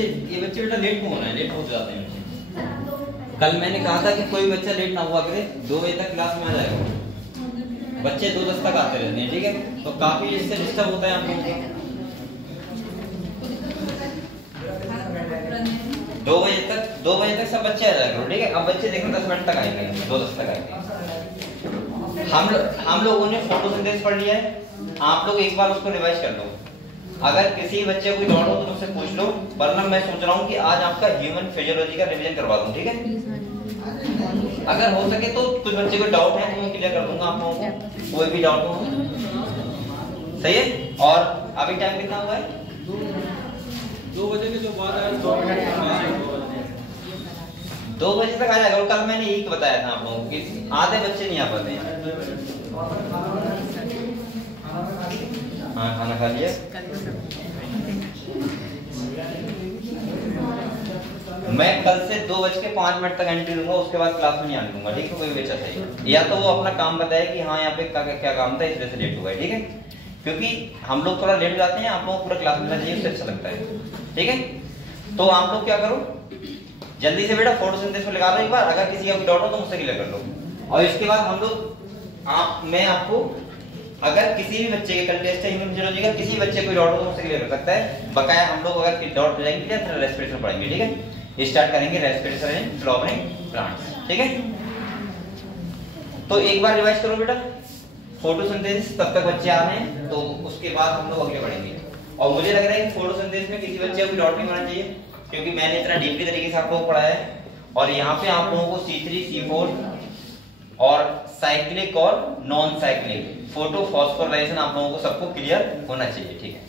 ये बच्चे बेटा लेट क्यों हो रहे हैं? लेट हो जाते हैं बच्चे। कल मैंने कहा था कि कोई बच्चा लेट ना हुआ करे, 2 बजे तक क्लास में आ जाएगा। बच्चे 2:10 तक आते रहते हैं, ठीक है? तो काफी इससे डिस्टर्ब होता है आप लोगों को। 2 बजे तक सब बच्चे आ जाएगा, ठीक है? अब बच्चे देखो 10 मिनट तक आएंगे, 2:10 तक आएंगे। हम लोगों ने फोटोसिंथेसिस पढ़ लिया है, आप लोग एक बार उसको रिवाइज कर लो। अगर किसी बच्चे को डाउट हो तो मुझसे पूछ लो, वरना मैं सोच रहा हूँ कि आज आपका ह्यूमन फिजियोलॉजी का रिवीजन करवा दूं, ठीक है? अगर हो सके तो कुछ बच्चे को डाउट है तो मैं क्लियर कर दूंगा आप लोगों को, कोई भी डाउट हो। सही है? और अभी टाइम कितना हुआ है? 2 बजे के जो बाद आया 2 मिनट के बाद 2 बजे तक आ जाएगा। और कल मैंने यही बताया था आप लोगों को कि आधे बच्चे नहीं आ पाते हैं। हाँ, खाना खा लिया? मैं कल से 2:05 तक एंट्री लूंगा, उसके बाद क्लास में नहीं आने दूंगा, ठीक है? कोई बच्चा सही या तो वो अपना काम बताए कि हाँ यहाँ पे क्या काम था, इसलिए से लेट हुआ है, ठीक है? क्योंकि हम लोग थोड़ा लेट जाते हैं, आप लोग पूरा क्लास में चाहिए, उससे अच्छा लगता है, ठीक है? तो आप लोग क्या करो, जल्दी से बेटा फोटोसिंथेसिस में लगा लो एक बार। अगर किसी का कोई डाउट हो तो मुझसे क्लियर कर लो। और इसके बाद हम लोग मैं आपको, अगर किसी भी बच्चे के कल टेस्ट है ह्यूमन फिजियोलॉजी का, किसी बच्चे को डाउट हो तो मुझसे क्लियर कर सकता है। बकाया हम लोग अगर डाउट हो जाएंगे फिर रेस्पिरेशन पढ़ेंगे, ठीक है? स्टार्ट करेंगे रेस्पिरेशन इन फ्लावरिंग प्लांट्स, ठीक है? तो एक बार रिवाइज करो बेटा फोटोसिंथेसिस, तब तक बच्चे आ रहे हैं, तो उसके बाद हम लोग आगे बढ़ेंगे। और मुझे लग रहा है कि फोटोसिंथेसिस में किसी बच्चे को डाउट नहीं होना चाहिए, क्योंकि मैंने इतना डीपली तरीके से आप लोगों को पढ़ाया है। और यहाँ पे आप लोगों को C3, C4 और साइक्लिक और नॉन साइक्लिक फोटो फॉस्फोराइलेशन आप लोगों को सबको क्लियर होना चाहिए, ठीक है?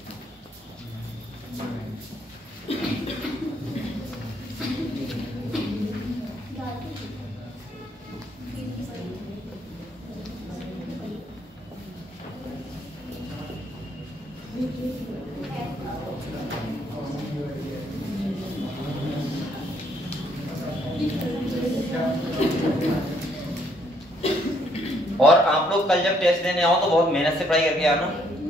और आप लोग कल जब टेस्ट देने आओ तो बहुत मेहनत से पढ़ाई करके आना,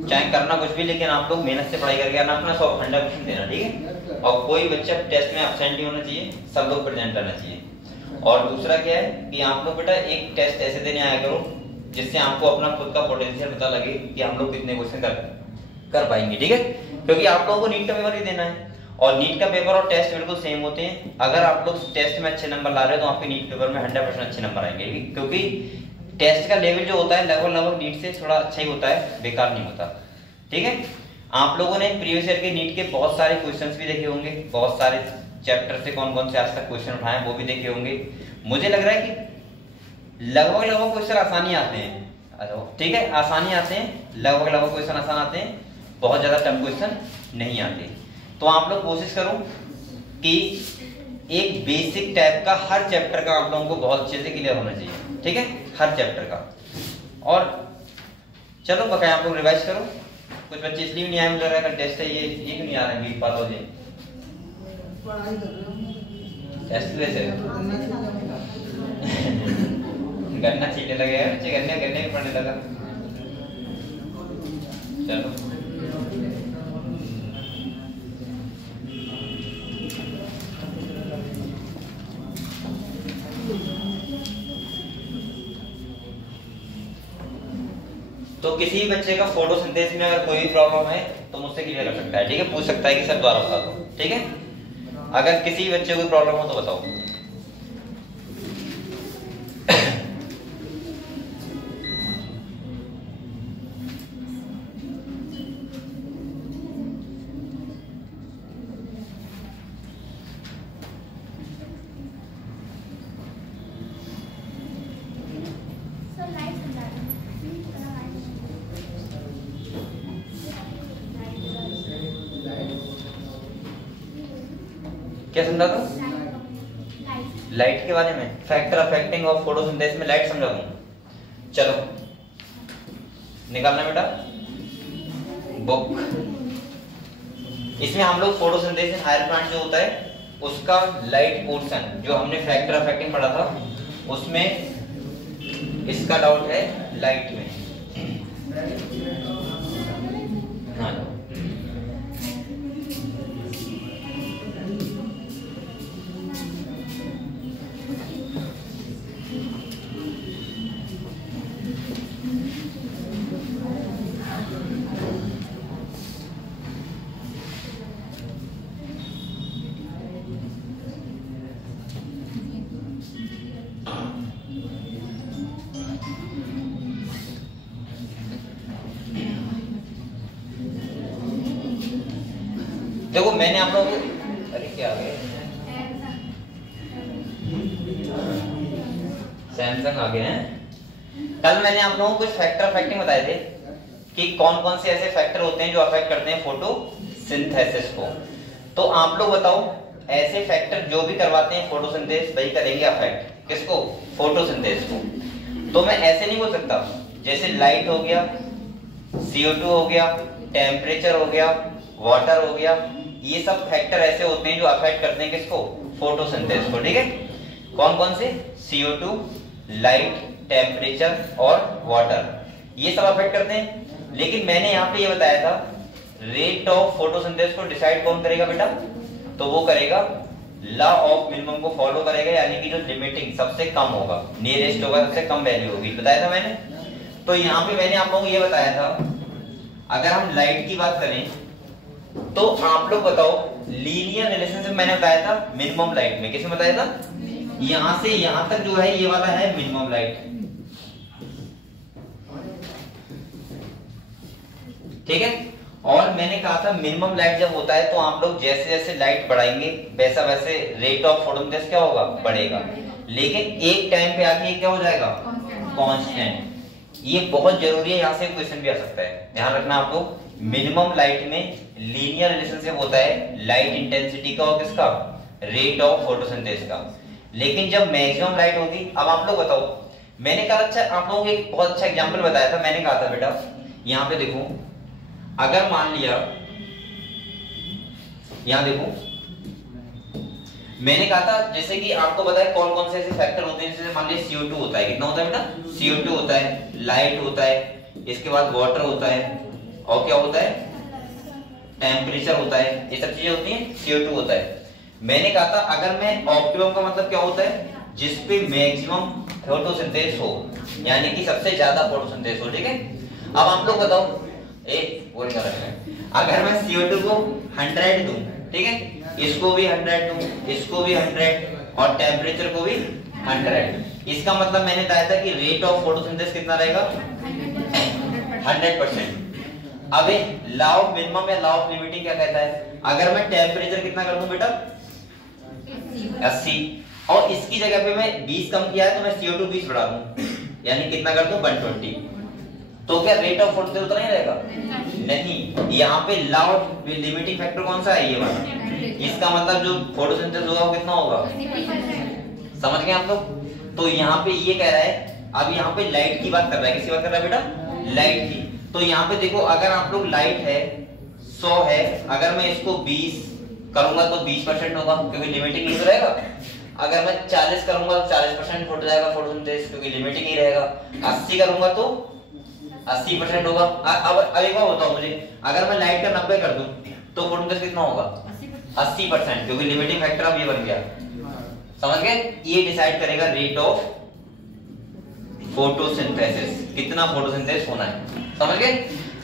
चाहे करना कुछ भी, लेकिन आप लोग मेहनत से पढ़ाई करके आना, अपना 100% देना, ठीक है? और कोई बच्चा टेस्ट में एब्सेंट नहीं होना चाहिए, सब लोग प्रेजेंट रहना चाहिए। और दूसरा क्या है कि आप लोग बेटा एक टेस्ट ऐसे देने आया करो जिससे आपको अपना खुद का पोटेंशियल पता लगे कि हम लोग कितने क्वेश्चन कर पाएंगे, ठीक है? क्योंकि आप लोगों को नीट का पेपर ही देना है, और नीट का पेपर और टेस्ट बिल्कुल सेम होते हैं। अगर आप लोग टेस्ट में अच्छे नंबर ला रहे हो तो आपके नीट पेपर में 100% अच्छे नंबर आएंगे, क्योंकि टेस्ट का लेवल जो होता है लगभग नीट से थोड़ा अच्छा ही होता है, बेकार नहीं होता, ठीक है? आप लोगों ने प्रीवियस ईयर के नीट के बहुत सारे क्वेश्चंस भी देखे होंगे, बहुत सारे चैप्टर से कौन कौन से आज तक क्वेश्चन उठाए हैं वो भी देखे होंगे। मुझे लग रहा है कि लगभग क्वेश्चन आसानी आते हैं, ठीक है? आसानी आते हैं, लगभग क्वेश्चन आसान आते हैं, बहुत ज्यादा टफ क्वेश्चन नहीं आते। तो आप लोग कोशिश करो कि एक बेसिक टाइप का हर चैप्टर का आप लोगों को बहुत अच्छे से क्लियर होना चाहिए, ठीक है? हर चैप्टर का। और चलो बकाया आप लोग रिवाइज करो। कुछ बच्चे इसलिए नहीं आए, मुझे लग रहा है टेस्ट है ये क्यों नहीं आ रहा है, वीक पैथोलॉजी पढ़ाई कर रहे हो टेस्ट वैसे गन्ना छीलने लगे हैं बच्चे, गन्ने भी पढ़ने लगा। चलो तो किसी बच्चे का फोटोसिंथेसिस में अगर कोई भी प्रॉब्लम है तो मुझसे क्लियर कर सकता है, ठीक है? पूछ सकता है कि सर दोबारा बता दो, ठीक है? अगर किसी बच्चे को प्रॉब्लम हो तो बताओ। क्या समझा था? लाइट के बारे में, फैक्टर अफेक्टिंग ऑफ फोटोसिंथेसिस में लाइट समझा दूं। चलो निकालना बेटा बुक। इसमें हम लोग फोटोसिंथेसिस हायर प्लांट जो होता है उसका लाइट पोर्शन जो हमने फैक्टर अफेक्टिंग पढ़ा था उसमें इसका डाउट है लाइट में। हाँ देखो मैंने आप लोगों को, अरे क्या आ गया, सैमसंग आ गए हैं। कल मैंने आप लोगों को कुछ फैक्टर अफेक्टिंग बताए थे कि कौन कौन से ऐसे फैक्टर होते हैं जो अफेक्ट करते हैं फोटोसिंथेसिस को। तो आप लोग बताओ, ऐसे फैक्टर जो भी करवाते हैं फोटोसिंथेसिस वही करेंगे अफेक्ट किसको, फोटोसिंथेसिस को। तो मैं ऐसे नहीं बोल सकता, जैसे लाइट हो गया, CO2 हो गया, टेम्परेचर हो गया, वाटर हो गया, ये सब फैक्टर ऐसे होते हैं जो अफेक्ट करते हैं किसको, फोटोसिंथेसिस को। ठीक है, कौन कौन से, CO2, लाइट, टेम्परेचर और वाटर, ये सब अफेक्ट करते हैं। लेकिन मैंने यहाँ पे ये बताया था, रेट ऑफ फोटोसिंथेसिस को डिसाइड कौन करेगा बेटा, तो वो करेगा लॉ ऑफ मिनिमम को फॉलो करेगा, यानी कि जो लिमिटिंग सबसे कम होगा, नियरेस्ट होगा, सबसे कम वैल्यू होगी, बताया था मैंने। तो यहाँ पे मैंने आप लोगों को ये बताया था, अगर हम लाइट की बात करें तो आप लोग बताओ, लीनियर रिलेशनशिप मैंने बताया था मिनिमम लाइट में, किसमें बताया था, यहां से यहां तक जो है ये वाला है मिनिमम लाइट। ठीक है, और मैंने कहा था मिनिमम लाइट जब होता है तो आप लोग जैसे जैसे लाइट बढ़ाएंगे वैसा वैसे रेट ऑफ फोटोसिंथेसिस क्या होगा, बढ़ेगा। लेकिन एक टाइम पे आके क्या हो जाएगा, कांस्टेंट। ये बहुत जरूरी है, यहाँ से क्वेश्चन भी आ सकता है, ध्यान रखना आप लोग। मिनिमम लाइट में लीनियर रिलेशनशिप होता है लाइट इंटेंसिटी का और किसका, रेट ऑफ फोटोसिंथेसिस का। लेकिन जब मैक्सिमम लाइट होगी, अब आप लोग बताओ, मैंने कहा अच्छा, आप लोगों को एक बहुत अच्छा एग्जांपल बताया था, मैंने कहा था बेटा यहाँ पे देखो, अगर मान लिया यहां देखो, मैंने कहा था जैसे कि आपको पता है कौन कौन से ऐसे फैक्टर होते हैं, जैसे मान लिया CO2 होता है, कितना होता है बेटा, CO2 होता है, लाइट होता है, इसके बाद वाटर होता है, और क्या होता है, टेम्परेचर होता है, ये सब चीजें होती हैं, CO2 होता है। मैंने कहा था अगर मैं ऑप्टिमम का मतलब क्या होता है, जिसपे मैक्सिमम फोटोसिंथेसिस हो, यानी कि सबसे ज्यादा फोटोसिंथेसिस हो। ठीक है, अब आप लोग बताओ, वो निकाल रहे हैं, अगर मैं CO2 को 100 दूं, ठीक है, इसको भी 100 दूं, इसको भी 100 और टेम्परेचर को भी 100, इसका मतलब मैंने बताया था कि रेट ऑफ फोटोसिंथेसिस कितना रहेगा, 100%। अब लॉ ऑफ मिनिमम या लॉ ऑफ लिमिटिंग क्या कहता है, अगर मैं टेम्परेचर कितना कर दूं बेटा, 80, और इसकी जगह पे मैं 20 कम किया है तो मैं CO2 20 बढ़ा दूं, यानी कितना कर दूं 120, तो क्या रेट ऑफ फोटोसिंथेसिस उतना ही रहेगा, नहीं। यहाँ पे लॉ ऑफ लिमिटिंग फैक्टर कौन सा है, ये वाला। इसका मतलब जो फोटोसिंथेसिस होगा वो कितना होगा, समझ गए आप लोग। तो यहाँ पे ये कह रहा है, अब यहाँ पे लाइट की बात कर रहा है, किसकी बात कर रहा है बेटा, लाइट की। तो यहाँ पे देखो, अगर आप लोग लाइट है 100 है, अगर मैं इसको 20 करूंगा तो 20% होगा, क्योंकि लिमिटिंग ही तो रहेगा। अगर मैं 40 करूंगा तो 40% हो जाएगा फोटोसिंथेसिस, क्योंकि लिमिटिंग ही रहेगा। 80 करूंगा तो 80% होगा। अब एक बार बताओ मुझे, अगर मैं लाइट का 90 कर दूं तो फोटोसिंथेसिस कितना होगा, 80%, क्योंकि लिमिटिंग फैक्टर अब ये बन गया, समझ गए। ये डिसाइड करेगा रेट ऑफ फोटोसिंथेसिस, कितना फोटोसिंथेसिस होना है, समझ गए।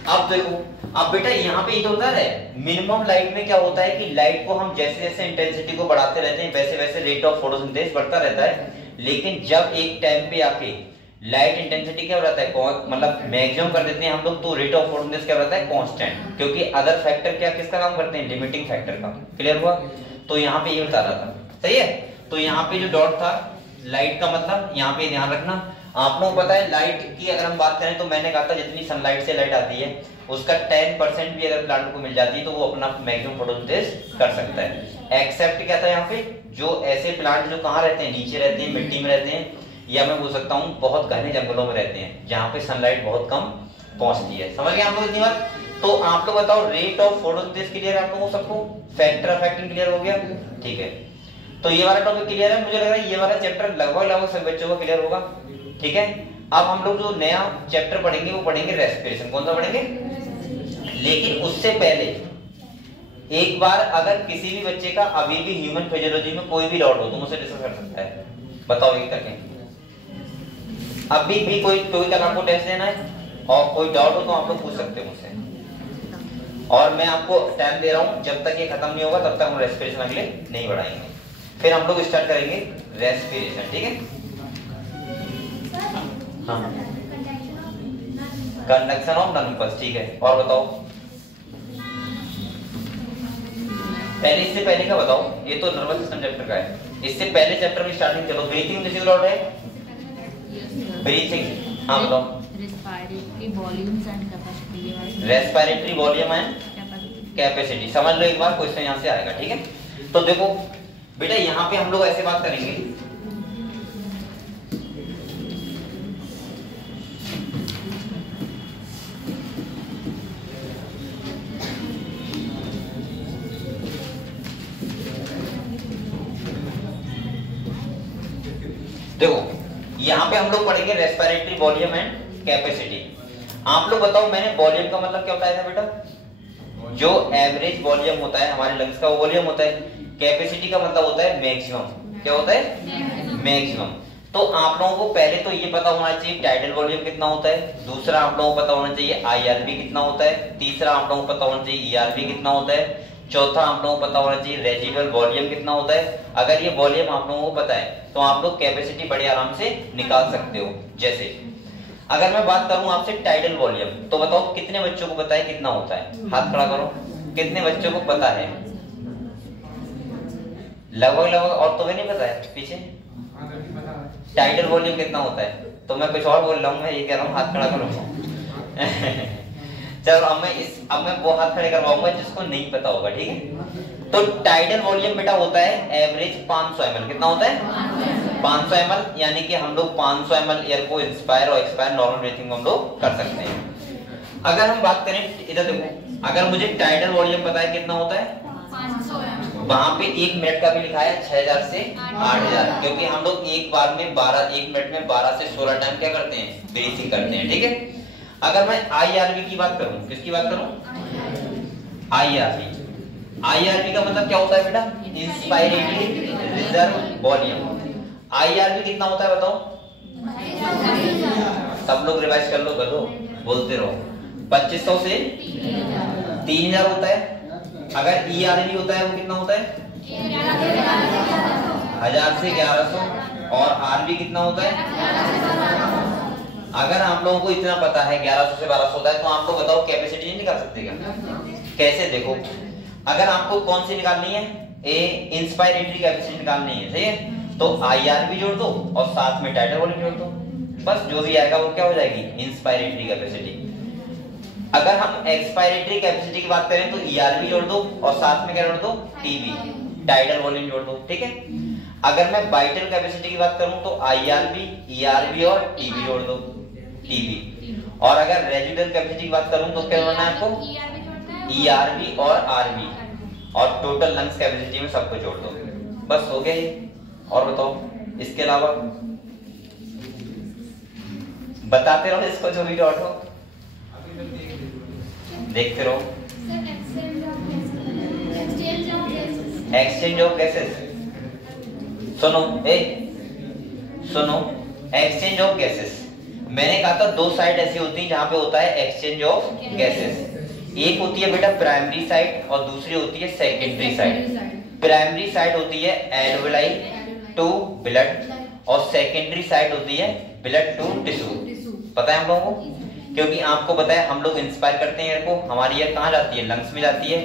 अब देखो, अब बेटा यहाँ पे ये तो होता है, मिनिमम लाइट में क्या होता है कि लाइट को हम जैसे जैसे इंटेंसिटी को बढ़ाते रहते हैं वैसे वैसे रेट ऑफ फोटोसिंथेसिस बढ़ता रहता है। लेकिन जब एक टाइम पे आके लाइट इंटेंसिटी क्या हो जाता है, मतलब मैक्सिमम कर देते हैं हम लोग, तो रेट ऑफ फोटोसिंथेसिस क्या रहता है, कांस्टेंट, क्योंकि अदर फैक्टर क्या किसका काम करते हैं, लिमिटिंग फैक्टर का। क्लियर हुआ। तो यहाँ पे ये बता रहा था, सही है। तो यहाँ पे जो डॉट था लाइट का मतलब, यहाँ पे ध्यान रखना, आप लोगों को पता है लाइट की अगर हम बात करें तो मैंने कहा था जितनी सनलाइट से लाइट आती है उसका 10% भी अगर प्लांट को मिल जाती है तो वो अपना मैक्सिमम फोटोसिंथेसिस कर सकता है। एक्सेप्ट क्या था यहाँ पे, जो ऐसे प्लांट जो कहाँ रहते हैं, नीचे रहते हैं, मिट्टी में रहते हैं, या मैं बोल सकता हूँ बहुत घने जंगलों में रहते हैं जहाँ पे सनलाइट बहुत कम पहुंचती है। समझ गए आप लोग इतनी बात। तो आप लोग बताओ, रेट ऑफ फोटोसिंथेसिस क्लियर है आप लोगों सबको, फैक्टर अफेक्टिंग क्लियर हो गया, ठीक है। तो ये वाला टॉपिक क्लियर है, मुझे लग रहा है ये वाला चैप्टर लगभग सभी बच्चों का क्लियर होगा, ठीक है। अब हम लोग जो नया चैप्टर पढ़ेंगे वो पढ़ेंगे रेस्पिरेशन। कौन सा पढ़ेंगे, लेकिन उससे पहले एक बार अगर किसी भी बच्चे का अभी भी ह्यूमन फिजियोलॉजी में कोई भी डाउट हो तो मुझसे डिस्कस कर सकता है, बताओ ये करके। अभी भी कोई कल आपको टेस्ट देना है और कोई डाउट हो तो आप लोग पूछ सकते हो मुझसे, और मैं आपको टाइम दे रहा हूं, जब तक ये खत्म नहीं होगा तब तक हम रेस्पिरेशन अगले नहीं बढ़ाएंगे। फिर हम लोग स्टार्ट करेंगे रेस्पिरेशन, ठीक है। हाँ, कंडक्शन ऑफ नन पल्स, ठीक है। और बताओ, पहले इससे पहले का बताओ, ये तो नर्वस सिस्टम चैप्टर का है, इससे पहले चैप्टर की स्टार्टिंग चलो। ब्रीथिंग डिसीज ऑर्डर है, ब्रीथिंग, हाँ बताओ। Respiratory volumes and capacity, respiratory volume and capacity, समझ लो एक बार, क्वेश्चन यहाँ से आएगा, ठीक है। तो देखो बेटा यहाँ पे हम लोग ऐसे बात करेंगे, देखो यहाँ पे हम लोग पढ़ेंगे रेस्पिरेटरी वॉल्यूम एंड कैपेसिटी। आप लोग बताओ, मैंने वॉल्यूम का मतलब क्या होता है बेटा? जो एवरेज वॉल्यूम होता है हमारे लंग्स का वो वॉल्यूम होता है। कैपेसिटी का मतलब होता है मैक्सिमम। क्या होता है? मैक्सिमम। तो आप लोगों को पहले तो ये पता होना चाहिए टाइडल वॉल्यूम कितना होता है, दूसरा आप लोगों को पता होना चाहिए आईआरबी कितना होता है, तीसरा आप लोगों को पता होना चाहिए ईआरबी कितना होता है, चौथा आप लोगों को पता होना चाहिए रेजिडुअल वॉल्यूम कितना होता है। अगर ये वॉल्यूम आप लोगों को पता है तो आप लोग कैपेसिटी बड़े आराम से निकाल सकते हो। जैसे अगर मैं बात करूं आपसे टाइडल वॉल्यूम, तो बताओ कितने बच्चों को पता है कितना होता है? हाथ खड़ा करो, कितने बच्चों को पता है? लगभग लगभग, और तुम्हें नहीं पता है पीछे टाइडल वॉल्यूम कितना होता है? तो मैं कुछ और बोल रहा हूँ, मैं ये कह रहा हूँ हाथ खड़ा करो। चलो अब मैं वो हाथ खड़े करवाऊंगा जिसको नहीं पता होगा, ठीक है। तो टाइडल वॉल्यूम बेटा होता है एवरेज 500 ml। कितना होता है? 500 ml, यानी कि हम लोग 500 ml एयर को इंस्पायर और एक्सपायर नॉर्मल ब्रीथिंग हम लोग कर सकते हैं। अगर हम बात करें, इधर देखो, अगर मुझे टाइडल वॉल्यूम पता है कितना होता है, 500 वहां पे 1 मिनट का भी लिखा है 6000 से 8000, क्योंकि हम लोग एक मिनट में 12 से 16 टाइम क्या करते हैं? ब्रीथिंग करते हैं, ठीक है। अगर मैं आईआरबी की बात करूं, किसकी बात करूं? आईआरबी। आईआरबी का मतलब क्या होता है बेटा? Inspiratory reserve volume. आईआरबी कितना होता है बताओ? सब लोग रिवाइज कर लो, बोलते रहो। 2500 से 3000 होता है। अगर ईआरबी होता है वो कितना होता है? 1000 से 1100। और आरबी कितना होता है? अगर आप लोगों को इतना पता है 1100 से 1200 होता है, तो आप लोग बताओ कैपेसिटी नहीं निकाल सकते क्या? कैसे? देखो, अगर आपको कौन सी निकालनी है? इंस्पायरेटरी कैपेसिटी निकालनी है, सही है। तो आईआरबी जोड़ दो और साथ में टाइडल वॉल्यूम जोड़ दो, बस जो भी आएगा वो क्या हो जाएगी? Inspiratory capacity. अगर हम एक्सपायरेटरी कैपेसिटी की बात करें तो ईआरबी जोड़ दो और साथ में क्या जोड़ दो? टीबी, टाइडल वॉल्यूम जोड़ दो, ठीक है। अगर मैं वाइटल कैपेसिटी की बात करूं तो आईआरबी, ईआरबी और टीबी जोड़ दो, टीबी। और अगर रेजिडुअल कैपेसिटी की बात करूं तो क्या जोड़ना है आपको? ईआरबी और आरबी, और टोटल लंग्स कैपेसिटी में सबको जोड़ दो, बस हो गया ये। और बताओ इसके अलावा बताते रहो इसको, जो भी डाउट हो देखते रहो। एक्सचेंज ऑफ गैसेस, सुनो एक्सचेंज ऑफ गैसेस। मैंने कहा था दो साइड ऐसी होती है जहां पे होता है एक्सचेंज ऑफ गैसेस। एक होती है बेटा प्राइमरी साइड और दूसरी होती है सेकेंडरी साइड। प्राइमरी साइड होती है एल्वेओलाई टू ब्लड और सेकेंडरी साइड होती है ब्लड टू टिश्यू। पता है हम लोगों को? क्योंकि आपको पता है हम लोग इंस्पायर करते हैं एयर को, हमारी एयर कहाँ जाती है? लंग्स में जाती है।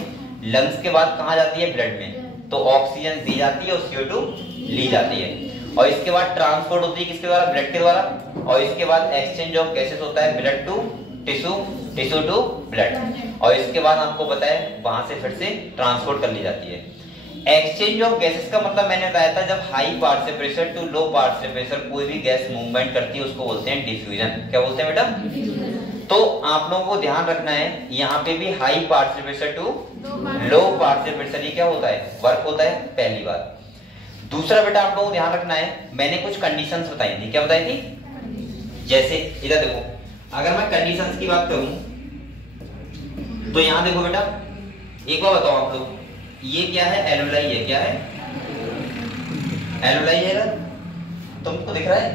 लंग्स के बाद कहाँ जाती है? ब्लड में। तो ऑक्सीजन दी जाती है और CO2 ली जाती है, और इसके बाद ट्रांसपोर्ट होती है किसके द्वारा? ब्लड के द्वारा। और इसके बाद एक्सचेंज ऑफ गैसेस होता है blood to tissue, tissue to blood, और इसके बाद आपको पता है वहां से फिर से ट्रांसपोर्ट कर ली जाती है। एक्सचेंज ऑफ गैसेस का मतलब मैंने बताया था, जब high partial pressure to low partial pressure कोई भी गैस मूवमेंट करती है उसको बोलते हैं डिफ्यूजन। क्या बोलते हैं बेटा? तो आप लोगों को ध्यान रखना है, यहाँ पे भी high partial pressure to low partial pressure, ये क्या होता है? वर्क होता है, पहली बात। दूसरा बेटा आप लोगों को ध्यान रखना है, मैंने कुछ कंडीशंस बताई थी। क्या बताई थी? जैसे इधर देखो, अगर मैं कंडीशंस की बात करूं तो यहाँ देखो बेटा, एक बार बताओ आप लोग, ये क्या है? एल्वेओलाई है। क्या है? एल्वेओलाई है। तुमको दिख रहा है?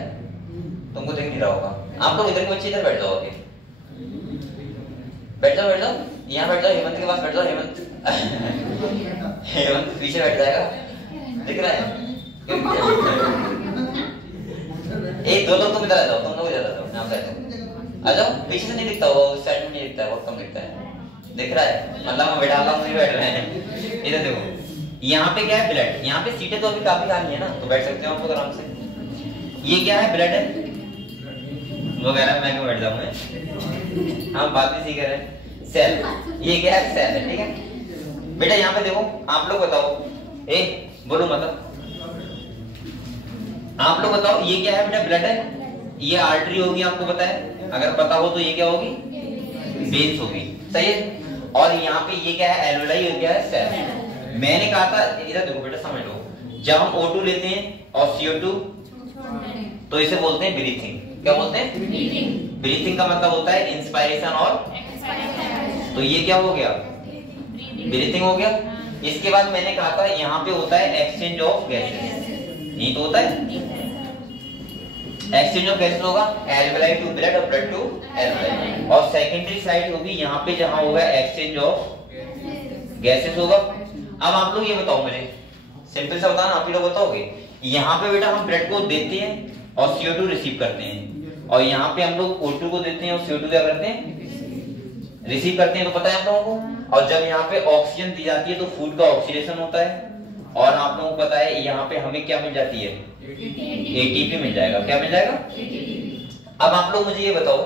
तुमको दिख नहीं रहा होगा। आप लोग इधर के बच्चे इधर बैठ जाओ, आके बैठ जाओ, यहाँ बैठ जाओ, हेमंत के पास बैठ जाओ। हेमंत पीछे बैठ जाएगा, दिख रहा है? एक दो लोग तुम इधर आ जाओ, तुम लोग इधर आ जाओ, यहाँ बैठो, आ जाओ। पीछे से नहीं दिखता होगा, उस साइड में नहीं दिखता है, बहुत कम दिखता है। दिख रहा है? मतलब मैं बैठा रहा हूँ, नहीं बैठ रहे हैं। इधर देखो, यहाँ पे क्या है? ब्लड। यहाँ पे सीटें तो अभी काफी खाली है ना, तो बैठ सकते हो आप लोग आराम से। ये क्या है? ब्लड है वगैरह, मैं क्यों बैठ जाऊंगा, हम बात भी सीख रहे हैं। सेल, ये क्या है? सेल है, ठीक है बेटा। यहाँ पे देखो, आप लोग बताओ, ए बोलो मतलब, आप लोग बताओ ये क्या है बेटा? ब्लड है, ये आर्टरी होगी, आपको पता है, अगर पता हो तो ये क्या होगी? वेन्स होगी, सही है। और यहाँ पे ये क्या है? एल्वेलाई, ये क्या है? सेल। मैंने कहा था, इधर देखो बेटा, समझ लो, जब हम O2 लेते हैं और CO2, तो इसे बोलते हैं ब्रीथिंग। क्या बोलते हैं? ब्रीथिंग का मतलब होता है इंस्पायरेशन और, तो ये क्या हो गया? ब्रीथिंग हो गया। इसके बाद मैंने कहा था यहाँ पे होता है एक्सचेंज ऑफ गैसेस, यही तो होता है एक्सचेंज ऑफ गैसेस होगा, एल्वेलाई टू ब्लड और ब्लड टू एल्वेलाई। और सेकेंडरी साइड होगी यहाँ पे, जहां होगा एक्सचेंज ऑफ गैसेस होगा। अब आप लोग ये बताओ मुझे, सिंपल सा बताना, आप ही लोग बताओगे। यहाँ पे बेटा हम ब्लड को देते हैं और CO2 रिसीव करते हैं, और यहाँ पे हम लोग O2 को देते हैं और CO2 क्या करते हैं? रिसीव करते हैं, तो पता है आप लोगों को। और जब यहाँ पे ऑक्सीजन दी जाती है तो फूड का ऑक्सीडेशन होता है, और आप लोगों को पता है यहाँ पे हमें क्या मिल जाती है? ATP मिल जाएगा। क्या मिल जाएगा? अब आप लोग मुझे ये बताओ,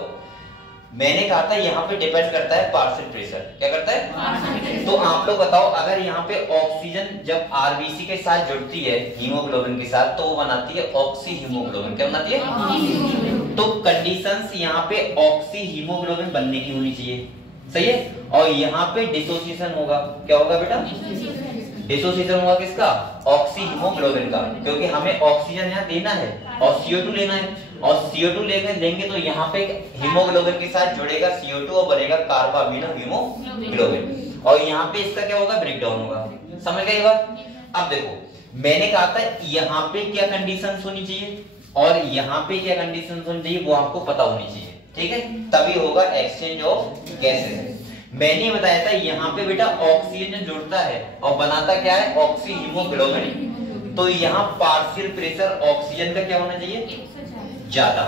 मैंने कहा था यहाँ पे डिपेंड करता है पार्शियल प्रेशर। क्या करता है? तो आप लोग बताओ, अगर यहाँ पे ऑक्सीजन जब RBC के साथ जुड़ती है हीमोग्लोबिन के साथ, तो वो बनाती है ऑक्सी हीमोग्लोबिन। क्या बनाती है? तो कंडीशंस यहाँ पे ऑक्सी हीमोग्लोबिन बनने की होनी चाहिए, सही है। और यहाँ पे डिसोसिएशन होगा। क्या होगा बेटा? डिसोसिएशन होगा किसका? ऑक्सी हीमोग्लोबिन का, क्योंकि हमें ऑक्सीजन यहाँ देना है और CO2 लेना है, और CO2 लेंगे तो यहाँ पे हीमोग्लोबिन के साथ जुड़ेगा CO2 और बनेगा कार्बामिनो हीमोग्लोबिन, और यहाँ पे इसका क्या होगा? ब्रेकडाउन होगा। समझ गए ये बात? अब देखो, मैंने कहा था यहाँ पे क्या कंडीशंस होनी चाहिए और यहाँ पे क्या कंडीशंस होनी चाहिए, वो आपको पता होनी चाहिए, ठीक है, तभी होगा एक्सचेंज ऑफ गैसेस। मैंने बताया था यहाँ पे बेटा ऑक्सीजन जुड़ता है और बनाता क्या है? Oxy haemoglobin. तो यहाँ पार्शियल प्रेशर ऑक्सीजन का क्या होना चाहिए? ज्यादा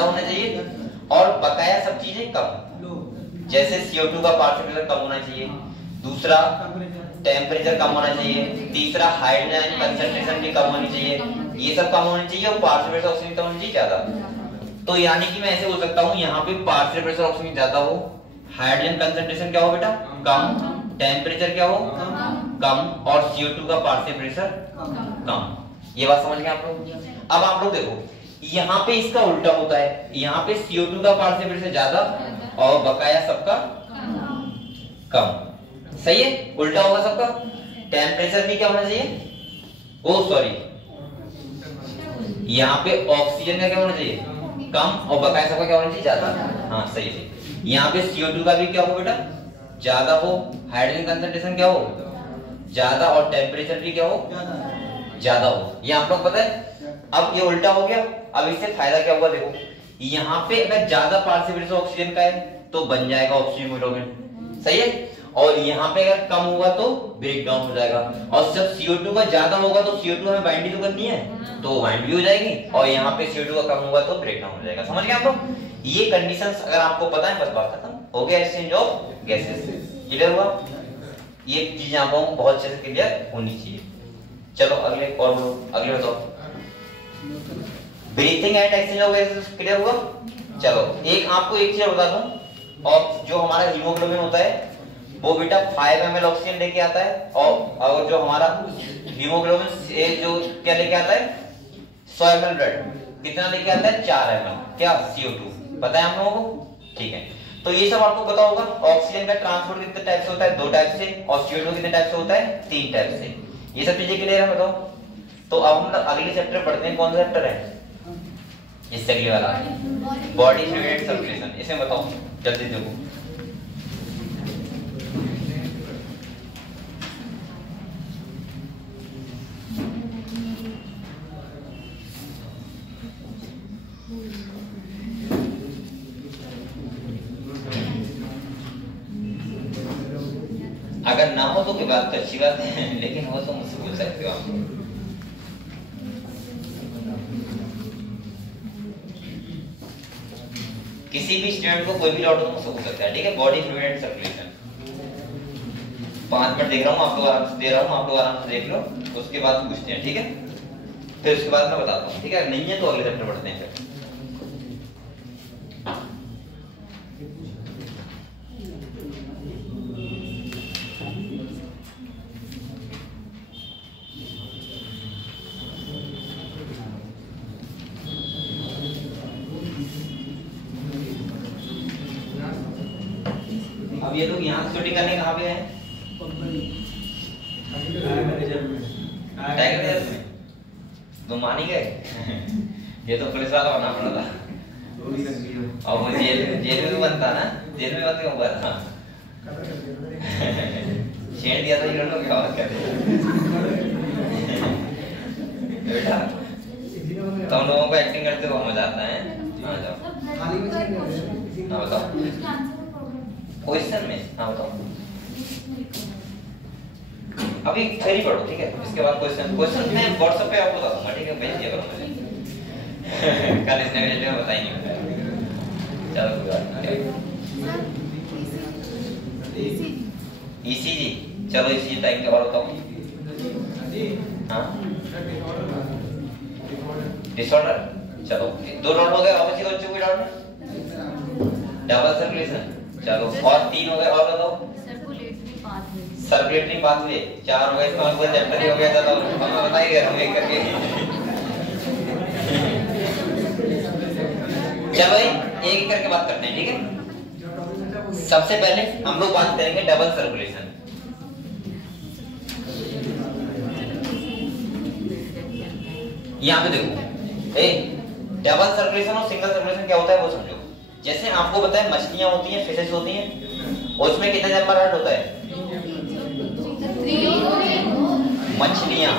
होना चाहिए, और बकाया सब चीजें कम। जैसे CO2 का पार्शियल प्रेशर कम होना चाहिए, दूसरा टेम्परेचर कम होना चाहिए, तीसरा हाइड्रोजन कंसंट्रेशन भी कम होनी चाहिए, ये सब कम होनी चाहिए, और पार्शियल प्रेशर ऑक्सीजन कम होनी चाहिए ज्यादा। तो यानी कि मैं ऐसे बोल सकता हूँ, यहाँ पे पार्शियल प्रेशर ऑक्सीजन ज्यादा हो, हाइड्रोजन कंसंट्रेशन क्या हो बेटा? कम, टेम्परेचर क्या हो? कम, और CO2 का पार्शियल प्रेशर कम। ये बात समझ गए आप लोग? अब आप लोग देखो, यहाँ पे इसका उल्टा होता है, यहाँ पे CO2 का पार्शियल प्रेशर ज्यादा और बकाया सबका कम, सही है, उल्टा होगा सबका। टेम्परेचर भी क्या होना चाहिए? ओ सॉरी, यहाँ पे ऑक्सीजन का क्या होना चाहिए? कम, और बकाया सबका क्या होना चाहिए? ज्यादा। हाँ सही है। यहाँ पे CO2 का भी क्या हो बेटा? ज्यादा हो, हाइड्रोजन कंसंट्रेशन क्या हो? ज्यादा, और टेम्परेचर भी क्या हो? ज्यादा हो। ये आप लोग पता है। अब ये उल्टा हो गया। अब इससे फायदा क्या हुआ? देखो, यहाँ पे अगर ज्यादा पार्शियल प्रेशर ऑक्सीजन का है तो बन जाएगा ऑक्सी हीमोग्लोबिन, सही है, और यहाँ पे अगर कम होगा तो ब्रेक डाउन हो जाएगा। और जब CO2 का ज्यादा होगा तो CO2 हमें बाइंड तो करनी है, तो बाइंड भी हो जाएगी, और यहाँ पे CO2 का कम होगा तो ब्रेक डाउन हो जाएगा। समझ गए आप लोग? ये कंडीशंस अगर आपको पता है, बस बात खत्म हो गया। एक्सचेंज ऑफ गैसेस क्लियर हुआ? ये चीजें आप लोगों को बहुत अच्छे से क्लियर होनी चाहिए। चलो अगले और बोलो, अगले बताओ। Breathing and exchange of gases clear हुआ? चलो एक आपको एक चीज बता दूं, और जो हमारा हीमोग्लोबिन होता है वो बेटा 5 ml ऑक्सीजन लेके आता है, और जो हमारा हीमोग्लोबिन जो क्या लेके आता है? 100 ml ब्लड कितना लेके आता है? 4 ml क्या? CO2। पता है आप लोगों को? ठीक है, तो ये सब आपको पता होगा। ऑक्सीजन का ट्रांसपोर्ट कितने टाइप से होता है? 2 टाइप से, और CO2 कितने टाइप से होता है? 3 टाइप से। ये सब चीजें क्लियर है? बताओ। तो अब हम अगले चैप्टर पढ़ते हैं। कौन सा चैप्टर है? इससे अगले वाला बॉडी फ्लूइड एंड सर्कुलेशन। इसे बताओ जल्दी देखो। अगर ना हो तो की बात तो अच्छी बात है, लेकिन हो तो मुझसे पूछ सकते हो आप। किसी भी स्टूडेंट को कोई भी डाउट हो तो मुझसे पूछ सकता है, ठीक है। Body fluid and circulation 5 minute देख रहा हूँ, आप लोग आराम से दे रहा हूँ, आप लोग आराम से देख लो, उसके बाद पूछते हैं, ठीक है? फिर उसके बाद मैं बताता हूँ, ठीक है? नहीं है तो अगले चैप्टर पढ़ते हैं फिर। अब ये लोग यहाँ शूटिंग करने कहाँ पे हैं? टाइगर में तो मान ही गए। ये तो पुलिस वाला होना पड़ा था, और वो जेल में भी बनता ना, जेल में बंद क्यों हुआ था? छेड़ दिया था हीरो लोग, क्या बात कर रहे बेटा? तुम लोगों को एक्टिंग करते हुए मजा आता है। हाँ जाओ, हाँ बताओ क्वेश्चन में, हाँ बताओ। अभी थ्योरी पढ़ो, ठीक है? इसके बाद क्वेश्चन मैं व्हाट्सएप पे आपको बता दूंगा, ठीक है? भेज दिया करो मुझे। कल इसने मुझे बता ही नहीं पाया। चलो कोई बात नहीं। ईसीजी, चलो ईसीजी टाइम के बाद बताओ। हाँ डिसऑर्डर, चलो 2 डाउट हो गए। और किसी को कोई डाउट नहीं? डबल सर्कुलेशन, चलो। और 3 हो गए, और बताओ। सर्कुलेटरी पाथवे 4 हो गए। इसका मतलब चैप्टर ही हो गया। चलो हमें बताइए हम एक करके। चलो एक करके बात करते हैं, ठीक है? सबसे पहले हम लोग बात करेंगे डबल सर्कुलेशन। यहाँ पे देखो, डबल सर्कुलेशन और सिंगल सर्कुलेशन क्या होता है वो समझो। जैसे आपको पता है मछलियां होती हैं, फिशेस होती हैं, उसमें कितना चैम्बर हार्ट होता है? मछलियां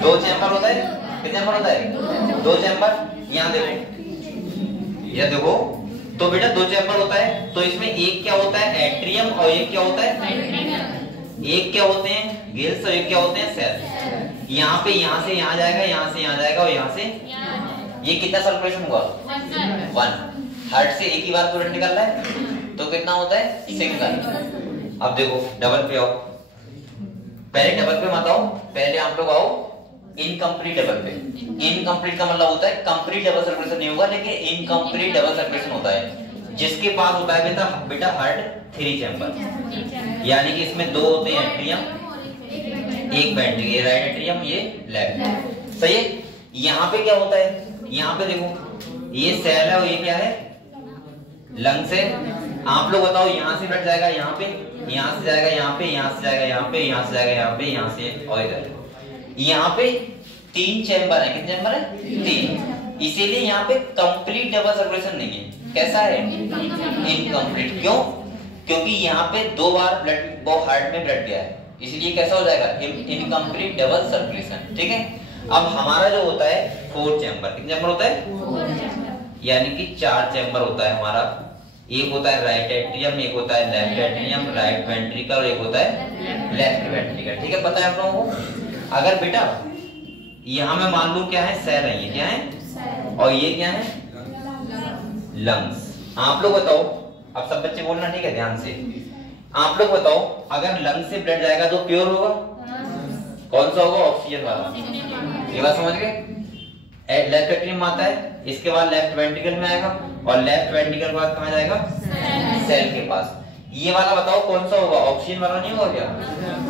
2 चैम्बर होता है। कितने चैम्बर होता है? 2 चैम्बर। यहाँ देखो, ये देखो, तो बेटा 2 चैम्बर होता है। तो इसमें एक क्या होता है? एट्रियम, और एक क्या होता है? एक क्या होते हैं? गिल्स, और एक क्या होते हैं? सेल। यहाँ पे यहाँ से यहाँ जाएगा, यहाँ से यहाँ जाएगा, और यहाँ से ये कितना सर्कुलेशन हुआ? 1। हार्ट से एक ही बार करंट निकल रहा है, तो कितना होता है? सिंगल। अब देखो डबल पे आओ, पहले डबल पे मत आओ, पहले आप लोग आओ इनकम्प्लीट डबल पे। इनकम्प्लीट का मतलब होता है कंप्लीट डबल सर्कुलेशन नहीं होगा, लेकिन इनकम्प्लीट डबल सर्कुलेशन होता है जिसके पास होता है बेटा हार्ट 3 चैम्बर। यानी कि इसमें 2 होते हैं एट्रियम, एक वेंट्रिकल, ये राइट एट्रियम, ये लेफ्ट। सही है? यहाँ पे क्या होता है? यहाँ पे देखो, ये सेल है और ये क्या है? लंग्स है। आप लोग बताओ, यहाँ से ब्लड जाएगा यहाँ पे, यहाँ से जाएगा यहाँ पे, यहाँ से जाएगा यहाँ पे, यहाँ से जाएगा यहाँ पे, यहाँ से और इधर। यहाँ पे 3 चैम्बर है। कितने चैम्बर है? 3। इसीलिए यहाँ पे कंप्लीट डबल सर्कुलेशन नहीं है। कैसा है? इनकम्प्लीट। क्यों? क्योंकि यहाँ पे 2 बार ब्लड वो हार्ट में ब्लड गया है, इसलिए कैसा हो जाएगा? Incomplete double circulation. ठीक है? अब हमारा जो होता है 4 चैम्बर। कितने चैम्बर होता है? 4 चैम्बर। यानी कि 4 चैम्बर होता है हमारा। एक होता है राइट एट्रियम, एक होता है लेफ्ट एट्रियम, राइट वेंट्रिकल, और एक होता है लेफ्ट वेंट्रिकल। ठीक है? पता है आप लोगों को? अगर बेटा यहाँ में मान लो क्या है? सेल है, ये क्या है? और ये क्या है? लंग्स। आप लोग बताओ, अब सब बच्चे बोलना, ठीक है? ध्यान से आप लोग बताओ, अगर लंग्स से ब्लड जाएगा तो प्योर होगा? कौन सा होगा? ऑक्सीजन वाला। ये बात समझ गए? लेफ्ट एट्रियम आता है, इसके बाद लेफ्ट वेंट्रिकल में आएगा, और लेफ्ट वेंट्रिकल के बाद कहाँ जाएगा? सेल के पास। ये वाला बताओ कौन सा होगा? ऑक्सीजन वाला नहीं होगा क्या?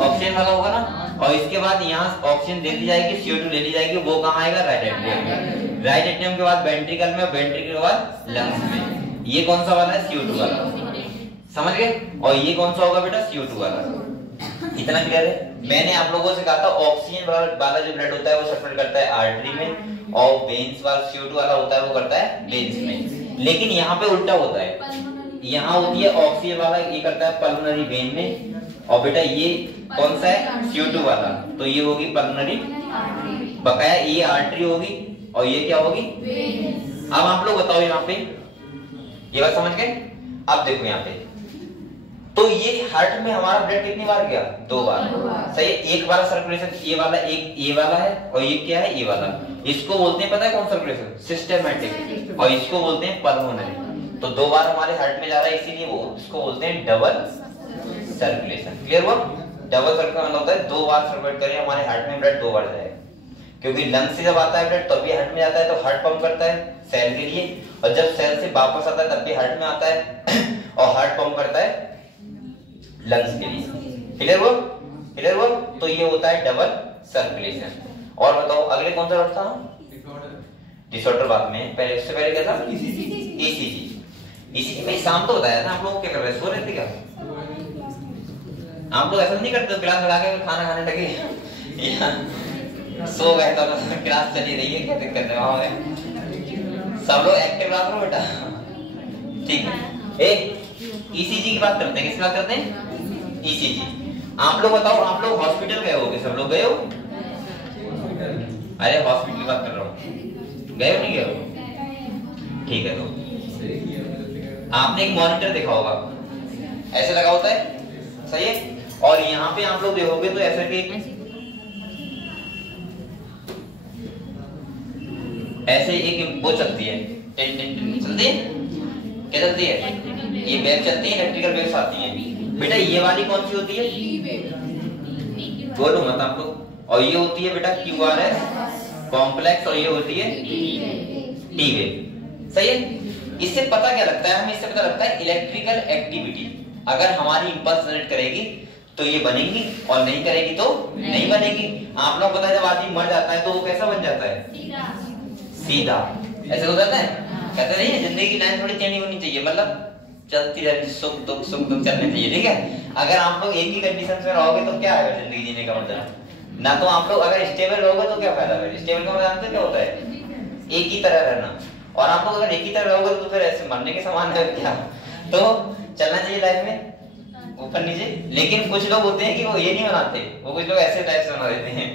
ऑक्सीजन वाला होगा ना। और इसके बाद यहाँ ऑक्सीजन दे दी जाएगी, CO2 ले ली जाएगी, वो कहाँ आएगा? राइट एट्रियम में। राइट एट्रियम के बाद वेंट्रिकल में, वेंट्रिकल के बाद लंग्स में। ये कौन सा वाला है? CO2 वाला। समझ गए? और ये कौन सा होगा बेटा? CO2 वाला। इतना क्लियर है? मैंने आप लोगों से कहा था ऑक्सीजन वाला जो ब्लड होता है वो सर्कुलेट करता है आर्टरी में, और वेन्स वाला CO2 वाला होता है वो करता है वेन्स में। लेकिन यहाँ पे उल्टा होता है। यहाँ होती है ऑक्सीजन वाला, ये करता है पल्मोनरी वेन में, और बेटा ये कौन सा है? CO2 वाला, तो ये होगी पल्मोनरी, बकाया ये आर्टरी होगी, और ये क्या होगी? अब आप लोग बताओ यहाँ पे, ये बात समझ गए? अब देखो यहाँ पे, तो ये हार्ट में हमारा ब्लड कितनी बार गया? 2 बार। सही है? एक बार सर्कुलेशन ये वाला, एक ये वाला है, और ये क्या है? ये वाला। इसको बोलते हैं, पता है कौन सर्कुलेशन? सिस्टेमैटिक। और इसको बोलते हैं पल्मोनरी। तो 2 बार हमारे हार्ट में जा रहा है, इसीलिए वो इसको बोलते हैं डबल सर्कुलेशन। क्लियर हुआ? डबल सर्कुलेशन मतलब होता है 2 बार सर्कुलेट करें हमारे हार्ट में ब्लड 2 बार जाए, क्योंकि लंग से जब आता है ब्लड तब भी हार्ट में जाता है, तो हार्ट पंप करता है सेल के लिए, और जब सेल से वापस आता है तब भी हार्ट में आता है और हार्ट पंप करता है लंग्स के लिए। क्लियर हुआ? क्लियर हुआ? तो ये होता है डबल सर्कुलेशन। और बताओ अगले कौन सा वर्ड था? डिसऑर्डर। बाद में पहले, इससे पहले क्या था? ईसीजी। ईसीजी में शाम तो बताया था। आप लोग क्या कर रहे, सो रहे थे क्या? आप लोग ऐसा नहीं करते क्लास लगा के खाना खाने लगे सो गए तो क्लास चली रही है, क्या दिक्कत है? वहां सब लोग एक्टिव रहो बेटा, ठीक है। ईसीजी की बात करते हैं। किसकी बात करते हैं? ईसीजी। आप लोग बताओ, आप लोग हॉस्पिटल गए होगे, सब लोग गए हो? अरे हॉस्पिटल की बात कर रहा हूँ, गए हो नहीं गए हो? ठीक है। तो आपने एक मॉनिटर देखा होगा, ऐसे लगा होता है, सही है। और यहाँ पे आप लोग देखोगे तो ऐसा कि ऐसे एक वो चलती है, चलती है, क्या चलती है? ये वेव चलती है, इलेक्ट्रिकल वेव्स आती हैं। बेटा ये वाली कौन सी होती है? बोलो मत आप लोग। और ये होती है बेटा QRS कॉम्प्लेक्स, और ये होती है T वेव। सही है। इससे पता क्या लगता है हमें? इससे पता लगता है इलेक्ट्रिकल एक्टिविटी अगर हमारी इंपल्स जनरेट करेगी तो ये बनेगी, और नहीं करेगी तो नहीं बनेगी। आप लोग पता है जब आदमी मर जाता है तो वो कैसा बन जाता है? सीधा। ऐसे हो जाता है। कहते नहीं है जिंदगी की लाइन थोड़ी चेंज होनी चाहिए, मतलब चलती रहती, सुख दुख चलने चाहिए, ठीक है। अगर आप लोग एक ही कंडीशन में रहोगे तो क्या आएगा जिंदगी जीने का मतलब? ना तो आप लोग अगर स्टेबल रहोगे तो क्या फायदा है? स्टेबल का मतलब जानते क्या होता है? एक ही तरह रहना। और आप लोग अगर एक ही तरह रहोगे तो फिर ऐसे मरने के समान है क्या? तो चलना चाहिए लाइफ में ऊपर नीचे। लेकिन कुछ लोग होते हैं कि वो ये नहीं बनाते, वो कुछ लोग ऐसे टाइप से बना देते हैं,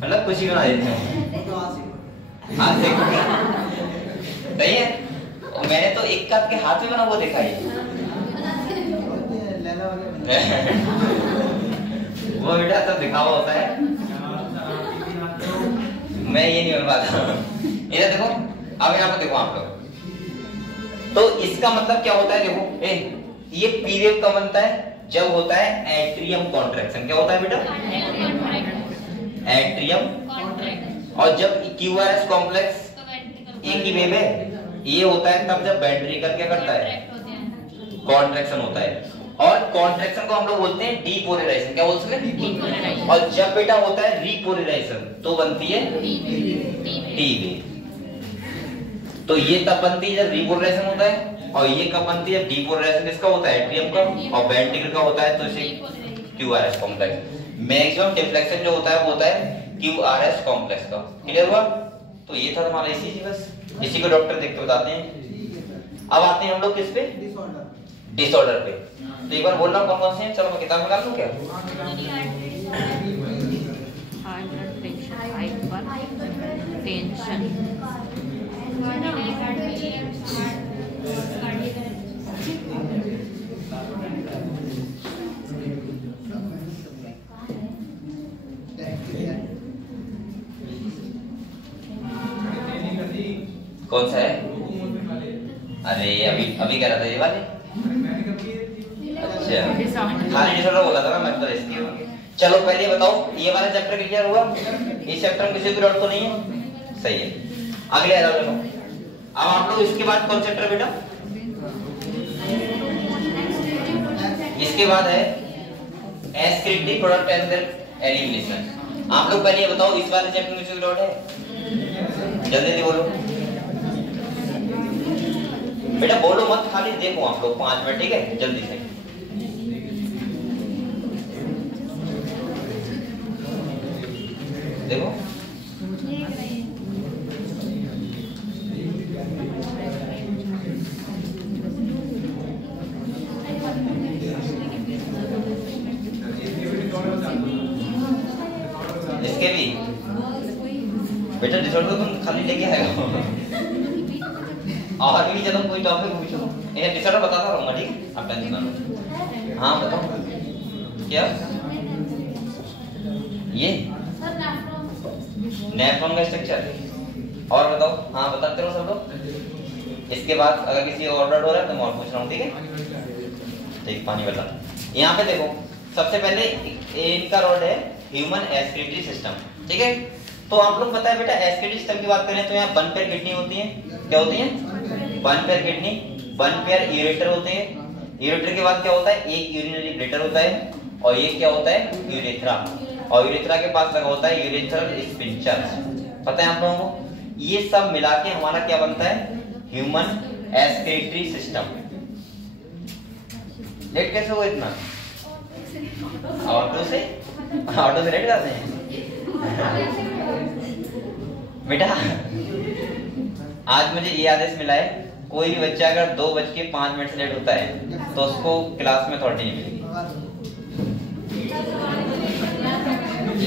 मतलब कुछ ही बना देते हैं। सही है। और मैंने तो एक का के हाथ में बना वो देखा है वो बेटा तो दिखावा होता है, मैं ये नहीं बन पाता। इधर देखो, अब यहाँ पे देखो आप लोग, तो इसका मतलब क्या होता है? देखो ये पी वेव का बनता है जब होता है एट्रियम कॉन्ट्रैक्शन। क्या होता है बेटा? एट्रियम। और जब QRS कॉम्प्लेक्स एक ही वेव है, ये होता है तब जब वेंट्रिकल क्या करता है? कॉन्ट्रैक्शन होता है। और कॉन्ट्रैक्शन को हम लोग बोलते हैं डीपोलराइजेशन। क्या बोलते हैं? और जब बेटा होता है रीपोलराइजेशन तो बनती है टी वेव। तो ये तब बनती है जब रीपोलराइजेशन होता है, और ये कब बनती है? डीपोलराइजेशन किसका होता है? एट्रियम का। और वेंट्रिकल का होता है तो इसे QRS कॉम्प्लेक्स। मैक्सिमम डिफ्लेक्शन जो होता है वो होता है QRS कॉम्प्लेक्स का। क्लियर हुआ? तो ये था हमारा ईसीजी। बस इसी को डॉक्टर देख के बताते हैं। अब आते हैं हम लोग किस पे? डिसऑर्डर पे। तो एक बार बोल रहा हूँ कौन कौन से हैं। चलो मैं किताब निकाल लूं क्या? High blood pressure, hyper tension, कौन सा है? अरे अभी कह रहा था ये वाले। अच्छा खाली डिसऑर्डर बोला था ना मैं तो इसकी। चलो पहले बताओ ये वाला चैप्टर क्लियर हुआ? इस चैप्टर में किसी को डाउट तो नहीं है? सही है। अगले आ जाओ। अब आप लोग इसके बाद कौन चैप्टर बेटा? इसके बाद है एस्क्रिप्टिव प्रोडक्ट एंड देयर एलिमिनेशन। आप लोग पहले ये बताओ इस वाले चैप्टर में किसी को डाउट है? जल्दी जल्दी बोलो बेटा, बोलो मत, खाली देखो आप लोग 5 मिनट, ठीक है? जल्दी से। देखो इसके भी बेटा डिसऑर्डर तुम खाली लेके आएगा और भी चलो कोई टॉपिक पूछो। ये डिसऑर्डर बताता रहूंगा, ठीक है? आप टेंशन ना लो। हाँ बताओ क्या ये नेफ्रॉन का स्ट्रक्चर। और बताओ। हाँ बताते रहो सब लोग। इसके बाद अगर किसी और डाउट हो रहा है तो मैं और पूछ रहा हूँ, ठीक है? ठीक, पानी वाला। यहाँ पे देखो सबसे पहले इनका रोड है ह्यूमन एस्पिरेटरी सिस्टम, ठीक है। तो आप लोग पता है बेटा एस्पिरेटरी सिस्टम की बात करें तो यहाँ 1 पेयर किडनी होती है, क्या होती है 1 पेयर किडनी, 1 पेयर यूरेटर होते हैं। यूरेटर के बाद क्या होता है, एक यूरिनरी ब्लैडर होता है और ये क्या होता है यूरेथ्रा, और यूरेथ्रा के पास लगा होता है यूरेथ्रल स्फिंक्टर, पता है आप लोगों को। ये सब मिला के हमारा क्या बनता है ह्यूमन एस्पिरेटरी सिस्टम। लेट कैसे हुआ इतना, ऑटो से लेट जाते हैं बेटा। आज मुझे ये आदेश मिला है, कोई भी बच्चा अगर 2:05 से लेट होता है तो उसको क्लास में अथॉरिटी नहीं मिलेगी,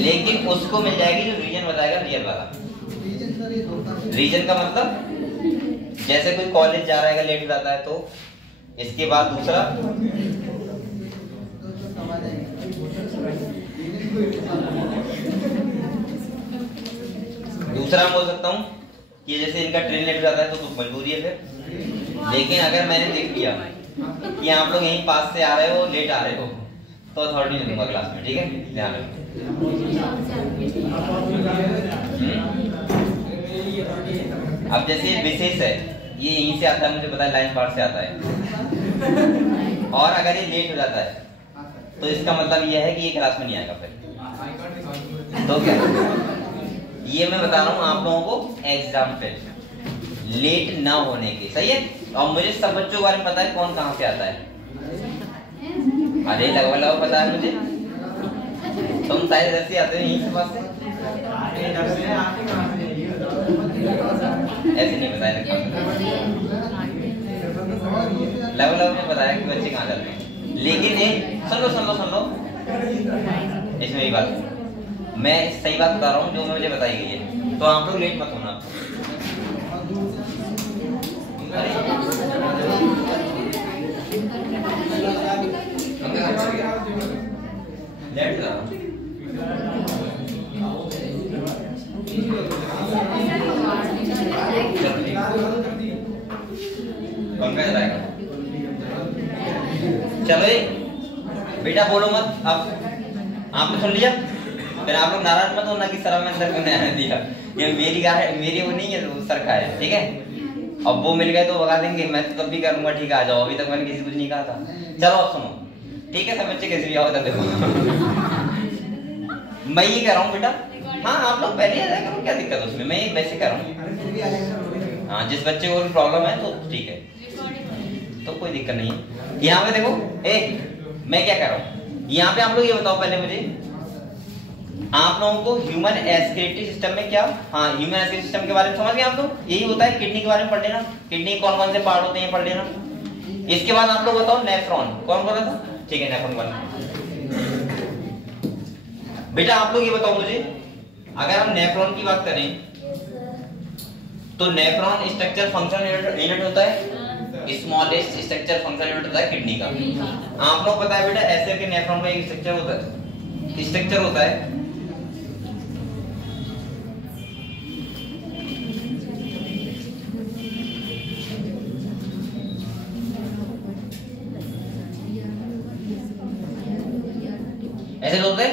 लेकिन उसको मिल जाएगी जो रीजन बताएगा रियल वाला। रीजन का मतलब जैसे कोई कॉलेज जा रहा है लेट हो जाता है तो इसके बाद दूसरा मैं बोल सकता हूँ कि जैसे इनका ट्रेन लेट हो जाता है तो मजबूरी है फिर। लेकिन अगर मैंने देख लिया कि आप लोग यहीं पास से आ रहे हो लेट आ रहे हो तो अथॉरिटी नहीं दूंगा क्लास में, ठीक है, ध्यान रखो। अब जैसे विशेष है ये यहीं से आता है, मुझे पता है लाइन बार से आता है, और अगर ये लेट हो जाता है तो इसका मतलब ये है कि ये क्लास में नहीं आएगा फिर। तो क्या ये मैं बता रहा हूँ आप लोगों को एग्जाम्पल लेट ना होने के, सही है। और मुझे सब बच्चों के बारे में पता है कौन कहाँ से आता है, अरे लगभग पता है मुझे, तुम सारे इधर से आते हो यहीं से पास से, ऐसे नहीं बताया लगभग में बताया कि बच्चे कहाँ जाते हैं। लेकिन ये सुन लो इसमें ये बात मैं सही बात बता रहा हूँ जो मुझे बताई गई है, तो आप लोग लेट मत होना। चलो बेटा बोलो मत, अब आपने सुन लिया, फिर आप लोग नाराज मत होना कि सर में अंदर को नहीं दिया, ये मेरी गाय मेरी वो नहीं है, वो सर का है, ठीक है। अब वो मिल गए तो भगा देंगे, मैं तो तब भी करूंगा, ठीक है आ जाओ, अभी तक मैंने किसी कुछ नहीं कहा था। चलो अब सुनो, ठीक है, सब बच्चे कैसे भी आओ देखो मैं ये कह रहा हूँ बेटा, हाँ आप लोग पहले आ जाया करो, क्या दिक्कत है उसमें, मैं वैसे कह रहा हूँ। हाँ जिस बच्चे को प्रॉब्लम है तो ठीक है, तो कोई दिक्कत नहीं है। यहाँ पे देखो मैं क्या कर रहा हूँ, यहाँ पे आप लोग ये बताओ पहले मुझे, आप लोगों को ह्यूमन एस्पिरेटरी सिस्टम में क्या, हाँ ह्यूमन एस्पिरेटरी सिस्टम के बारे में समझ गए आप लोग, यही होता है। किडनी के बारे में पढ़ लेना, किडनी कौन कौन से पार्ट होते हैं पढ़ लेना। इसके बाद आप लोग बताओ नेफ्रॉन, कौन बोला था, ठीक है नेफ्रॉन वाला। बेटा आप लोग ये बताओ मुझे, अगर हम नेफ्रॉन की बात करें तो नेफ्रॉन स्ट्रक्चर फंक्शन यूनिट होता है, स्मॉलेस्ट स्ट्रक्चर फंक्शन यूनिट होता है किडनी का। आप लोग पता है बेटा ऐसे के नेफ्रॉन का एक स्ट्रक्चर होता है, ऐसे होता है,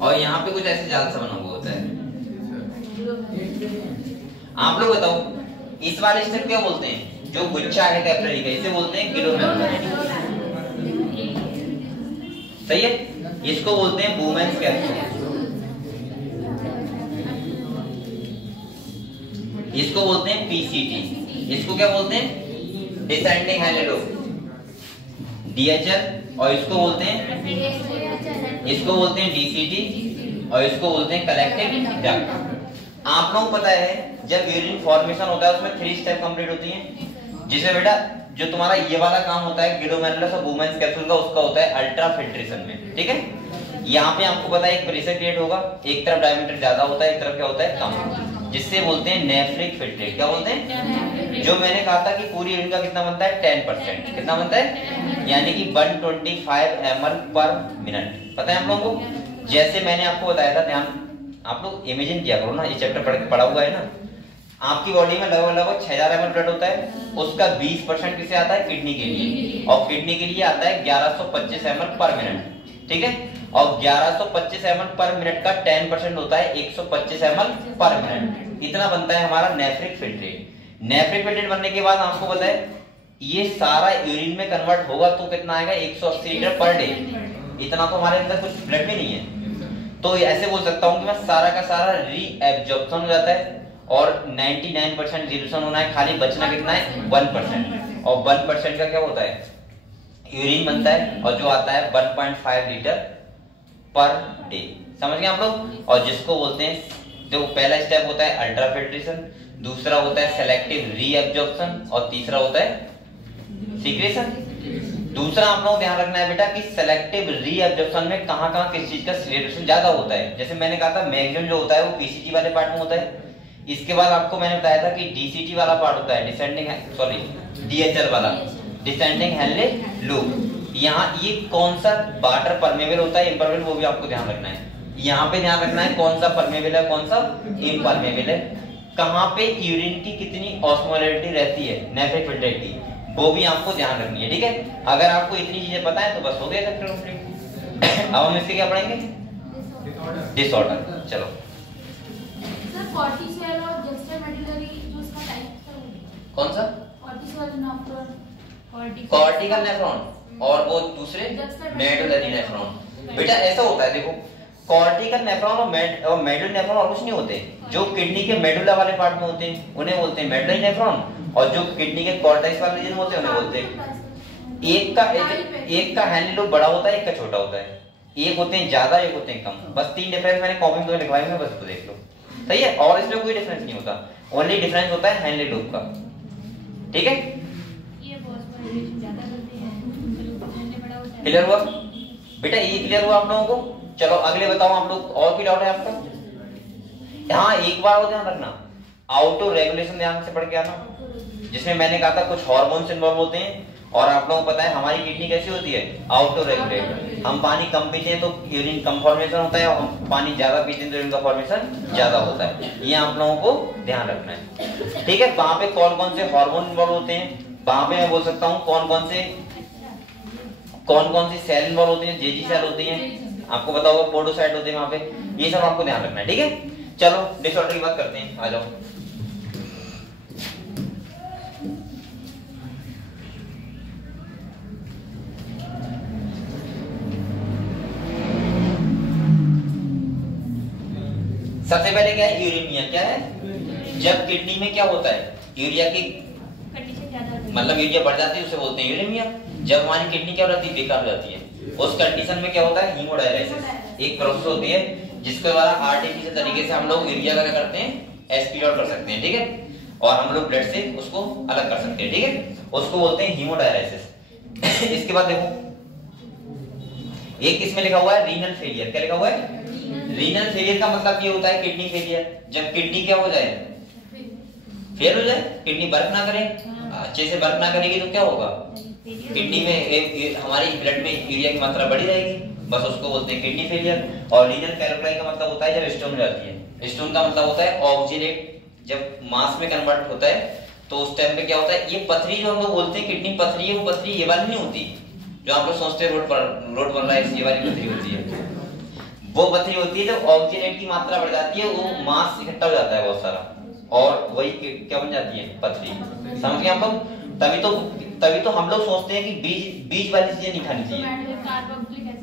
और यहाँ पे कुछ ऐसे जाल सा बना हुआ होता है। आप लोग बताओ इस वाले स्टेप क्या बोलते हैं, जो गुच्छा है कैपिलरी का, इसे बोलते हैं ग्लोमेरुलर, सही है। इसको बोलते हैं वुमेन्स कैप्सूल, इसको बोलते हैं पीसीटी, इसको क्या बोलते हैं डिसेंडिंग हाइलेडो डीएचएल, और इसको बोलते हैं डीसीटी, और इसको बोलते हैं कलेक्टिव डक्ट। आप लोग पता है जब यूरिन फॉर्मेशन होता है उसमें 3 स्टेप कंप्लीट होती हैं, जिसमें बेटा जो तुम्हारा ये वाला काम होता है ग्लोमेरुलस और वुमेन्स कैप्सूल का, उसका होता है अल्ट्रा फिल्ट्रेशन में, ठीक है। यहाँ पे आपको पता है एक प्रेशर क्रिएट होगा, एक तरफ डायमीटर ज्यादा होता है, एक तरफ क्या होता है कम, जिससे बोलते हैं नेफ्रिक फिल्ट्रेट, क्या बोलते हैं। जो मैंने कहा था कि पूरी यूरिन का कितना बनता है 10%, कितना बनता है, यानी कि 125 ml पर मिनट, पता है हम लोगों को। जैसे मैंने आपको बताया था, ध्यान आप लोग इमेजिन किया करो ना, ये चैप्टर पढ़ा हुआ है ना, आपकी बॉडी में लगभग 6000 ml ब्लड होता है, उसका 20% किसे आता है किडनी के लिए, और किडनी के लिए आता है 1125 ml पर मिनट, ठीक है। और 1125 ml पर मिनट का 10% होता है 125 ml पर मिनट। इतना बनता है हमारा नेफ्रिक फिल्ट्रेट। नेफ्रिक फिल्ट्रेट बनने के बाद आपको पता है ये सारा यूरिन में कन्वर्ट होगा तो कितना आएगा 180 लीटर पर डे। इतना तो हमारे अंदर कुछ ब्लड में नहीं है, तो ऐसे बोल सकता हूं कि मैं सारा का सारा रीएब्जॉर्प्शन हो जाता है और 99% रिड्यूसन होना है, खाली बचना कितना है 1%। और 1% का क्या होता है यूरिन बनता है और जो आता है 1.5 लीटर पर डे। समझ गए आप लोग। और जिसको बोलते हैं जो पहला स्टेप होता है अल्ट्राफिल्ट्रेशन, दूसरा होता है सेलेक्टिव रीएब्जॉर्प्शन और तीसरा होता है सीक्रेशन। दूसरा आप लोगों को ध्यान रखना है बेटा कि सेलेक्टिव रीएब्जॉर्प्शन में कहां-कहां किस चीज का सीक्रेशन ज्यादा होता है। जैसे मैंने कहा था मैक्सिमम जो होता है वो पीसीटी वाले पार्ट में होता है। इसके बाद आपको मैंने बताया था कि डीसीटी वाला पार्ट होता है, डीएचएल वाला, डिसेंडिंग हेनले लूप। यहाँ ये कौन सा वाटर परमेबल होता है इम्परमेबल, वो भी आपको ध्यान रखना है। यहाँ पे ध्यान रखना है कौन सा परमेबल है कौन सा इम्परमेबल है, कहाँ पे यूरिन की कितनी ऑस्मोलैरिटी रहती है नेफ्रिक फिल्ट्रेट की, वो भी आपको ध्यान रखनी है। ठीक है, अगर आपको इतनी चीजें पता है तो बस हो गया चैप्टर कंप्लीट। अब हम इसके क्या पढ़ेंगे डिसऑर्डर। चलो सर कॉर्टिसोल और जस्टोमेडुलरी जो इसका टाइप है कौन सा कॉर्टिसोल नेफ्रॉन कॉर्टिकल नेफ्रॉन और वो दूसरे मेडुलरी नेफ्रॉन। बेटा ऐसा होता है देखो कॉर्टिकल नेफ्रॉन और मेडुलरी नेफ्रॉन और कुछ नहीं होते। जो किडनी के मेडुला वाले पार्ट में होते हैं उन्हें बोलते हैं मेडुलरी नेफ्रॉन और जो किडनी के कॉर्टेक्स वाले रीजन होते हैं उन्हें बोलते हैं। एक का हैंडल लूप बड़ा होता है एक का छोटा होता है, एक होते हैं ज्यादा एक होते हैं कम। बस 3 डिफरेंस मैंने कॉपी में लिखवाए हैं, बस तो देख लो सही है। और इसमें कोई डिफरेंस नहीं होता, ओनली डिफरेंस होता है हैंडल लूप का। ठीक है क्लियर हुआ बेटा, ये क्लियर हुआ आप लोगों को। चलो अगले बताओ आप लोग और कोई डाउट है आपका। हाँ एक बार वो ध्यान रखना ऑटो रेगुलेशन ध्यान से पढ़ के आना, जिसमें मैंने कहा था कुछ हार्मोन्स इन्वॉल्व होते हैं और आप लोगों को पता है हमारी किडनी कैसी होती है ऑटो रेगुलेट। हम पानी कम पीते हैं तो यूरिन कम फॉर्मेशन होता है और हम पानी ज्यादा पीते हैं तो यूरिन का फॉर्मेशन ज्यादा होता है। ये आप लोगों को ध्यान रखना है। ठीक है, वहां पे कौन कौन से हार्मोन इन्वॉल्व होते हैं, वहां पे मैं बोल सकता हूँ कौन कौन सी सेल इन्वॉल्व होती है, जेजी सेल होती है, आपको पता होगा पोडोसाइट होते हैं वहां पे, ये सब आपको ध्यान रखना है। ठीक है, चलो डिसऑर्डर की बात करते हैं, आ जाओ। सबसे पहले क्या है यूरेमिया। क्या है, जब किडनी में क्या होता है यूरिया की मतलब यूरिया बढ़ जाती है उसे बोलते हैं यूरेमिया। जब हमारी किडनी क्या हो जाती है बेकार हो जाती है, उस कंडीशन में क्या होता है हीमोडायलिसिस। एक प्रोसेस होती है जिसके द्वारा आर्टिफिशियल तरीके से हम लोग यूरिया का क्या करते हैं एस्पिरेट आउट कर सकते हैं। ठीक है, और हम लोग ब्लड से उसको अलग कर सकते हैं। ठीक है, उसको बोलते हैं हीमोडायलिसिस। इसके बाद देखो एक इसमें लिखा हुआ है रीनल फेलियर। क्या लिखा हुआ है रीनल फेलियर का मतलब ये होता है किडनी फेलियर। जब किडनी क्या हो जाए फेल हो जाए, किडनी वर्क ना करे, अच्छे से वर्क ना करेगी तो क्या होगा किडनी में हमारी ब्लड में यूरिया की मात्रा बढ़ी रहेगी, बस उसको बोलते हैं किडनी फेलियर। और रीनल कैलोक्लाई का मतलब होता है जब स्टोन हो जाती है। स्टोन का मतलब होता है ऑक्सीडेट, जब मास में कन्वर्ट होता है तो उस टाइम पे क्या होता है ये पथरी जो हम लोग बोलते हैं किडनी पथरी है, वो पथरी ये वाली नहीं होती जो आप लोग सोचते हैं रोड बन रहा है ये वाली पथरी होती है। वो पथरी होती है जब ऑक्सीडेट की मात्रा बढ़ जाती है, वो मास इकट्ठा हो जाता है बहुत सारा और वही क्या बन जाती है पथरी। समझ गए आप लोग। तभी तो हम लोग सोचते हैं कि बीज वाली चीजें नहीं खानी चाहिए।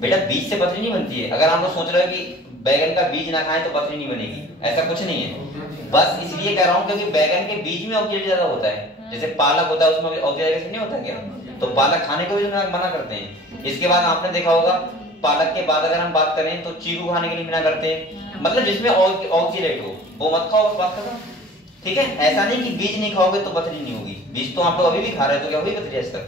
बेटा बीज से पथरी नहीं बनती है। अगर हम लोग सोच रहे हो कि बैगन का बीज ना खाएं तो पथरी नहीं बनेगी, ऐसा कुछ नहीं है। बस इसलिए कह रहा हूं क्योंकि बैगन के बीज में ऑक्सीडेट ज्यादा होता है। जैसे पालक होता है उसमें ऑक्सीडेट नहीं होता क्या, तो पालक खाने को भी मना करते हैं। इसके बाद आपने देखा होगा पालक के बाद अगर हम बात करें तो चीकू खाने के लिए मना करते हैं। मतलब जिसमें ऑक्सीडेट हो वो मत खाओ, बात खत्म। ठीक है, ऐसा नहीं कि बीज नहीं खाओगे तो पथरी नहीं होगी, बीज तो आप लोग अभी भी खा रहे हो तो क्या हुई पथरी आज तक।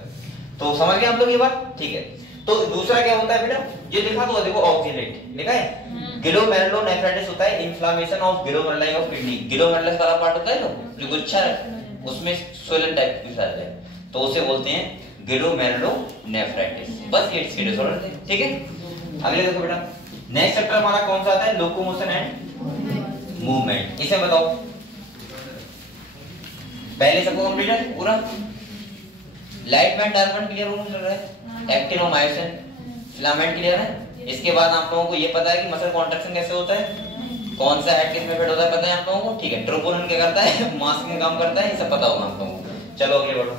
तो समझ गए आप लोग ये बात। ठीक है, तो दूसरा क्या होता है बेटा ये लिखा तो देखो ऑक्सीडेट लिखा है। ग्लोमेरुलोनेफ्राइटिस होता है inflammation of glomeruli of kidney. Glomerulus वाला पार्ट होता है जो गुच्छा है उसमें स्वेलन टाइप की साइज है तो उसे बोलते हैं ग्लोमेरुलोनेफ्राइटिस। बस ये इसके डिसऑर्डर थे। ठीक है, अगले देखो बेटा नेक्स्ट चैप्टर हमारा कौन सा आता है लोकोमोशन एंड मूवमेंट। इसे बताओ पहले सबको कंप्लीट है पूरा। लाइट एंड डार्क क्लियर हो चल रहा है, एक्टिन और मायोसिन फिलामेंट क्लियर है। इसके बाद आप लोगों को ये पता है कि मसल कॉन्ट्रैक्शन कैसे होता है, कौन सा हेड किस में फिट होता है, पता है आप लोगों को, ठीक है। ट्रोपोनिन क्या करता है, मास में काम करता है, ये सब पता होगा आप लोगों को। चलो अगले बढ़ो।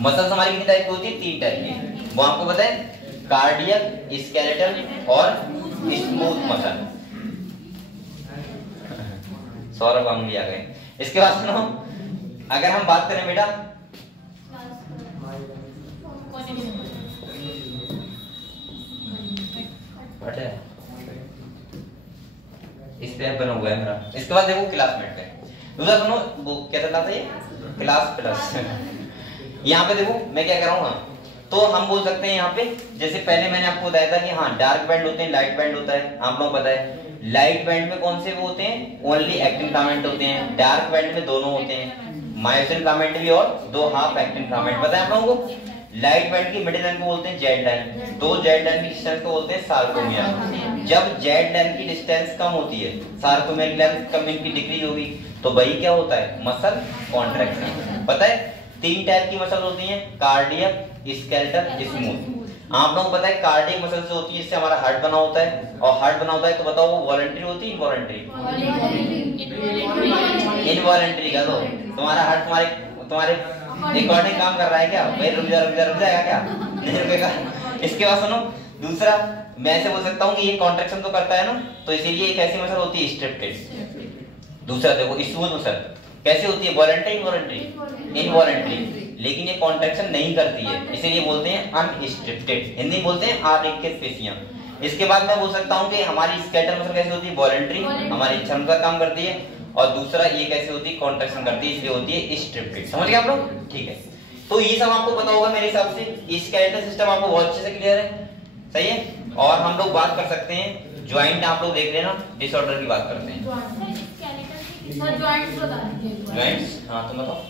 मसल्स हमारी कितनी टाइप की होती है, 3 टाइप की, वो आपको पता है, कार्डियक, स्केलेटल और स्मूथ मसल। सौरभ गांगुली आ गए। इसके बाद सुनो, अगर हम बात करें बेटा इस पे बना हुआ है मेरा। इसके बाद देखो क्लासमेट पे, दूसरा सुनो, वो क्या चल रहा था, ये क्लास प्लस। यहाँ पे देखो मैं क्या कर रहा हूँ, तो हम बोल सकते हैं यहाँ पे, जैसे पहले मैंने आपको बताया था कि हाँ डार्क बैंड होते हैं, लाइट बैंड होता है, आप लोगों को पता है। लाइट बैंड में कौन से वो होते हैं, ओनली एक्टिन फिलामेंट होते हैं। डार्क बैंड में दोनों होते हैं, मायोसिन फिलामेंट भी और 2 हाफ एक्टिन फिलामेंट। पता है आप लोगों को। लाइट बैंड की मिडिल लाइन को बोलते हैं जेड लाइन, 2 जेड लाइन की डिस्टेंस को बोलते हैं सार्कोमिया। जब जेड लाइन की डिस्टेंस कम होती है, सार्कोमिया की लेंथ कम इनकी डिक्रीज होगी, तो वही क्या होता है, मसल कॉन्ट्रैक्शन। पता है 3 टाइप की मसल होती हैं, कार्डियक, स्केलेटल, स्मूथ। आप लोगों को पता है कार्डियक मसल जो होती है, इससे हमारा हार्ट बना होता है, और हार्ट बना होता है तो बताओ वो वॉलंटरी होती है, इनवॉलंटरी? इनवॉलंटरी का तो तुम्हारा हार्ट तुम्हारे अकॉर्डिंग काम कर रहा है क्या भाई? रुक जाएगा क्या? नहीं रुकेगा। इसके बाद सुनो, दूसरा मैं ऐसे बोल सकता हूँ कि ये कॉन्ट्रैक्शन तो करता है ना, तो इसीलिए एक ऐसी मसल होती है स्ट्रिप्टेड। दूसरा देखो स्मूथ मसल कैसे होती है, वॉलंटरी, इनवॉलंटरी? इनवॉलंटरी, लेकिन ये कॉन्ट्रैक्शन नहीं करती है, इसीलिए बोलते हैं अनस्ट्रिप्टेड। हिंदी में बोलते हैं आरेखित पेशियां। इसके बाद मैं बोल सकता हूँ कि हमारी स्केलेटल मसल कैसे होती है, वॉलंटरी, हमारी इच्छा अनुसार काम करती है। और दूसरा ये कैसे होती है, कॉन्ट्रैक्शन करती है, इसलिए होती है स्ट्रिप्टेड। समझ गए आप लोग? ठीक है, तो ये सब आपको पता होगा मेरे हिसाब से। स्केलेटल सिस्टम आपको बहुत अच्छे से क्लियर है, सही है। और हम लोग बात कर सकते हैं ज्वाइंट, आप लोग देख लेना, डिसऑर्डर की बात करते हैं। ज्वाइंट्स, हाँ तुम बताओ।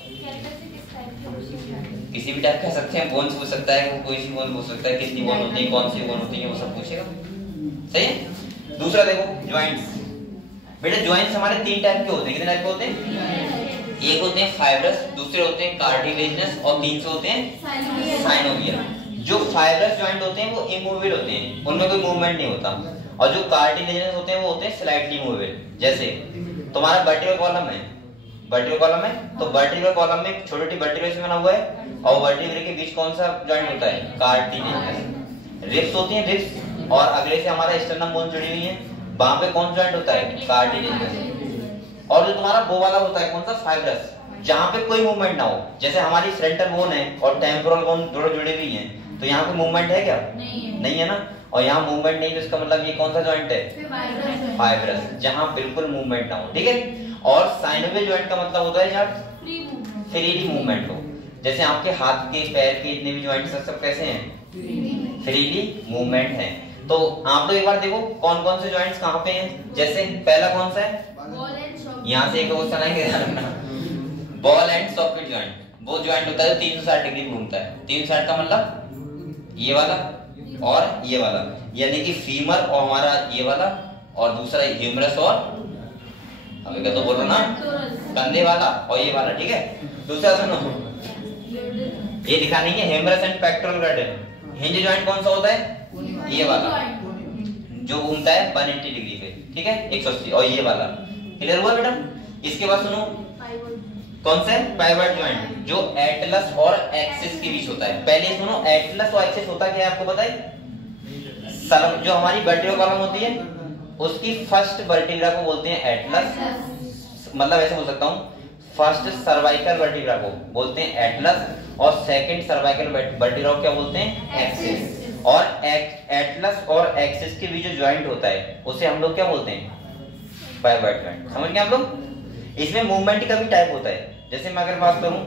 किसी भी टाइप कह सकते हैं, बोन्स पूछ सकता है, कोई सी बोन पूछ सकता है, कितनी बोन होती है, कौन सी बोन होती है, वो सब पूछेगा, सही है। दूसरा देखो ज्वाइंट्स, बेटा ज्वाइंट्स हमारे 3 टाइप के होते हैं। कितने टाइप के होते हैं? एक होते हैं फाइब्रस, दूसरे होते हैं कार्टिलेजिनस, और तीसरे होते हैं साइनोवियल। जो फाइब्रस ज्वाइंट होते हैं वो इमूवेबल होते हैं, उनमें कोई मूवमेंट नहीं होता। और जो कार्टिलेजिनस होते हैं वो होते हैं स्लाइटली मूवेबल। जैसे तुम्हारा वर्टिब्रल कॉलम है, वर्टिब्रल कॉलम है, तो वर्टिब्रल कॉलम में छोटी वर्टिब्रल से बना हुआ है, और वर्टिब्रल के बीच कौन सा जॉइंट होता है, कार्टिलेजिनस। रिब्स होती हैं, रिब्स, और अगले से हमारा स्टर्नम बोन जुड़ी हुई है, वहां पे कौन जॉइंट होता है, कार्टिलेजिनस। और जो तुम्हारा वो वाला होता है कौन सा, फाइब्रस, जहां पे कोई मूवमेंट ना हो। जैसे हमारी फ्रंटल बोन है और टेम्पोरल बोन दोनों जुड़ी हुई हैं, तो यहाँ पे मूवमेंट है क्या? नहीं है ना। और यहाँ मूवमेंट नहीं, तो इसका मतलब ये कौन सा जॉइंट है, फाइब्रस, जहां बिल्कुल मूवमेंट ना हो, ठीक है। और साइनोवियल जॉइंट का मतलब होता है जहाँ फ्रीली मूवमेंट हो। जैसे आपके हाथ के, पैर के जितने भी जॉइंट्स सब कैसे हैं, फ्रीली मूवमेंट हैं। तो आप लोग एक बार देखो कौन कौन से जॉइंट्स कहाँ पे हैं। जैसे पहला कौन सा है, यहाँ से एक क्वेश्चन आएंगे, बॉल एंड सॉकेट जॉइंट। वो जॉइंट होता है 360 डिग्री घूमता है। 360 का मतलब ये वाला और ये वाला, यानी कि फीमर और हमारा ये वाला, और दूसरा ह्यूमरस और अभी क्या तो बोल रहा ना, कंधे वाला और ये वाला, ठीक है। दूसरा सुनो, ये लिखा नहीं है, humerus and pectoral girdle. Hinge joint कौन सा होता है, ये वाला जो घूमता है 180 डिग्री पे, ठीक है, 180, और ये वाला। क्लियर हुआ बेटा? इसके बाद सुनो, कौन सा है, पाइवट जॉइंट, जो एटलस और एक्सिस के बीच होता है। पहले सुनो, एटलस और एक्सिस होता क्या है आपको पता है? जो हमारी वर्टिब्रल कॉलम होती है उसकी फर्स्ट वर्टिब्रा को बोलते हैं एटलस, मतलब ऐसे बोल सकता हूँ, फर्स्ट सर्वाइकल वर्टिब्रा को बोलते हैं एटलस, और सेकंड सर्वाइकल वर्टिब्रा को क्या बोलते हैं, एक्सिस। और एटलस और एक्सिस के बीच जो जॉइंट होता है उसे हम लोग क्या बोलते हैं, पाइवट जॉइंट। समझ गए आप लोग? इसमें मूवमेंट का भी टाइप होता है। जैसे मैं अगर बात करूं,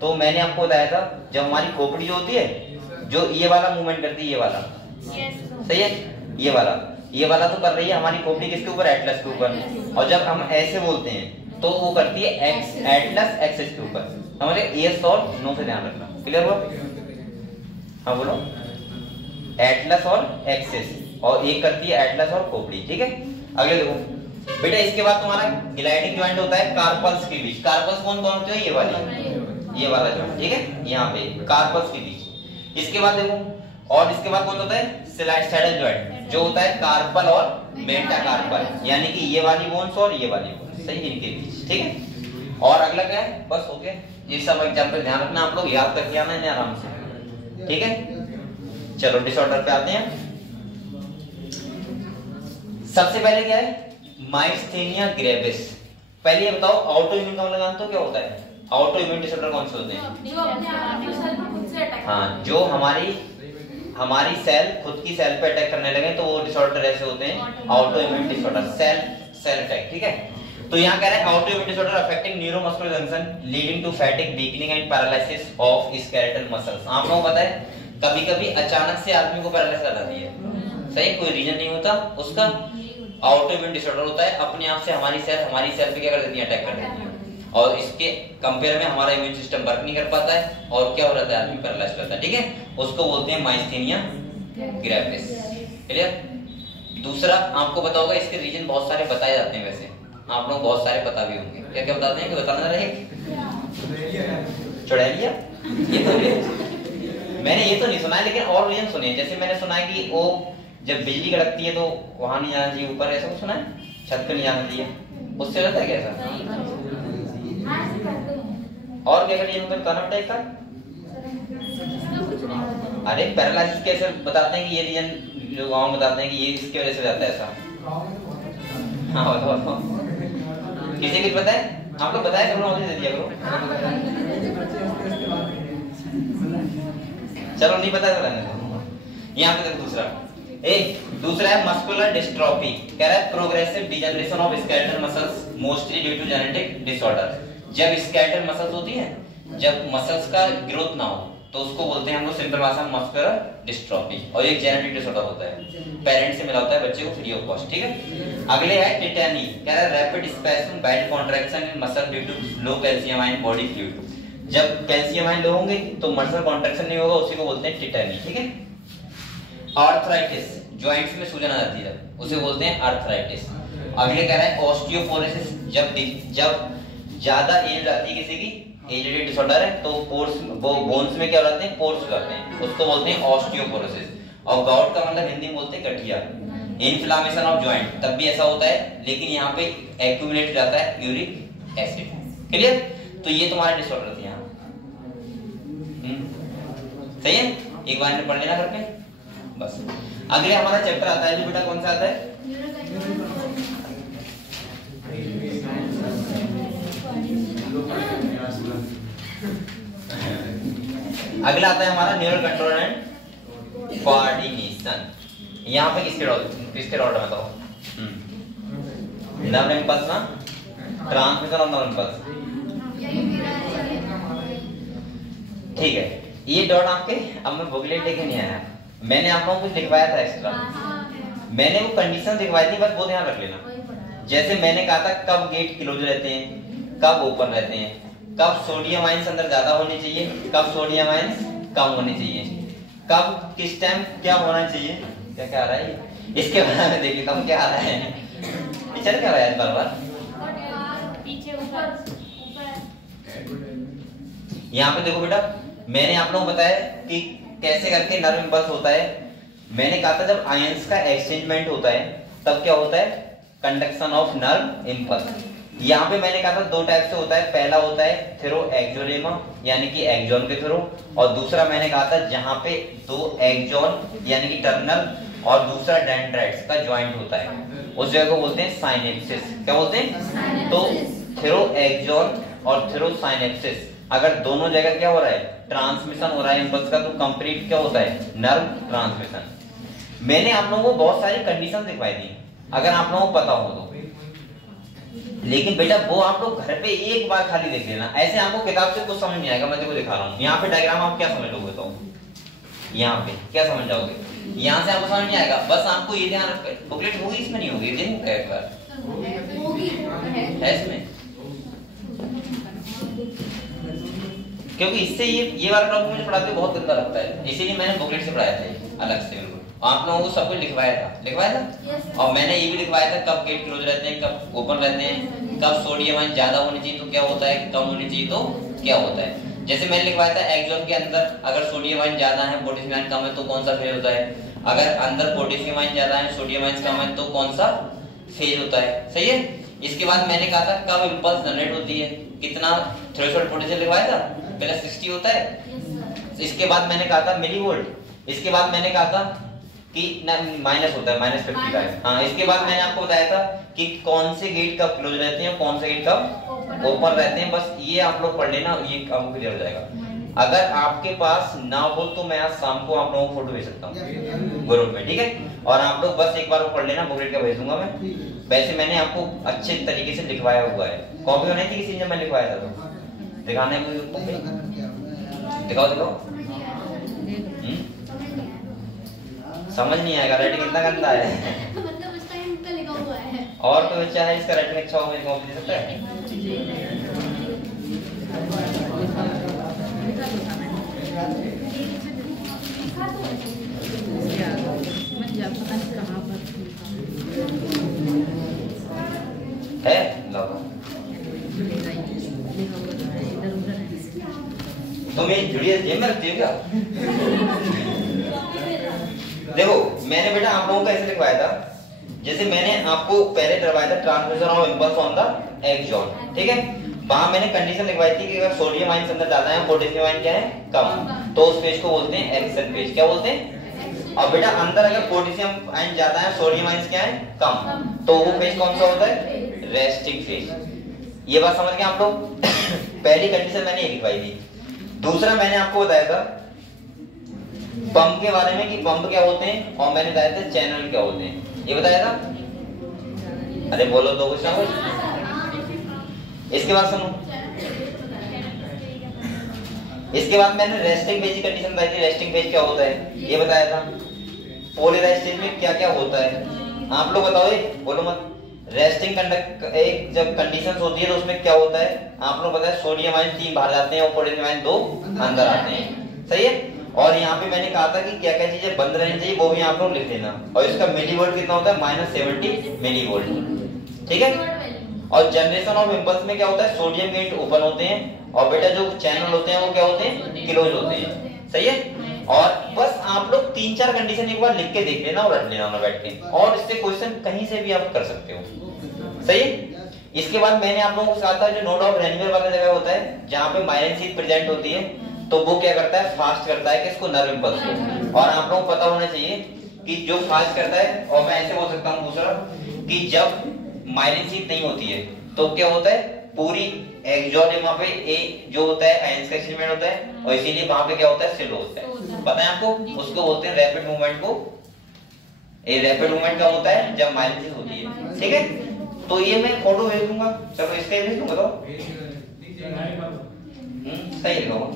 तो मैंने आपको बताया था जब हमारी खोपड़ी जो होती है, जो ये वाला मूवमेंट करती है, ये वाला, सही है, ये वाला तो कर रही है हमारी खोपड़ी किसके ऊपर, एटलस के ऊपर। और जब हम ऐसे बोलते हैं तो वो करती है एटलस एक्सिस के ऊपर। समझे? यस और नो से ध्यान रखना। क्लियर हुआ? हाँ बोलो, एटलस और एक्सिस, और एक करती है एटलस और खोपड़ी, ठीक है। अगले देखो बेटा, इसके बाद तुम्हारा ग्लाइडिंग जॉइंट होता है कार्पल्स के बीच। कार्पल्स कौन कौन होते हैं, ये वाला जॉइंट, ठीक है, यहाँ पे कार्पल्स के बीच। इसके बाद देखो, और इसके बाद कौन होता है, सैडल जॉइंट जो होता है कार्पल और मेटाकार्पल, यानी कि ये वाली बोन्स और ये वाली बोन्स, सही, इनके बीच, ठीक है। और अगला क्या है, बस हो गया, ये सब एग्जांपल ध्यान रखना, आप लोग याद करके आना है आराम से, ठीक है। चलो डिसऑर्डर पे आते हैं। सबसे पहले क्या है, माइस्थेनिया ग्रेविस। पहले ये बताओ ऑटो इम्यून का मतलब तो क्या होता है, ऑटो इम्यून डिसऑर्डर कौन से होते हैं? जो अपने आप को सेल पर खुद से अटैक, हाँ, जो हमारी सेल खुद की सेल पे अटैक करने लगे तो वो डिसऑर्डर ऐसे होते हैं autoimmune disorder, cell attack, ठीक है। तो यहाँ कह रहे हैं autoimmune disorder affecting neuromuscular junction leading to fatigue, weakening and paralysis of skeletal muscles. आप लोगों को पता है कभी-कभी अचानक से आदमी को पैरालिसिस आ जाती है, सही, कोई रीजन नहीं होता उसका, ऑटो इम्यून डिसऑर्डर होता है, अपने आप से हमारी सेल पे क्या कर देती है, अटैक कर देती है, और इसके कंपेयर में हमारा इम्यून सिस्टम वर्क नहीं कर पाता है और क्या हो जाता है, आदमी पैरालाइज रहता है, ठीक है। उसको बोलते हैं माइस्थेनिया ग्रेविस, क्लियर। दूसरा आपको पता होगा, इसके रीजन बहुत सारे बताए जाते हैं, वैसे आप लोग बहुत सारे पता भी होंगे, क्या क्या बताते हैं कि बताना रहे, चुड़ैलिया, ये तो मैंने ये तो नहीं सुना है, लेकिन और रीजन सुने, जैसे मैंने सुना है कि वो जब बिजली कड़कती है तो वहां नहीं जाना चाहिए ऊपर, ऐसा कुछ सुना है, छत पे नहीं जाना चाहिए, उससे रहता है कैसा, और क्या करिए मतलब बताना टाइप का। अरे पैरालिसिस कैसे बताते हैं कि ये रीजन जो गांव में बताते हैं कि ये इसकी वजह से जाता है ऐसा, हाँ बताओ, किसी को पता है, आप लोग बताया करो, मुझे दे दिया करो, चलो नहीं पता तो रहने दो। यहाँ पे देखो दूसरा है मस्कुलर डिस्ट्रोफी, कह रहा है progressive degeneration of skeletal muscles mostly due to genetic disorder. जब स्केलेटल मसल्स होती है, जब मसल्स का ग्रोथ ना हो तो उसको बोलते हैं हम लोग सिंपल भाषा में मस्कुलर डिस्ट्रोफी, और ये जेनेटिक डिसऑर्डर होता है, पेरेंट्स से मिला होता है बच्चे को फ्री ऑफ कॉस्ट, ठीक है। अगले है टिटैनी, कह रहा है rapid spasm bite contraction in muscle due to low calcium ion body fluid. जब कैल्शियम आयन लो होंगे तो मसल कॉन्ट्रैक्शन नहीं होगा, उसी को बोलते हैं टिटैनी, ठीक है। आर्थराइटिस, जॉइंट्स में सूजन आ जाती है उसे बोलते हैं आर्थराइटिस। अगले कह रहा है ऑस्टियोपोरोसिस, जब ज्यादा एज आती है किसी की, एज डिसऑर्डर है तो पोर्स, वो बोन्स में क्या हो जाते हैं, पोर्स हो जाते हैं, उसको बोलते हैं ऑस्टियोपोरोसिस। और गाउट का मतलब हिंदी में बोलते हैं गठिया। इन्फ्लामेशन ऑफ जॉइंट, तब भी ऐसा होता है, लेकिन यहाँ पे एक्यूमुलेट हो जाता है यूरिक एसिड, क्लियर। तो ये तुम्हारे डिसऑर्डर थे यहाँ, सही है, एक बार में पढ़ लेना घर पे बस। अगले हमारा चैप्टर आता है जो बेटा कौन सा आता है, अगला आता है हमारा न्यूरल कंट्रोल एंड कोऑर्डिनेशन। यहाँ पे किसके ऑर्डर में बताओ, नर्व इम्पल्स ना, ट्रांसमिशन ऑफ नर्व इम्पल्स, ठीक है। ये डॉट आपके, अब मैं बुकलेट लेके नहीं आया, मैंने आप लोगों को कुछ लिखवाया था एक्स्ट्रा, मैंने वो कंडीशन लिखवाई थी, बस वो ध्यान रख लेना। जैसे मैंने कहा था कब गेट क्लोज रहते हैं, कब ओपन रहते हैं, कब सोडियम आयंस अंदर ज्यादा होने चाहिए, कब सोडियम आयंस कम होने चाहिए, कब किस टाइम क्या होना चाहिए, क्या क्या आ रहा है इसके बारे में देख लेता हूँ क्या आ रहा है, टीचर क्या आ रहा है बार बार पीछे ऊपर। यहाँ पे देखो बेटा, मैंने आप लोगों को बताया कि कैसे करके नर्व इंपल्स होता है। मैंने कहा था जब आयंस का एक्सचेंजमेंट होता है तब क्या होता है, कंडक्शन ऑफ नर्व इंपल्स। यहाँ पे मैंने कहा था दो टाइप से होता है, पहला होता है थ्रो एक्सोलेमा यानी कि एक्सॉन के थ्रू, और दूसरा मैंने कहा था जहाँ पे दो एक्सॉन यानी कि टर्मिनल और दूसरा डेंड्राइट्स का ज्वाइंट होता है, उस जगह को बोलते हैं साइनेप्सिस। क्या बोलते हैं, तो थ्रो एक्सॉन और थ्रो साइनेप्सिस, अगर दोनों जगह क्या हो रहा है, ट्रांसमिशन हो रहा है इंपल्स का, तो कंप्लीट क्या होता है, नर्व ट्रांसमिशन। मैंने आप लोगों को बहुत सारी कंडीशन दिखवाई दी, अगर आप लोगों को पता हो तो, लेकिन बेटा वो आप लोग घर पे एक बार खाली देख लेना, ऐसे आपको किताब से कुछ समझ नहीं आएगा। मैं देखो दिखा रहा हूँ, यहाँ पे डायग्राम आप क्या समझ लोगे, तो यहाँ पे क्या समझ जाओगे, यहाँ से आपको समझ नहीं आएगा, बस आपको ये ध्यान रखना, बुकलेट होगी इसमें नहीं होगी, देखो एक बार है इसमें, क्योंकि इससे ये वाला टॉपिक मुझे पढ़ाते हुए बहुत गंदा लगता है, इसीलिए मैंने बुकलेट से पढ़ाया था अलग से। आप लोगों को सब कुछ लिखवाया था और मैंने ये भी लिखवाया था कब गेट क्लोज रहते हैं, कब ओपन रहते हैं, कब सोडियम आयन ज्यादा होनी चाहिए तो क्या होता है, कम होनी चाहिए तो क्या होता है। जैसे मैंने लिखवाया था एक्सॉन के अंदर अगर सोडियम आयन ज्यादा है, पोटेशियम आयन कम है तो कौन सा फेल होता है, अगर अंदर पोटेशियम आयन ज्यादा है, सोडियम आयन कम है, तो कौन सा फेज होता है, सही है। इसके बाद मैंने कहा था कब इंपल्स जनरेट होती है, कितना थ्रेशोल्ड पोटेंशियल लिखवाया था, पहले 60 होता है। इसके बाद मैंने कहा था मिली वोल्ट। इसके बाद मैंने कहा था कि माइनस होता है, -55। हाँ, इसके बाद मैंने आपको बताया था कि कौन से गेट कब क्लोज रहते हैं, कौन से गेट कब ओपन रहते हैं। बस ये आप लोग पढ़ लेना, ये काम क्लियर हो जाएगा। अगर आपके पास ना हो तो मैं आज शाम को आप लोगों को फोटो भेज सकता हूँ ग्रुप में, ठीक है। और आप लोग बस एक बार वो पढ़ लेना, बुकलेट का भेज दूंगा मैं। वैसे मैंने आपको अच्छे तरीके से लिखवाया हुआ है, कॉपी में नहीं थी किसी ने, मैं लिखवाया था तो दिखाने में दिखाओ दिखाओ। समझ नहीं आएगा, राइटिंग कितना गंदा है। मतलब उस टाइम का लिखा हुआ है। और कोई बच्चा है इसका राइटिंग अच्छा हो, मुझे कॉपी दे सकता है? है तुम ये जुड़िए जेब में रखती हो क्या? देखो मैंने बेटा आप लोगों को ऐसे लिखवाया था, जैसे मैंने आपको पहले करवाया था transmission of impulse on the axon, ठीक है। वहां मैंने कंडीशन लिखवाई थी कि अगर सोडियम आयन अंदर ज्यादा है, पोटेशियम आयन क्या है कम, तो उस फेज को बोलते हैं एक्शन फेज। क्या बोलते हैं? और बेटा अंदर अगर पोटेशियम आयन ज्यादा है, सोडियम आयन क्या है कम, तो वो फेज कौन सा होता है? Resting phase. ये बात समझ गए आप लोग? पहली कंडीशन मैंने ये लिखवाई थी। दूसरा मैंने आपको बताया था पंप के बारे में कि पंप क्या होते हैं, और मैंने बताया था चैनल क्या होते हैं, ये बताया था। अरे बोलो तो कुछ ना कुछ। इसके बाद सुनो, इसके बाद मैंने रेस्टिंग फेज की कंडीशन बताई थी। रेस्टिंग फेज क्या होता है ये बताया था। पोलराइज्ड स्टेज में क्या क्या होता है आप लोग बताओ, बोलो मत। रेस्टिंग एक जब कंडीशंस होती है तो उसमें क्या होता है आप लोग बताए, सोडियम आयन 3 बाहर जाते हैं और पोटेशियम आयन 2 अंदर आते हैं, सही है। और यहाँ पे मैंने कहा था कि क्या क्या चीजें बंद रहनी चाहिए वो भी आप लोग लिख देना। और इसका मिलीवोल्ट कितना होता है? -70 मिलीवोल्ट, ठीक है। और जनरेशन ऑफ इंपल्स में क्या होता है? सोडियम गेट ओपन होते हैं, और बेटा जो चैनल होते हैं वो क्या होते हैं? क्लोज होते हैं, सही है। और बस आप लोग 3-4 कंडीशन एक बार लिख के देख लेना और रट लेना ना बैठ के, और इससे क्वेश्चन कहीं से भी आप कर सकते हो, सही है। इसके बाद मैंने आप लोगों को कहा था जो नोड ऑफ रेनिवर वाला जगह होता है जहाँ पे माइलिन शीथ प्रेजेंट होती है, तो वो क्या करता है? फास्ट करता है किसको? नर्व इंपल्स को। और आप लोगों को पता होना चाहिए कि जो फास्ट करता है, और मैं ऐसे बोल सकता हूँ दूसरा कि जब माइलिन शीथ नहीं होती है तो क्या होता है? पूरी एक्सोडेमा पे ए जो होता है आयंस का एक्सचेंजमेंट होता है, और इसीलिए वहां पे क्या होता है? स्लो होता है। पता है आपको? उसको बोलते हैं रैपिड मूवमेंट को। ये रैपिड मूवमेंट कब होता है? जब माइलिन शीथ होती है, ठीक है। तो ये मैं फोटो भेज दूंगा, चलो इसका भेज दूंगा, बताओ सही लिखा हुआ।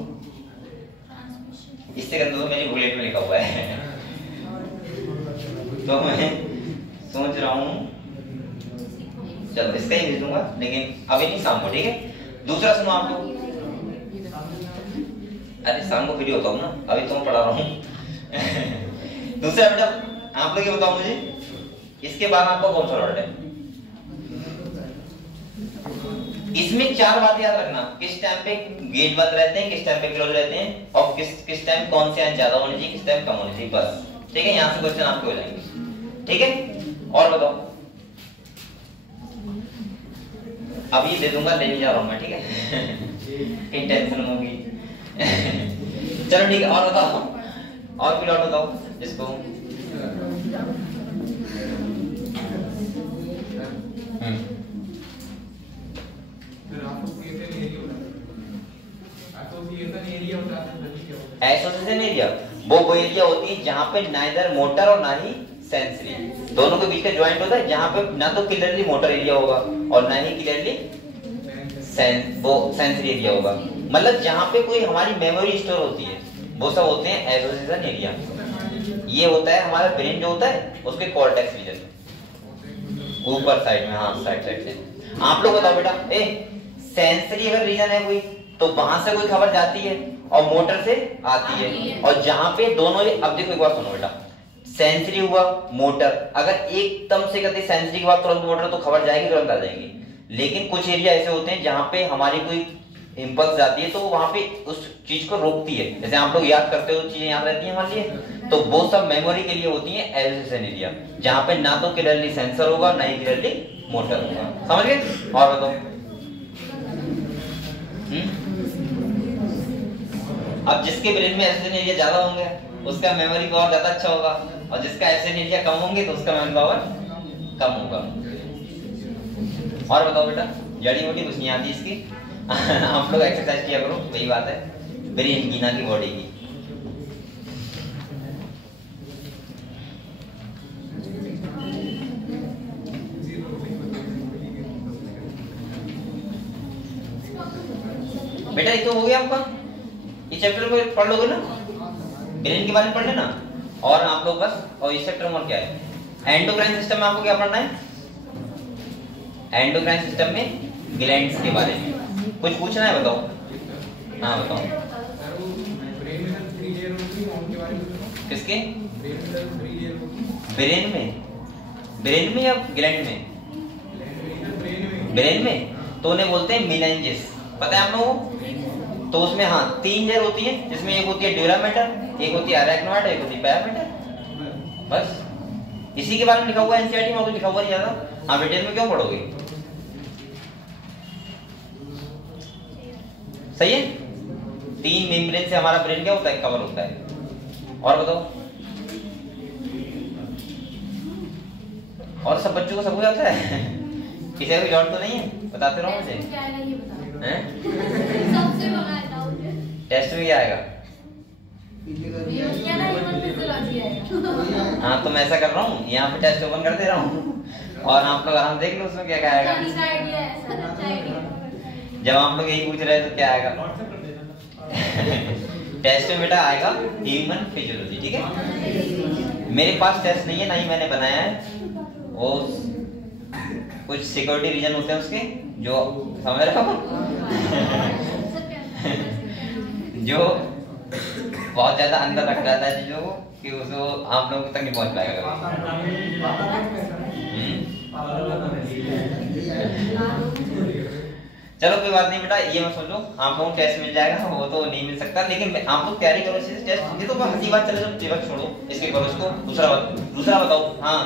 इससे गंदा तो मेरी बुलेट में लिखा हुआ है। तो मैं सोच रहा हूँ चलो इसका ही भेज दूंगा, लेकिन अभी नहीं, शाम को, ठीक है। दूसरा सुनो आप लोग, अरे शाम को फ्री होता हूँ ना, अभी तो मैं पढ़ा रहा हूँ। दूसरा बेटा आप लोग ये बताओ मुझे, इसके बाद आपका कौन सा वर्ड है? इसमें 4 बातें याद रखना, किस टाइम पे गेट बंद रहते हैं, किस टाइम पे क्लोज रहते हैं, और किस टाइम कौन से आयन ज्यादा होने चाहिए, किस टाइम कम होने चाहिए, बस, ठीक है। यहाँ से क्वेश्चन आपके हो जाएंगे, ठीक है। और बताओ, अब ये दे दूंगा, लेने जा रहा हूं मैं, ठीक है। टेंशन होगी। चलो ठीक है, और बताओ, और भी डॉट बताओ जिसको एसोसिएशन एरिया वो एरिया होती है जहां पे नाइदर मोटर और ना ही सेंसरी, दोनों के बीच का ज्वाइंट होता है, जहां पे ना तो क्लियरली मोटर एरिया होगा और ना ही क्लियरली सेंसरी एरिया होगा। मतलब जहां पे कोई हमारी मेमोरी स्टोर होती है वो सब होते हैं एसोसिएशन एरिया। ये होता है हमारा ब्रेन जो होता है उसके कॉर्टेक्स रीजन ऊपर साइड में, हाँ साइड से। आप लोग बताओ बेटा, सेंसरी अगर रीजन है कोई तो वहां से कोई खबर जाती है और मोटर से आती है, और जहां पे दोनों, अब देखो एक बार सुनो बेटा, सेंसरी हुआ मोटर, अगर एकदम से कहते सेंसरी के बाद तुरंत मोटर तो खबर जाएगी, तुरंत आ जाएगी। लेकिन कुछ एरिया ऐसे होते हैं जहां पे हमारी कोई इम्पल्स जाती है तो वहां पे उस चीज को रोकती है। जैसे आप लोग याद करते हो चीजें याद रहती है हमारे लिए, तो वो सब मेमोरी के लिए होती है एल्वेशन एरिया, जहां पे ना तो क्लियरली सेंसर होगा ना ही क्लियरली मोटर होगा। समझ गए? और बताओ। अब जिसके ब्रेन में एल्वेशन एरिया ज्यादा होंगे उसका मेमोरी पावर ज्यादा अच्छा होगा, और जिसका एल्वेशन एरिया कम होंगे तो उसका मेमोरी पावर कम होगा। और बताओ बेटा, जड़ी बूटी कुछ नहीं आती इसकी। आप लोग एक्सरसाइज किया करो, वही बात है ब्रेन की ना की बॉडी की। बेटा ये तो हो गया आपका, ये चैप्टर को पढ़ लोगे ना, ब्रेन के बारे में पढ़ लेना। और आप लोग बस, और इस चैप्टर में क्या है, एंडोक्राइन सिस्टम में आपको क्या पढ़ना है? एंडोक्राइन सिस्टम में ग्लैंड्स के बारे में कुछ पूछना है, बताओ। हाँ बताओ। किसके? ब्रेन में? ब्रेन में या ग्लैंड में? ब्रेन में तो उन्हें बोलते हैं मेनिंजेस, पता है आप लोगों को? तो उसमें हाँ 3 लेयर होती है, जिसमें एक होती है ड्यूरा मैटर, एक होती है अरेक्नोइड, एक होती है पैरामीटर। बस इसी के बारे में लिखा हुआ है एनसीईआरटी में, और कुछ लिखा हुआ नहीं ज्यादा। आप डिटेल में क्यों पढ़ोगे? सही है। 3 मेम्ब्रेन से हमारा ब्रेन क्या होता है? कवर होता है। और बताओ। और सब बच्चों को सब हो जाता है? किसी को डाउट तो नहीं है? बताते रहो मुझे। हैं? टेस्ट में क्या आएगा? हाँ तो मैं ऐसा कर रहा हूँ, यहाँ पे टेस्ट ओपन कर दे रहा हूँ और आप लोग आराम देख लो उसमें क्या क्या आएगा। जब आप लोग यही पूछ रहे हैं तो क्या आएगा? टेस्ट में बेटा आएगा ह्यूमन फिजियोलॉजी, ठीक है। मेरे पास टेस्ट नहीं है, ना ही मैंने बनाया है। वो कुछ सिक्योरिटी रीजन होते हैं उसके, जो समझ रहे हो जो बहुत ज्यादा अंदर रख जाता है चीजों को, कि उसको आप लोगों तक नहीं पहुंच पाएगा। चलो कोई बात नहीं बेटा, ये मत सोचो, आप लोगों को टेस्ट मिल जाएगा, वो तो नहीं मिल सकता, लेकिन आप लोग तैयारी करो इसी टेस्ट। ये तो हंसी बात चले, जो छोड़ो इसके करो इसको। दूसरा बताओ। हाँ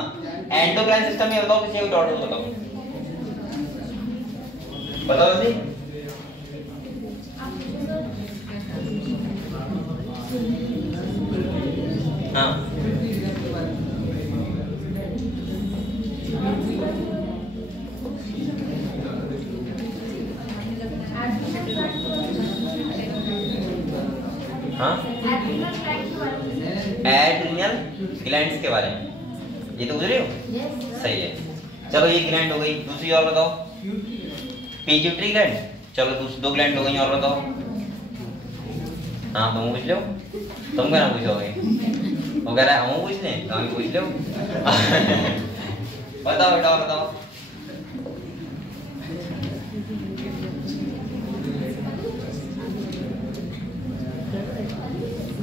एंडोक्राइन सिस्टम में बताओ, किसी को डाउट हो बताओ, बताओ जी। हाँ हाँ एड्रिनल ग्लैंड्स के बारे में ये तो बुझ रहे हो? सही है। चलो ये ग्लैंड हो गई, दूसरी और बताओ। Pituitary gland. चलो 2 ग्लैंड हो गई, और बताओ। हाँ तुम पूछ लो, तुम क्या पूछोगे? वो कह रहा है हम पूछ लें, तो हम पूछ लो। बताओ बेटा, बताओ।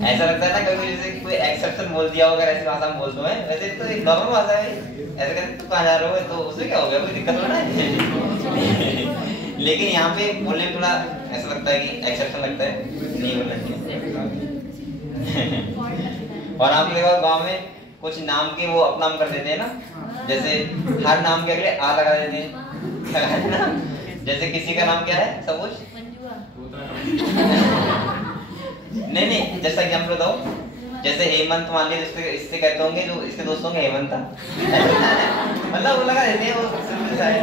ऐसा लगता है ना कभी जैसे कोई एक्सेप्शन बोल दिया हो, अगर ऐसी भाषा में बोल दो है, वैसे तो एक नॉर्मल भाषा है। ऐसे कहते तो कहाँ जा रहे हो, तो उसमें क्या हो गया, कोई दिक्कत थोड़ा है। लेकिन यहाँ पे बोलने में थोड़ा ऐसा लगता है कि एक्सेप्शन लगता है, नहीं बोलना चाहिए। और आप देखो गांव में कुछ नाम के वो अपनाम कर देते हैं ना, जैसे हर नाम के अगले आ लगा देते हैं ना। जैसे किसी का नाम क्या है सब कुछ नहीं, जैसा एग्जाम्पल बताओ। जैसे हेमंत मान लीजिए, इससे कहते होंगे जो इसके दोस्त होंगे हेमंत, मतलब वो लगा देते हैं, वो सिंपल सा है।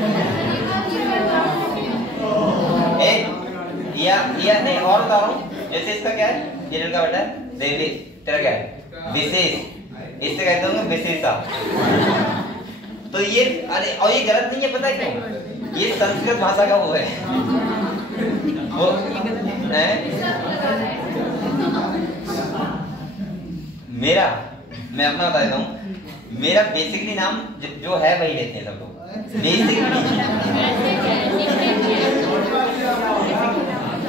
या नहीं, और बता रहा हूँ, जैसे इसका क्या है, ये लड़का बेटा है, देवी तेरा क्या है, विशेष, इससे कहते होंगे विशेषा। तो ये अरे, और ये गलत नहीं है, पता है क्यों? ये संस्कृत भाषा का वो है, वो है मेरा, मैं अपना बता देता हूँ। मेरा बेसिकली नाम जो है वही लेते हैं सब लोग, बेसिकली।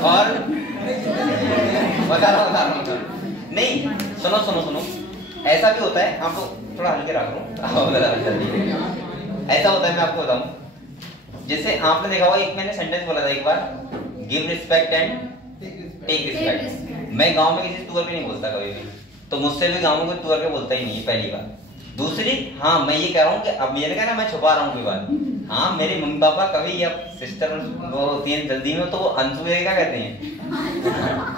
और बता रहा हूँ नहीं, सुनो, ऐसा भी होता है, आपको थोड़ा हल्के रख लो। ऐसा होता है, मैं आपको बताऊं। जैसे आपने देखा होगा, एक मैंने सेंटेंस बोला था एक बार, give respect and take respect. मैं गांव में किसी तुअर पे नहीं बोलता कभी भी, तो मुझसे भी गांव में कोई तुअर पे बोलता ही नहीं है, पहली बात। दूसरी, हाँ मैं ये कह रहा हूँ कि अब मैंने कहा ना मैं छुपा रहा हूँ कोई बात, हाँ मेरे मम्मी पापा कभी या सिस्टर वो होती है जल्दी में, तो वो अंशु क्या कहते हैं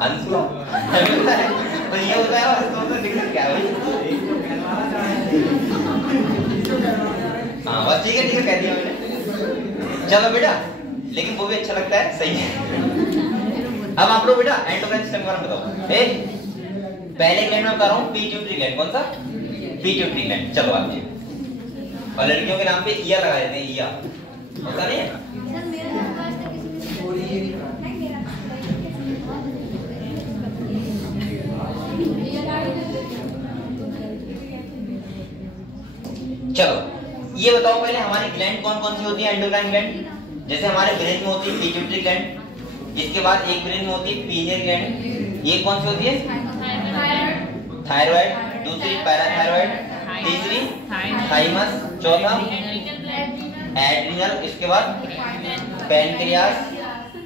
अंशु तो ये होता है तो दिक्कत क्या है भाई। हाँ बस ठीक है कह दिया मैंने, चलो बेटा, लेकिन वो भी अच्छा लगता है, सही है। अब आप लोग बेटा एंडोक्राइन सिस्टम के बारे में बताओ। पहले ग्लैंड में बता रहा हूँ पिट्यूटरी ग्लैंड, कौन सा? Pituitary gland. चलो आप जी, और लड़कियों के नाम पे ईया लगा देते हैं, ईया होता नहीं है? चलो ये बताओ पहले हमारी ग्लैंड कौन कौन सी होती है एंडोक्राइन ग्लैंड? जैसे हमारे ब्रेन में होती है पिट्यूटरी ग्लैंड, इसके बाद एक ब्रेन में होती है पीनियल ग्लैंड, ये कौन सी होती है? थायराइड, दूसरी पैराथायराइड, तीसरी थाइमस, चौथा एड्रिनल, इसके बाद पैनक्रियास,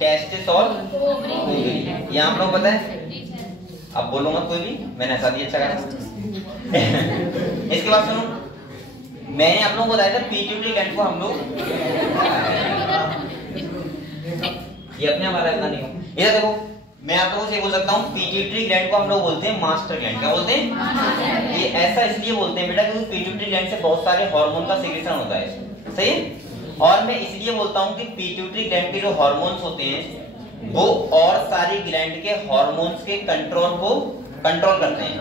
टेस्टिस और ओवरी। ये आप लोग पता है? अब बोलो मत कोई भी, मैंने ऐसा दिया अच्छा करा। इसके बाद सुनो, मैंने आप लोगों को बताया था पिट्यूटरी ग्लैंड को हम लोग ये अपने हमारा इतना नहीं हो। इधर देखो, मैं आप लोगों से बोल सकता हूँ पिट्यूटरी ग्लैंड को हम लोग बोलते हैं मास्टर ग्लैंड। क्या बोलते हैं? ये ऐसा इसलिए बोलते हैं बेटा क्योंकि पिट्यूटरी ग्लैंड से बहुत सारे हार्मोन का सीक्रेशन होता है, सही है? और मैं इसलिए बोलता हूँ कि पिट्यूटरी ग्लैंड के जो हार्मोन्स होते हैं वो और सारी ग्लैंड के हार्मोन्स के कंट्रोल को कंट्रोल करते हैं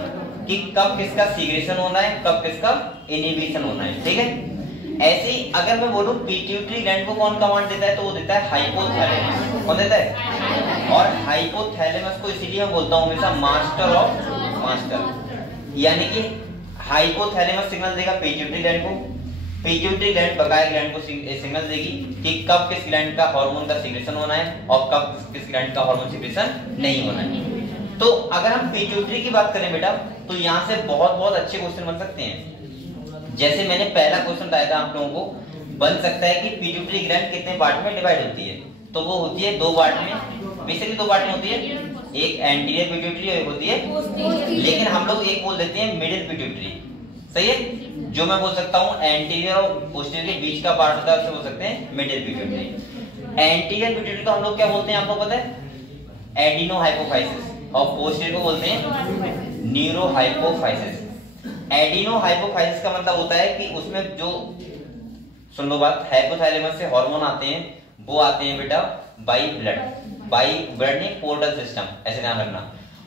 कि कब किसका सीक्रेशन होना है, कब किसका इनहिबिशन होना है, ठीक है? ऐसे ही अगर मैं बोलूं पिट्यूटरी ग्लैंड को कौन कमांड देता है, तो वो देता है हाइपोथैलेमस। कौन देता है? और हाइपोथैलेमस को इसीलिए मैं बोलता हूं हमेशा मास्टर ऑफ मास्टर, यानी कि हाइपोथैलेमस सिग्नल देगा पिट्यूटरी ग्लैंड को, पिट्यूटरी ग्लैंड बकाया ग्लैंड को सिग्नल देगी कि कब किस ग्लैंड का हार्मोन का सीक्रेशन होना है और कब किस ग्लैंड का हार्मोन सीक्रेशन नहीं होना है। तो अगर हम पिट्यूटरी की बात करें बेटा, तो यहाँ से बहुत बहुत अच्छे क्वेश्चन बन सकते हैं। जैसे मैंने पहला क्वेश्चन बताया था आप लोगों को, बन सकता है कि पिट्यूटरी ग्लैंड कितने पार्ट में डिवाइड होती है, तो वो होती है दो पार्ट में, बेसिकली दो पार्ट में होती है, एक एंटीरियर पिट्यूटरी होती है, लेकिन हम लोग एक बोल देते हैं मिडिल पिट्यूटरी, सही है? जो मैं बोल सकता हूँ एंटीरियर और पोस्टीरियर के बीच का पार्ट होता है उसे बोल सकते हैं मिडिल पिट्यूटरी। एंटीरियर पिट्यूटरी को हम लोग क्या बोलते हैं आपको पता है? एडिनोहाइपोफाइसिस, और पोस्टीरियर को बोलते हैं न्यूरोहाइपोफाइसिस। एडिनोहाइपोफाइसिस का मतलब होता है कि उसमें जो, सुन लो बात, हाइपोथैलेमस से हार्मोन आते हैं, वो आते हैं बेटा बाई ब्लड नहीं, पोर्टल सिस्टम, ऐसे ध्यान रखना।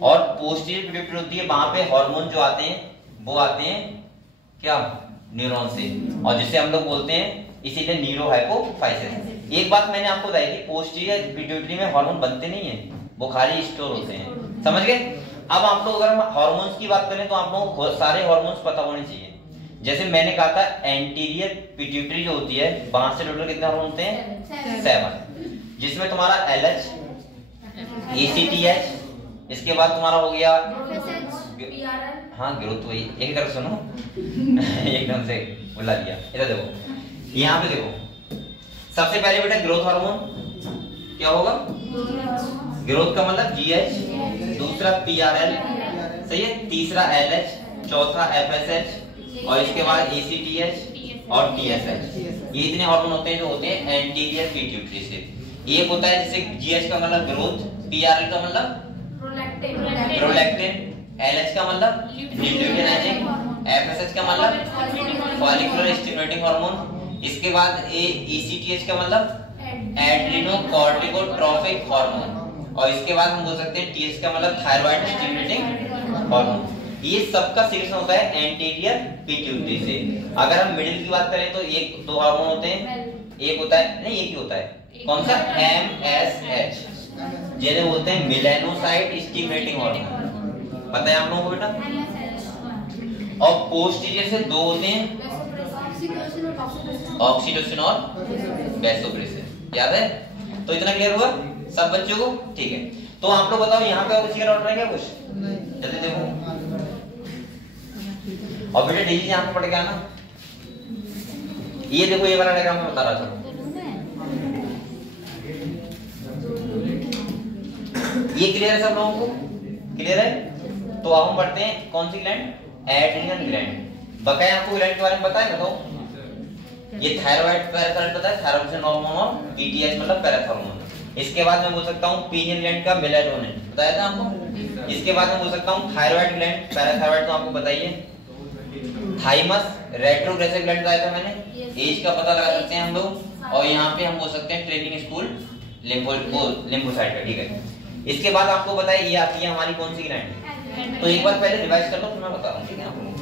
और पोस्टीरियर पिट्यूटरी होती है, वहां पे हार्मोन जो आते हैं वो आते हैं क्या? न्यूरॉन से, और जिसे हम लोग बोलते हैं इसीलिए न्यूरोहाइपोफाइसिस। एक बात मैंने आपको बताई थी, पोस्टीरियर पिट्यूटरी में हार्मोन बनते नहीं है, वो खाली स्टोर होते हैं, समझ गए? अब आप लोग अगर हार्मोन्स की बात करें तो आप लोगों को सारे हार्मोन्स पता होने चाहिए। जैसे मैंने कहा था एंटीरियर पिट्यूटरी जो होती है, वहां से टोटल कितने हार्मोन होते हैं? 7, जिसमें तुम्हारा LH, ACTH, इसके बाद तुम्हारा हो गया, हाँ ग्रोथ, वही एक तरफ सुनो एकदम से बुला दिया। इधर देखो, यहाँ पे देखो, सबसे पहले बेटा ग्रोथ हार्मोन क्या होगा? ग्रोथ का मतलब GH, दूसरा PRL, सही है, तीसरा LH, चौथा FSH, और इसके बाद ACTH और TSH। ये इतने हार्मोन होते हैं जो होते हैं एंटीरियर पिट्यूटरी से। एक होता है जैसे GH का मतलब ग्रोथ, PRL का मतलब प्रोलैक्टिन, LH का मतलब ल्यूटिनाइजिंग, FSH का मतलब फॉलिकुलर स्टिमुलेटिंग हार्मोन, इसके बाद ACTH का मतलब एड्रिनोकॉर्टिकोट्रोफिक हार्मोन, और इसके बाद हम बोल सकते हैं TH का मतलब थायराइड स्टिमुलेटिंग हार्मोन। ये सबका सीक्रेशन होता है एंटीरियर पिट्यूटरी से। अगर हम मिडिल की बात करें तो एक दो हार्मोन होते हैं, एक होता है, नहीं एक ही होता है, कौन सा? MSH, जिन्हें बोलते हैं मेलानोसाइट स्टिमुलेटिंग हार्मोन, पता है आप लोगों को बेटा? और पोस्टीरियर से दो होते हैं, ऑक्सीटोसिन और वैसोप्रेसिन, याद है? तो इतना क्लियर हुआ सब बच्चों को? ठीक है, तो आप लोग बताओ यहाँ पे और किसी का डाउट है क्या कुछ? जल्दी देखो, और बेटा डेली यहाँ पे पढ़ के आना। ये देखो, ये वाला डायग्राम मैं बता रहा था, ये क्लियर है सब लोगों को? क्लियर है? तो अब हम पढ़ते हैं कौन सी ग्लैंड? Adrenal gland. बकाया आपको ग्लैंड के बारे में पता है? बताओ। ये थायराइड पैराथायराइड पता है, थायरोसिन हार्मोन और पीटीएच मतलब पैराथायराइड। इसके बाद मैं बोल सकता हूँ पीनियल ग्लैंड का मेलाटोनिन, बताया था आपको। इसके बाद मैं बोल सकता हूँ थायराइड ग्लैंड, पैराथायराइड तो आपको बताइए। थाइमस, रेट्रोग्रेसिव ग्लैंड बताया था मैंने, एज का पता लगा सकते हैं हम लोग। और यहाँ पे हम बोल सकते हैं ट्रेनिंग स्कूल लिम्फोसाइट का, ठीक है। इसके बाद आपको बताइए ये आती है हमारी कौन सी ग्लैंड? तो एक बार पहले रिवाइज कर लो, फिर मैं बता रहा हूँ, ठीक है आप लोगों को।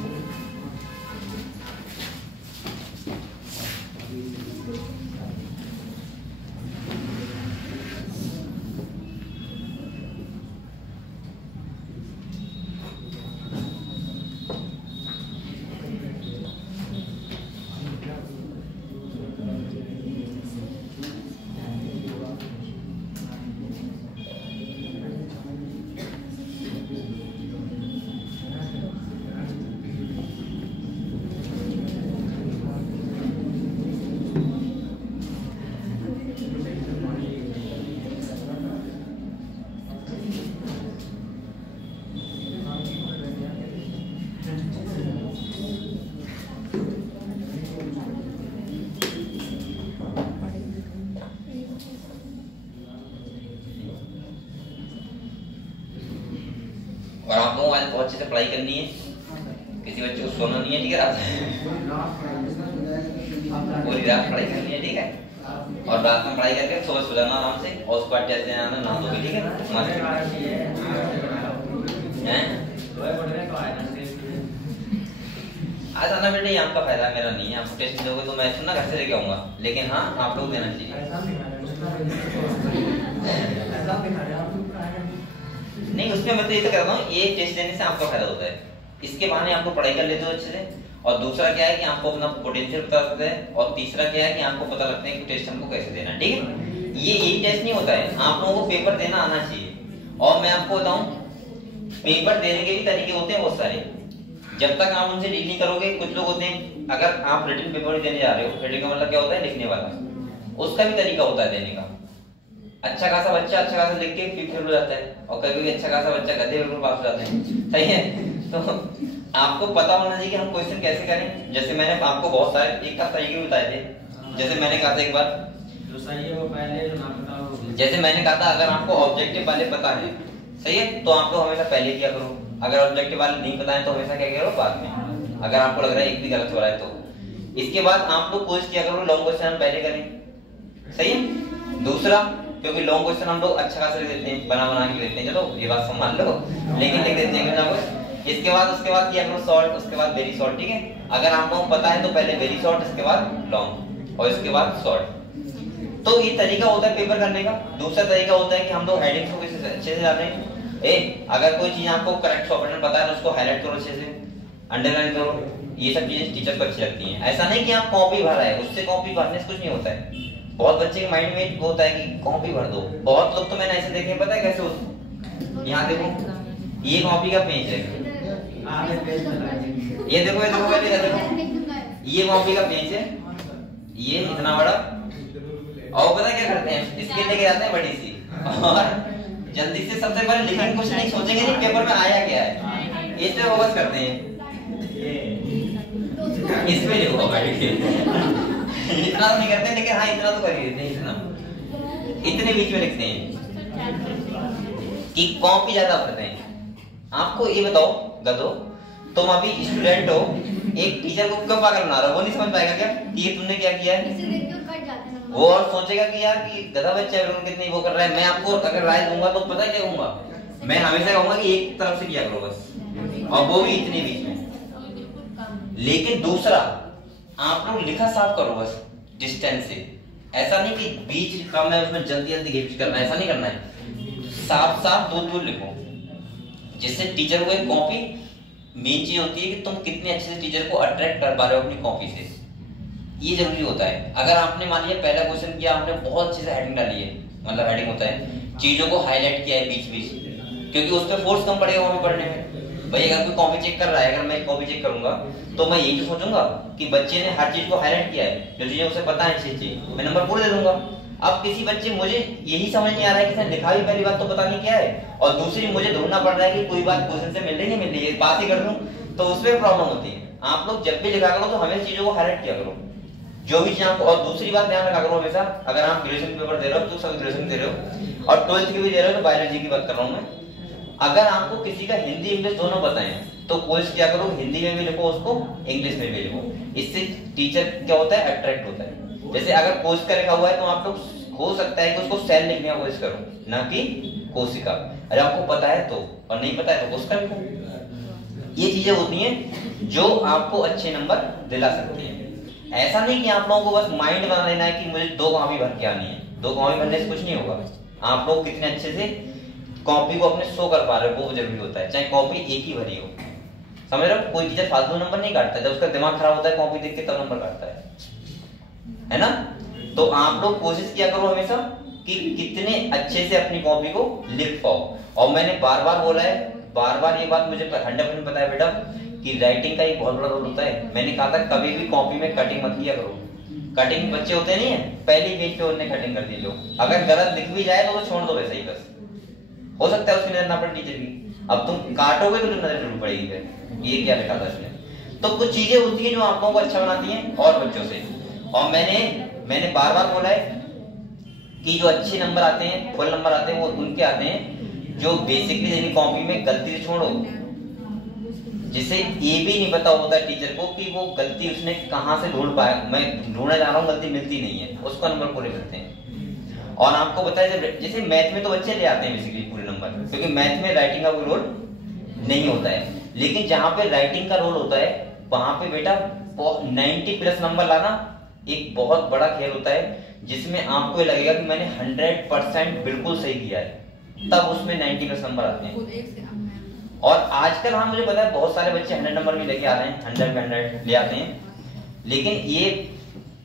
और आप लोगों को आज बहुत अच्छे से पढ़ाई करनी है, किसी बच्चे को सोना नहीं है, ठीक है? रात पूरी रात पढ़ाई करनी है, ठीक है? और रात में पढ़ाई करके सुबह सो जाना आराम से, और उसके बाद टेस्ट देना आना, नहा धोके, ठीक है? आज आना बेटा, ये आपका फायदा, मेरा नहीं है। आपको टेस्ट दोगे तो मैं सुनना घर से लेके आऊंगा, लेकिन हाँ आप लोग देना चाहिए। नहीं, उसमें मैं तो ये तो कहता हूँ, ये टेस्ट देने से आपको फायदा होता है। इसके बहाने आपको पढ़ाई कर लेते हो अच्छे से, और दूसरा क्या है कि आपको अपना पोटेंशियल पता लगता है, और तीसरा क्या है कि आपको पता लगता है कि टेस्ट हमको कैसे देना है, ठीक है? ये यही टेस्ट नहीं होता है, आप लोगों को पेपर देना आना चाहिए। और मैं आपको बताऊं, पेपर देने के भी तरीके होते हैं बहुत सारे। जब तक आप उनसे डील नहीं करोगे, कुछ लोग होते हैं, अगर आप रिटन पेपर देने जा रहे हो, रिटन का मतलब क्या होता है? लिखने वाला, उसका भी तरीका होता है देने का। अच्छा खासा बच्चा अच्छा खासा लिख के फिर फेल हो जाता है, और कभी अच्छा खासा बच्चा गधे बिल्कुल पास हो जाते हैं, सही है? तो आपको पता होना चाहिए कि हम क्वेश्चन कैसे करें। जैसे मैंने आपको बहुत सारे एक का तरीके भी बताए थे। जैसे मैंने कहा था एक बार, जो सही है वो पहले, जो ना पता हो। जैसे मैंने कहा था अगर आपको ऑब्जेक्टिव वाले पता है, सही है, तो आप लोग हमेशा पहले किया करो। अगर ऑब्जेक्टिव वाले नहीं पता है तो हमेशा क्या करो? बाद में, अगर आपको लग रहा है एक भी गलत हो रहा है तो। इसके बाद आप लोग कोशिश किया करो लॉन्ग क्वेश्चन हम पहले करें, सही है? दूसरा, क्योंकि लॉन्ग क्वेश्चन हम लोग अच्छा खासा लिख देते हैं, बना के लिखते हैं, चलो ये बात संभाल लो, लेकिन लिख देते हैं कुछ। उसके बाद किया करो शॉर्ट, उसके बाद वेरी शॉर्ट, ठीक है? अगर आप लोगों को पता है तो पहले वेरी शॉर्ट, इसके बाद लॉन्ग, और इसके बाद शॉर्ट। तो ये तरीका होता है पेपर करने का। दूसरा तरीका होता है कि हम लोग हेडिंग्स को अच्छे से जाने हैं। अगर कोई चीज आपको करेक्ट ऑपरेटर पता है तो उसको हाईलाइट करो अच्छे से, अंडरलाइन करो। ये सब चीजें टीचर को अच्छी लगती हैं। ऐसा नहीं कि आप कॉपी भरा है, उससे कॉपी भरने से कुछ नहीं होता है। बहुत बच्चे के माइंड में होता है कि कॉपी भर दो। बहुत लोग तो मैंने ऐसे देखे, पता है कैसे? यहाँ देखो, ये कॉपी का पेज है, ये देखो पहले देखो, ये कॉपी का पेज है, ये इतना बड़ा। और पता क्या करते हैं? इसके लेके जाते हैं बड़ी सी, और जल्दी से सबसे पहले लिखने कुछ नहीं सोचेंगे नहीं पेपर में आया क्या है, इस पे फोकस करते हैं, इस पे लिखो भाई। इतना तो नहीं करते, लेकिन हाँ इतना तो कर ही देते हैं, इतने बीच में लिखते हैं कि कॉपी ज्यादा भरते हैं। आपको ये बताओ गधो, तुम अभी स्टूडेंट हो, एक टीचर को कब पागल बना रहे हो? वो नहीं समझ पाएगा क्या कि ये तुमने क्या किया है? वो और सोचेगा कि यार कि गधा बच्चा है, कितनी वो कर रहा है। मैं आपको अगर राय दूंगा तो पता क्या कहूंगा? मैं हमेशा कहूंगा कि एक तरफ से किया करो बस, और वो भी इतने बीच में। लेकिन दूसरा, आप लोग लिखा साफ करो बस डिस्टेंस से। ऐसा नहीं कि बीच कम है उसमें जल्दी जल्दी घिच करना है, ऐसा नहीं करना है। साफ साफ दूर लिखो, जिससे टीचर को एक कॉपी, मेन चीज होती है कि तुम कितने अच्छे से टीचर को अट्रैक्ट कर पा रहे हो अपनी कॉपी से, ये जरूरी होता है। अगर आपने मान लिया पहला क्वेश्चन किया, आपने बहुत अच्छे से हेडिंग डाली है, मतलब हेडिंग होता है चीजों को हाईलाइट किया है बीच बीच, क्योंकि उस पर फोर्स कम पड़ेगा वहां पढ़ने में। भाई अगर कोई कॉपी चेक कर रहा है, अगर मैं कॉपी चेक करूंगा तो मैं यही तो सोचूंगा कि बच्चे ने हर चीज को हाईलाइट किया है, जो चीजें उसे पता है अच्छी चीज, मैं नंबर पूरे दे दूंगा। अब किसी बच्चे मुझे यही समझ नहीं आ रहा है कि सर लिखा भी पहली बात तो पता नहीं क्या है, और दूसरी मुझे ढूंढना पड़ रहा है कि कोई बात क्वेश्चन से मिल रही नहीं मिल रही है, बात ही कर लूं तो उसमें प्रॉब्लम होती है। आप लोग जब भी लिखा करो तो हमेशा चीजों को हाईलाइट किया करो, जो भी चीज आपको। और दूसरी बात ध्यान रखा करो हमेशा, अगर आप ग्रेजुएशन पेपर दे रहे हो तो सब ग्रेजुएशन दे रहे हो और 12th की भी दे रहे हो तो बायोलॉजी की बात कर रहा हूं मैं। अगर आपको किसी का हिंदी इंग्लिश दोनों पता है तो कोर्स क्या करो, हिंदी में भी लिखो उसको, इंग्लिश में भी लिखो। इससे टीचर क्या होता है, अट्रैक्ट होता है। जैसे अगर कोर्स का लिखा हुआ है तो आप लोग हो सकता है कि उसको सेल लिखने का कोशिश करो, ना कि कोशिका। अरे आपको पता है तो, और नहीं पता है तो कोशिका लिखो। ये चीजें होती हैं जो आपको अच्छे नंबर दिला सकती हैं। ऐसा नहीं कि आप लोगों को बस माइंड बना लेना है कि मुझे 2 कॉपी भर के आनी है। 2 कॉपी भरने से कुछ नहीं होगा। आप लोग कितने अच्छे से कॉपी को अपने शो कर पा रहे हो वो जरूरी होता है, चाहे कॉपी एक ही भरी हो। समझ रहे हो, कोई टीचर फालतू नंबर नहीं काटता, जब उसका दिमाग खराब होता है कॉपी देख के तब नंबर काटता है ना। तो आप लोग कोशिश किया करो हमेशा कि कितने अच्छे से अपनी कॉपी को लिख पाओ। और मैंने बार बार बोला है, बार बार ये बात मुझे 100% पता है बेटा कि राइटिंग का एक बहुत बड़ा रोल होता है। मैंने कहा था कभी भी कॉपी में कटिंग मत किया करो। कटिंग बच्चे होते नहीं है, पहली पेज पे उन्होंने कटिंग कर दी लो, अगर गलत लिख भी जाए तो छोड़ दो वैसे ही, बस हो सकता है उसकी नजर ना पड़े टीचर की। अब तुम काटोगे तो नजर जरूर पड़ेगी फिर ये क्या लिखा था इसने। तो कुछ चीजें होती है जो आप लोगों को अच्छा बनाती हैं और बच्चों से। और मैंने बार बार बोला है कि जो अच्छे नंबर आते हैं, फुल नंबर आते हैं, वो उनके आते हैं जो बेसिकली जिनकी कॉपी में गलती से छोड़ो, जिसे ये भी नहीं पता होता है टीचर को कि वो गलती उसने कहां से ढूंढ पाया। मैं ढूंढने जा रहा हूँ, गलती मिलती नहीं है, उसको नंबर पूरे मिलते हैं। और आपको बताया जैसे मैथ में तो बच्चे ले आते हैं बेसिकली पूरे नंबर, क्योंकि मैथ में राइटिंग का कोई रोल नहीं होता है। लेकिन जहां पे राइटिंग का रोल होता है वहां पे बेटा 90+ नंबर लाना एक बहुत बड़ा खेल होता है, जिसमें आपको ये लगेगा कि मैंने 100% बिल्कुल सही किया है, तब उसमें 90+ नंबर आते हैं। और आजकल हाँ मुझे पता है बहुत सारे बच्चे 100 नंबर भी लेके आ रहे हैं, 100 ले आते हैं। लेकिन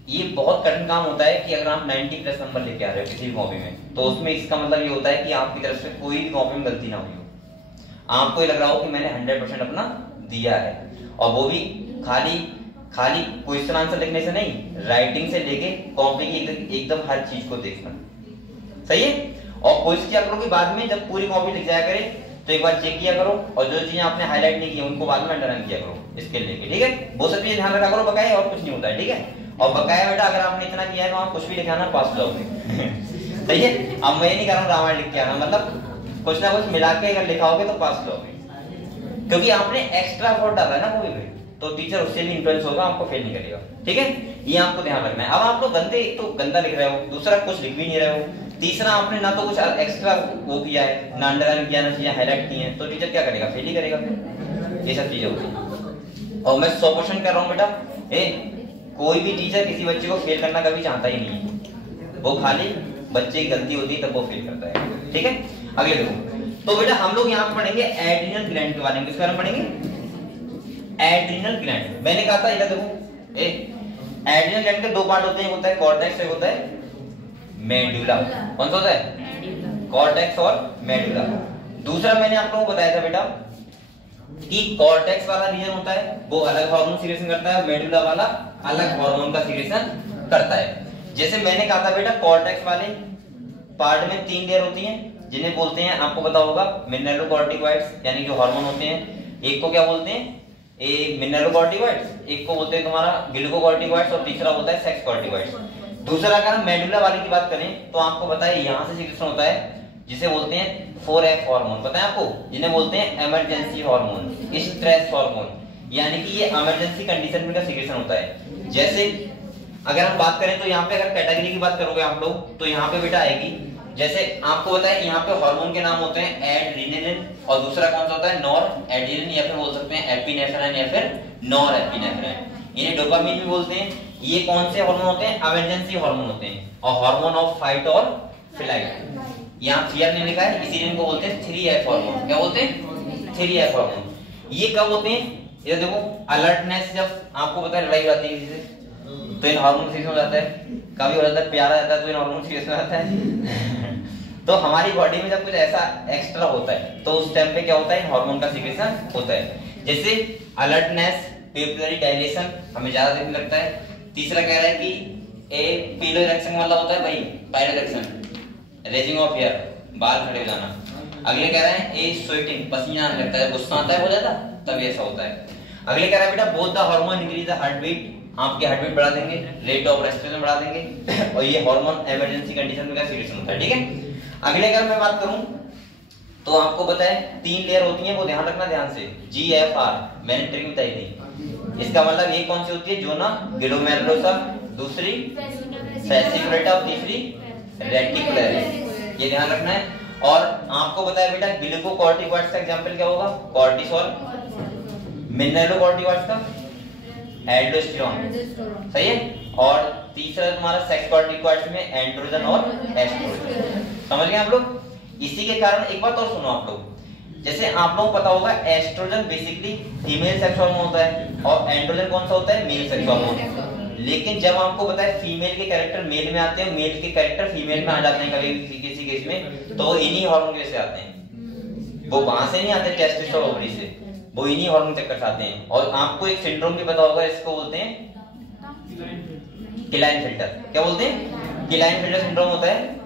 ये बहुत कठिन काम होता है कि अगर आप 90+ नंबर लेके आ रहे हो किसी भी कॉपी में, तो उसमें इसका मतलब ये होता है कि आपकी तरफ से कोई भी कॉपी में गलती ना हुई हो। आपको ये लग रहा हो कि मैंने 100% अपना दिया है, और वो भी खाली क्वेश्चन आंसर लिखने से नहीं, राइटिंग से लेके कॉपी की एकदम हर चीज को देखना। सही है। और कोशिश किया करो कि बाद में जब पूरी कॉपी लिख जाया करे तो एक बार चेक किया करो, और जो चीजें आपने हाईलाइट नहीं की उनको बाद में अंडरलाइन किया करो इसके लेके, ठीक है। वो सब चीजें ध्यान रखा करो, बकाया और कुछ नहीं होता है, ठीक है। और बकाया बेटा अगर आपने इतना किया है तो आप कुछ भी लिखाना पास जाओगे। सही है। अब मैं ये नहीं कह रहा हूँ रामायण लिख के आना, मतलब कुछ ना कुछ मिला के अगर लिखाओगे तो पास जाओगे, क्योंकि आपने एक्स्ट्रा एफर्ट डाला है ना कोई भी, तो टीचर उससे भी इन्फ्लुएंस होगा, आपको फेल नहीं करेगा, ठीक है। ये आपको ध्यान रखना है। अब आप लोग गंदे, एक तो गंदा लिख रहे हो, दूसरा कुछ लिख भी नहीं रहे हो, तीसरा आपने ना तो कुछ एक्स्ट्रा वो किया है, ना अंडरलाइन किया, ना चीजें हाईलाइट की हैं, तो टीचर क्या करेगा, फेल ही करेगा फिर। ये सब चीजें होती हैं। और मैं 100% कर रहा हूँ बेटा, कोई भी टीचर किसी बच्चे को फेल करना कभी चाहता ही नहीं है, वो खाली बच्चे की गलती होती है तब वो फेल करता है, ठीक है। अगले देखो, तो बेटा हम लोग यहाँ पढ़ेंगे एड्रिनल ग्लैंड के बारे में। किसके बारे में पढ़ेंगे, एड्रिनल ग्लैंड। मैंने कहा था इधर देखो, एड्रिनल ग्लैंड के 2 पार्ट होते हैं, एक होता है कॉर्टेक्स, एक होता है मेडुला। कौन सा होता है, कॉर्टेक्स और मेडुला। दूसरा मैंने आप लोगों को बताया था बेटा कि कॉर्टेक्स वाला रीजन होता है वो अलग हार्मोन सीक्रेशन करता है, मेडुला वाला अलग हार्मोन का सीक्रेशन करता है। जैसे मैंने कहा था बेटा कॉर्टेक्स वाले पार्ट में 3 लेयर होती हैं, जिन्हें बोलते हैं, आपको पता होगा, मिनरलोकॉर्टिकॉइड्स, यानी जो हार्मोन होते हैं। एक को क्या बोलते हैं, मिनरलोकॉर्टिकॉइड्स, एक को बोलते हैं तुम्हारा ग्लूकोकॉर्टिकॉइड्स, और तीसरा होता है सेक्स कॉर्टिकॉइड्स। दूसरा अगर हम मेडुला वाले की बात करें तो आपको पता है यहाँ से सीक्रेशन होता है जिसे बोलते हैं 4F हार्मोन, पता है आपको, जिन्हें बोलते हैं इमरजेंसी हार्मोन, स्ट्रेस हार्मोन, यानी कि ये इमरजेंसी कंडीशन में का सीक्रेशन होता है। जैसे अगर हम बात करें तो यहाँ पे अगर कैटेगरी की बात करोगे आप लोग तो यहाँ पे बेटा आएगी, जैसे आपको पता है यहाँ पे हार्मोन के नाम होते हैं एड्रेनालिन, और दूसरा कौन सा होता है नॉर एड्रेनालिन, या फिर बोल सकते हैं एपिनेफ्रिन या फिर नॉर एपिनेफ्रिन, इन्हें डोपामिन भी बोलते हैं। ये कौन से हार्मोन होते हैं, इमरजेंसी हार्मोन होते हैं, और हार्मोन ऑफ फाइट और फ्लाइट, यहाँ फियर नहीं लिखा है इसीलिए इनको बोलते हैं 3F हार्मोन। क्या बोलते हैं, 3F हार्मोन। ये कब होते हैं, ये देखो अलर्टनेस, जब आपको पता है लड़ाई हो जाती है किसी से तो इन हार्मोन सीक्रेशन हो जाता है, कभी हो जाता है प्यारा जाता है तो इन हार्मोन सीक्रेशन हो जाता है। तो हमारी बॉडी में जब कुछ ऐसा एक्स्ट्रा होता है तो उस टाइम पे क्या होता है, इन हार्मोन का सीक्रेशन होता है। जैसे अलर्टनेस, पेपिलरी डायलेशन हमें ज्यादा देखने लगता है। तीसरा कह रहा है कि ए पीलो इरेक्शन का मतलब होता है भाई पायरोरेक्शन, रेजिंग ऑफ हेयर, बाल खड़े हो जाना। अगले कह रहे हैं ए स्वेटिंग, पसीना आने लगता है, गुस्सा आता है बहुत ज्यादा, तब ऐसा होता है। अगले कह रहा है बेटा both the hormone increase the heart beat, आपके हार्ट बीट बढ़ा देंगे, रेट ऑफ रेस्पिरेशन बढ़ा देंगे, और ये हार्मोन इमरजेंसी कंडीशन में का सीक्रेशन होता है, ठीक है। अगले अगर मैं बात करूं तो आपको पता है 3 लेयर होती हैं, वो ध्यान रखना ध्यान से, GFR मैंने ट्रिक बताई थी। इसका मतलब ये कौन सी होती है, जो ना ग्लोमेरुलोसा, दूसरी फेसिकुलेटा और तीसरी रेटिकुलरिस, ये ध्यान रखना है। और आपको पता है बेटा ग्लूकोकॉर्टिकॉइड्स का एग्जांपल क्या होगा, कोर्टिसोल, मिनरलोकॉर्टिकॉइड्स का एल्डोस्टेरोन, सही है। और तीसरा तुम्हारा सेक्स कॉर्टिकॉइड्स में एंड्रोजन और एस्ट्रोजन, समझ गए आप लोग। इसी के कारण एक बात और सुनो आप लोग, जैसे आप लोगों को पता होगा oestrogen basically female sex hormone होता है और एंड्रोजन कौन सा होता है, मेल सेक्स हार्मोन। लेकिन जब आपको पता है फीमेल के कैरेक्टर मेल में आते हैं, मेल के कैरेक्टर फीमेल में आ जाते हैं कभी किसी केस में, तो वो इन्हीं हार्मोन की वजह से आते हैं, वो वहां से नहीं आते टेस्टिस और ओवरी से, वो इन्हीं हार्मोन चक्कर से आते हैं। और आपको एक सिंड्रोम भी पता होगा, इसको बोलते हैं क्लाइनफेल्टर, क्या बोलते हैं, क्लाइनफेल्टर सिंड्रोम होता है।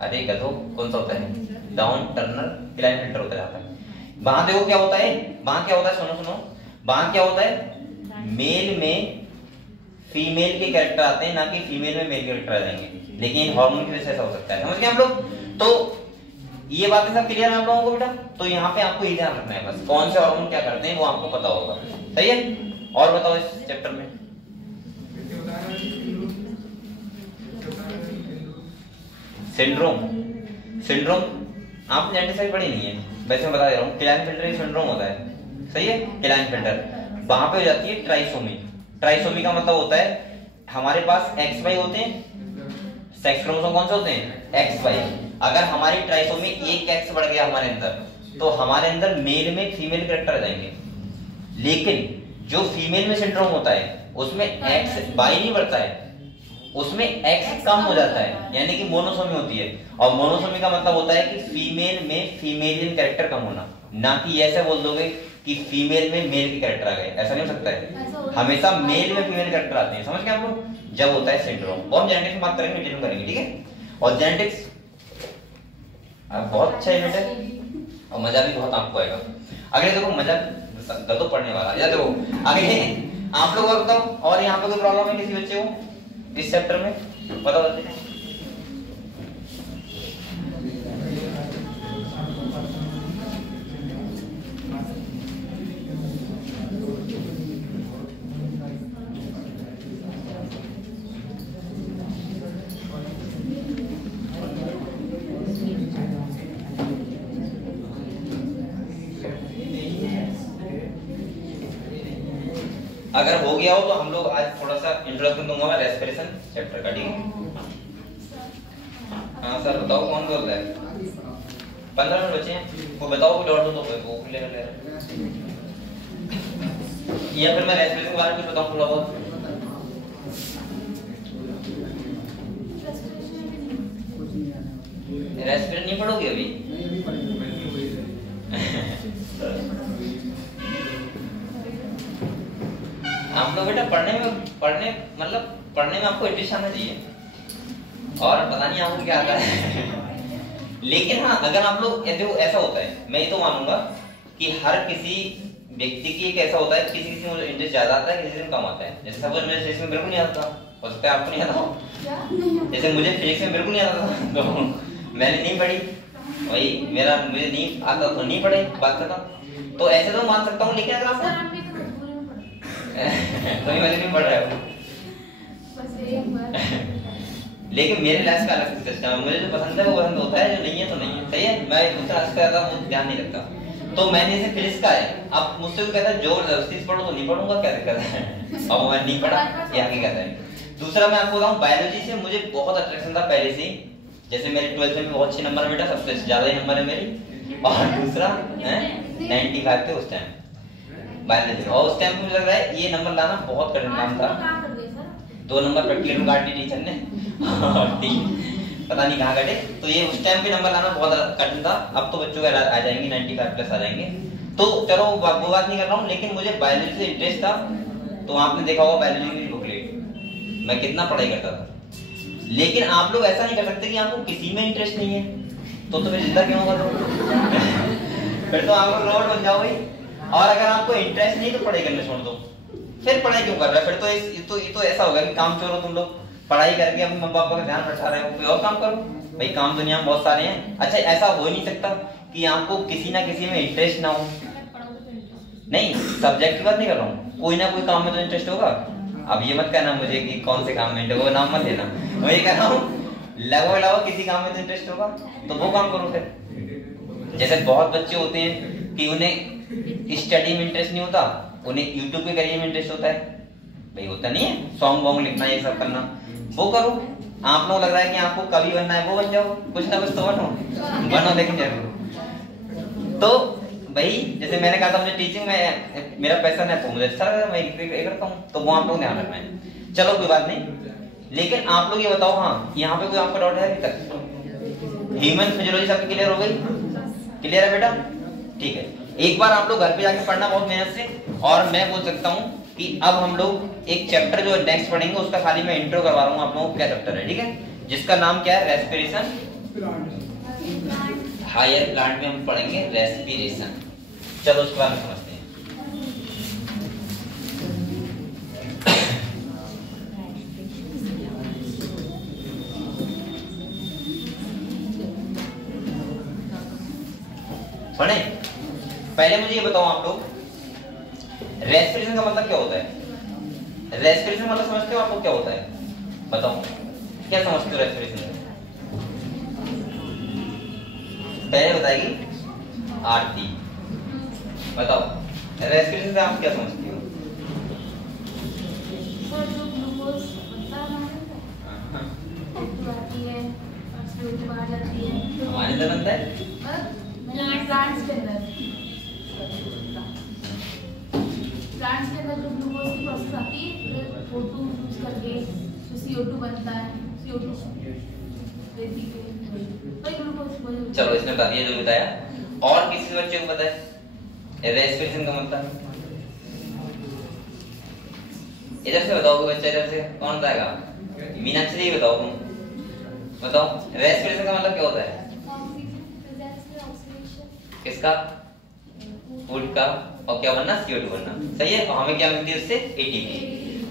अरे गधो कौन सा होता है, डाउन टर्नर क्लाइनफेल्टर होता है। वहां देखो क्या होता है, वहां क्या होता है, सुनो सुनो, वहां क्या होता है, मेल में फीमेल के कैरेक्टर आते हैं, ना कि फीमेल में मेल के कैरेक्टर आ जाएंगे, लेकिन हार्मोन की वजह से ऐसा हो सकता है, समझ गए आप लोग। तो ये बातें सब क्लियर है आप लोगों को बेटा। तो यहाँ पे आपको ये ध्यान रखना है बस, कौन से हार्मोन क्या करते हैं वो आपको पता होगा, सही है। और बताओ इस चैप्टर में सिंड्रोम, सिंड्रोम आपने जेनेटिक्स पढ़ी नहीं है, वैसे मैं बता दे रहा हूँ, क्लाइनफेल्टर सिंड्रोम होता है, सही है। क्लाइनफेल्टर वहां पे हो जाती है ट्राइसोमी, ट्राइसोमी का मतलब होता है हमारे पास XY होते हैं, सेक्स क्रोमोसोम कौन से होते हैं, XY। अगर हमारी ट्राइसोमी एक X बढ़ गया हमारे अंदर, तो हमारे अंदर मेल में फीमेल कैरेक्टर आ जाएंगे। लेकिन जो फीमेल में सिंड्रोम होता है उसमें XY नहीं बढ़ता है, उसमें X कम हो जाता है, यानी कि मोनोसोमी होती है। और मोनोसोमी का मतलब होता है कि फीमेल में फीमेलियन कैरेक्टर कम होना, ना कि ऐसे बोल दोगे कि फीमेल में मेल के कैरेक्टर आ गए, ऐसा नहीं हो सकता है, हमेशा मेल में फीमेल कैरेक्टर आते हैं, समझ गए आप लोग, जब होता है सिंड्रोम। वो हम जेनेटिक्स में बात करेंगे, डिटेल में करेंगे, ठीक है। और जेनेटिक्स बहुत अच्छा यूनिट है और मजा भी बहुत आपको आएगा। अगले देखो मजा तो पढ़ने वाला, या देखो आगे आप लोग और बताओ, और यहाँ पे कोई प्रॉब्लम है किसी बच्चे को इस चैप्टर में, बताओ। अगर हो गया हो तो हम लोग आज थोड़ा सा इंट्रोडक्शन दूंगा मैं रेस्पिरेशन चैप्टर का, ठीक है। हाँ सर बताओ कौन बोल रहा है, 15 मिनट बचे हैं, वो बताओ कोई और दो तो वो ले ले, या फिर मैं रेस्पिरेशन के बारे में कुछ बताऊं थोड़ा बहुत। रेस्पिरेशन नहीं पढ़ोगे अभी आप लोग बेटा पढ़ने में आपको इंटरेस्ट आना चाहिए, और पता नहीं आपको क्या आता है लेकिन हाँ अगर आप लोग देखो ऐसा होता है, मैं ये तो मानूंगा कि हर किसी व्यक्ति की एक ऐसा होता है, किसी किसी में इंटरेस्ट ज्यादा आता है, किसी में कम आता है। जैसे सपोज मेरे फिजिक्स में बिल्कुल नहीं आता, हो सकता है आपको नहीं आता हो, जैसे मुझे फिजिक्स में बिल्कुल नहीं आता था तो मैंने नहीं पढ़ी, वही मुझे नहीं आता तो नहीं पढ़े, बात खत्म। तो ऐसे तो मान सकता हूँ, लेकिन अगर आपको तो मैंने नहीं पढ़ रहा है लेकिन मेरे लाइफ का अलग सिस्टम है, मुझे जो पसंद है वो पसंद होता है, जो नहीं है तो नहीं है, सही है। मैं दूसरा ज्यादा ध्यान नहीं रखता, तो मैंने इसे फिजिक्स का है। अब मुझसे कोई कहता है जबरदस्ती पढ़ो तो नहीं पढ़ूंगा, क्या दिक्कत है अब मैं नहीं पढ़ा, ये हकीकत है। दूसरा मैं आपको बताऊं, बायोलॉजी से मुझे बहुत अट्रैक्शन था पहले से, जैसे मेरे 12th में बहुत अच्छे नंबर बेटा, सबसे ज्यादा ही नंबर है मेरी, और दूसरा 95 थे उस टाइम बायोलॉजी, और उस टाइम मुझे लग रहा है ये नंबर लाना बहुत कठिन काम था। 2 नंबर प्रैक्टिकल काट दी टीचर ने पता नहीं कहाँ कटे, तो ये उस टाइम पे नंबर लाना बहुत कठिन था। अब तो बच्चों का आ जाएंगे 95 प्लस आ जाएंगे, तो चलो वो बात नहीं कर रहा हूँ, लेकिन मुझे बायोलॉजी से इंटरेस्ट था। तो आपने देखा होगा बायोलॉजी की बुकलेट, मैं कितना पढ़ाई करता था। लेकिन आप लोग ऐसा नहीं कर सकते कि आपको किसी में इंटरेस्ट नहीं है तो फिर जिंदा क्यों होगा फिर तो आप लोग रोबोट बन जाओ भाई। और अगर आपको इंटरेस्ट नहीं तो पढ़ाई करना छोड़ दो, फिर पढ़ाई क्यों कर रहे हो? फिर तो ये तो ऐसा होगा कि काम चोर हो तुम लोग, पढ़ाई करके अपने मम्मी पापा का ध्यान बचा रहे हो, कोई और काम करो भाई, काम दुनिया में बहुत सारे हैं। अच्छा ऐसा हो ही नहीं सकता कि आपको किसी ना किसी में इंटरेस्ट ना हो। नहीं, सब्जेक्ट की बात नहीं कर रहा हूँ, कोई ना कोई काम में तो इंटरेस्ट होगा। अब ये मत कहना मुझे कि कौन से काम में इंटरेस्ट, वो नाम मत लेना, मैं ये कह रहा हूँ लगभग किसी काम में तो इंटरेस्ट होगा तो वो काम करो फिर। जैसे बहुत बच्चे होते हैं कि उन्हें स्टडी में इंटरेस्ट नहीं होता, उन्हें यूट्यूब के करियर में इंटरेस्ट होता है भाई, होता नहीं है, सॉन्ग वॉन्ग लिखना ये सब करना, वो करो। आप लोग लग रहा है कि आपको कवि बनना है, वो बन जाओ, कुछ ना कुछ तो बनो लेकिन जरूर। तो भाई जैसे मैंने कहा था मुझे टीचिंग में मेरा पैसा है तो मुझे अच्छा लगा, मैं ये करता हूँ, तो वो आप लोग ध्यान रखना है। चलो कोई बात नहीं, लेकिन आप लोग ये बताओ, हाँ यहाँ पे कोई आपका डाउट है अभी तक? ह्यूमन फिजियोलॉजी सबकी क्लियर हो गई? क्लियर है बेटा? ठीक है, एक बार आप लोग घर पे जाके पढ़ना बहुत मेहनत से। और मैं बोल सकता हूँ कि अब हम लोग एक चैप्टर जो नेक्स्ट पढ़ेंगे उसका खाली मैं इंट्रो करवा रहा हूँ आप लोगों को, क्या चैप्टर है, ठीक है, जिसका नाम क्या है, रेस्पिरेशन। हायर प्लांट में हम पढ़ेंगे रेस्पिरेशन। चलो उसके बारे में समझते हैं। पढ़े? पहले मुझे ये बताओ आप लोग, रेस्पिरेशन का मतलब क्या होता है? रेस्पिरेशन मतलब समझते हो आप लोग क्या होता है? बताओ क्या समझते हो रेस्पिरेशन से? पहले बताएगी आरती, बताओ रेस्पिरेशन से आप क्या समझती हो? जो ग्लूकोज हमारे अंदर बनता है प्लांट्स के अंदर जो ग्लूकोज की प्रोसेस आती है, O2 यूज करके जो CO2 बनता है, CO2 ग्लूकोज। चलो इसने बता दिया जो बताया, और किसी बच्चे को पता है रेस्पिरेशन का मतलब? इधर से बताओ बच्चा, इधर से कौन बताएगा? मीनाक्षी जी बताओ, तुम बताओ रेस्पिरेशन का मतलब क्या होता है? किसका? फूड का, और क्या बनना? CO2 बनना, सही है। और हमें क्या मिलती है उससे? ATP।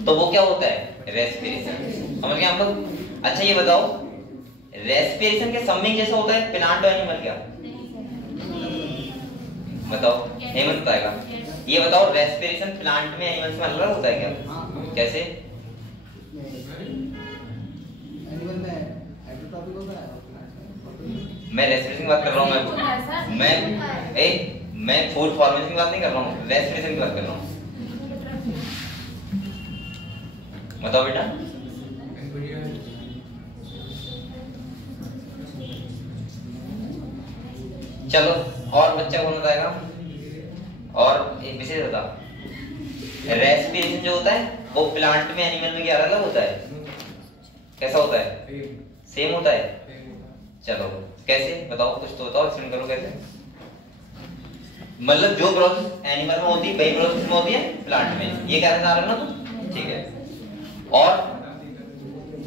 तो वो क्या होता है? रेस्पिरेशन। समझ गए आप लोग? अच्छा ये बताओ, रेस्पिरेशन के समिंग जैसा होता है प्लांट और एनिमल क्या? बताओ, हेमंत बताएगा। ये बताओ रेस्पिरेशन प्लांट में एनिमल्स में अलग होता है क्या? कैसे? मैं रेस्पिरेशन की बात कर रहा हूँ, मैं फूड फॉर्मेशन की बात नहीं कर रहा हूँ, रेस्पिरेशन की बात कर रहा हूँ। बताओ बेटा। चलो और बच्चा कौन बताएगा? और एक विशेष बता, रेस्पिरेशन जो होता है वो प्लांट में एनिमल में क्या अलग होता है? कैसा होता है? सेम होता है। चलो कैसे बताओ, कुछ तो बताओ, एक्सप्लेन करो कैसे। मतलब जो प्रोसेस एनिमल में होती है वही प्रोसेस में होती है प्लांट में, ये कहना चाह रहे हो ना तुम? ठीक है। और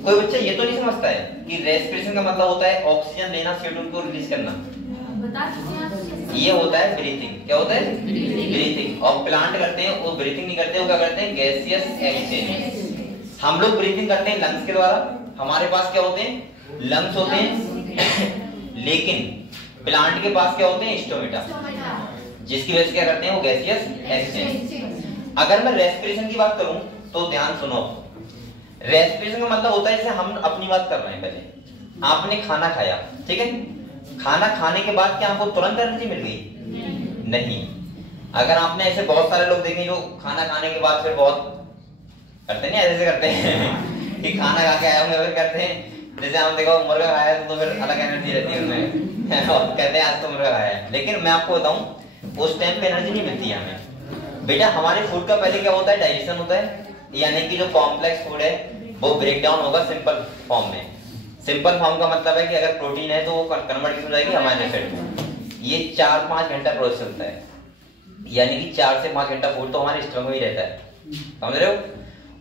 कोई बच्चा ये तो नहीं समझता है कि रेस्पिरेशन का मतलब होता है ऑक्सीजन लेना, CO2 को रिलीज करना। ये होता है ब्रीथिंग। क्या होता है? ब्रीथिंग। और प्लांट करते हैं वो ब्रीथिंग नहीं करते, वो क्या करते हैं? Gaseous exchange. हम लोग ब्रीथिंग करते हैं लंग्स के द्वारा, हमारे पास क्या होते हैं? लंग्स होते हैं। लेकिन प्लांट के पास क्या होते हैं? स्टोमेटा, जिसकी वजह से क्या करते हैं? वो गैसियस एक्सचेंज। अगर मैं रेस्पिरेशन की बात करूं तो ध्यान सुनो, रेस्पिरेशन का मतलब होता है जैसे हम अपनी बात कर रहे हैं, पहले आपने खाना खाया, ठीक है, खाना खाने के बाद क्या आपको तुरंत एनर्जी मिल गई? नहीं। अगर आपने ऐसे बहुत सारे लोग देखे जो खाना खाने के बाद फिर बहुत करते नहीं, ऐसे करते हैं कि खाना खा के आया हूं फिर करते हैं, जैसे हम देखो मुर्गा खाया तो फिर अलग एनर्जी रहती है उनमें और कहते हैं आज तो मुर्गा खाया है। लेकिन मैं आपको बताऊं उस टाइम पे एनर्जी नहीं मिलती है हमें। बेटा हमारे फूड का पहले क्या होता है? डाइजेशन होता है, यानी कि जो कॉम्प्लेक्स फूड है वो ब्रेक डाउन होगा सिंपल फॉर्म में। सिंपल फॉर्म का मतलब है कि अगर प्रोटीन है तो वो कन्वर्ट हो जाएगी अमीनो एसिड। ये 4-5 घंटा प्रोसेस चलता है, यानी कि 4 से 5 घंटा फूड तो हमारे स्टमक में ही रहता है, समझ रहे हो?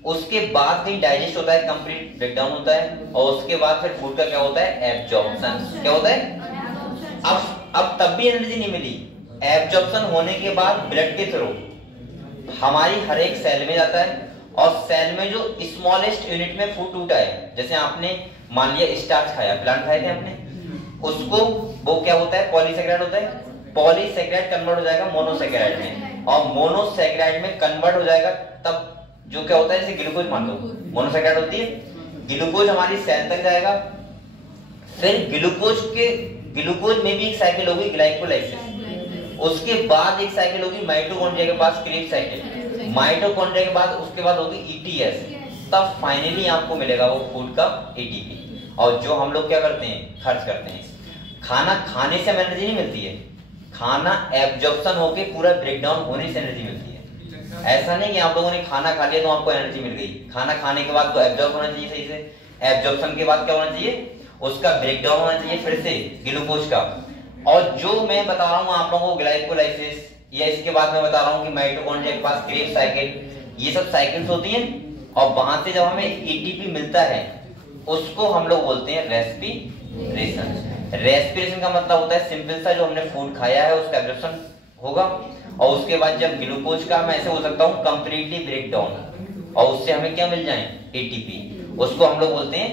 उसके बाद कहीं डाइजेस्ट होता है, कंप्लीट ब्रेकडाउन होता है, और उसके बाद फिर फूड का क्या होता है, एब्जॉर्प्शन। क्या होता है? अब तब भी एनर्जी नहीं मिली। एब्जॉर्प्शन होने के बाद ब्लड के थ्रू हमारी हर एक सेल में जाता है, और सेल में जो स्मॉलेस्ट यूनिट में फूड टूटा है, जैसे आपने मान लिया स्टार्च खाया, प्लांट खाए थे आपने, उसको वो क्या होता है, पॉलीसेकेराइड होता है। पॉलीसेकेराइड कन्वर्ट हो जाएगा मोनोसेकेराइड में, और मोनोसेकेराइड में कन्वर्ट हो जाएगा तब जो क्या होता है, जैसे ग्लूकोज मान लो, मोनोसेकेराइड होती है, ग्लूकोज हमारी सेल तक जाएगा। फिर ग्लूकोज में भी एक साइकिल होगी ग्लाइकोलाइसिस, उसके बाद एक साइकिल होगी माइटोकॉन्ड्रिया के पास क्रेब साइकिल, माइटोकॉन्ड्रिया के बाद उसके बाद होगी ईटीएस, तब फाइनली आपको मिलेगा वो फूड का एटीपी। और जो हम लोग क्या करते हैं, खर्च करते हैं। खाना खाने से हमें एनर्जी नहीं मिलती है, खाना एब्जॉर्प्शन होके पूरा ब्रेकडाउन होने से एनर्जी मिलती है। ऐसा नहीं कि आप लोगों ने खाना खा लिया तो आपको एनर्जी मिल गई। खाना खाने के बाद तो एब्जॉर्ब होना चाहिए सही से, एब्जॉर्प्शन के बाद क्या होना चाहिए, उसका ब्रेकडाउन होना चाहिए फिर से ग्लूकोज का। और जो मैं बता रहा हूँ आप लोगों को ग्लाइकोलाइसिस, या इसके बाद मैं बता रहा हूँ कि माइटोकॉन्ड्रिया के पास क्रेब साइकिल, ये सब साइकिल्स होती हैं, और वहां से जब हमें एटीपी मिलता है उसको हम लोग बोलते हैं रेस्पिरेशन। रेस्पिरेशन का मतलब होता है सिंपल सा, जो हमने फूड खाया है उसका एब्जॉर्प्शन होगा, और उसके बाद जब ग्लूकोज का मैं ऐसे बोल सकता हूँ कंप्लीटली ब्रेकडाउन, और उससे हमें क्या मिल जाए, एटीपी, उसको हम लोग बोलते हैं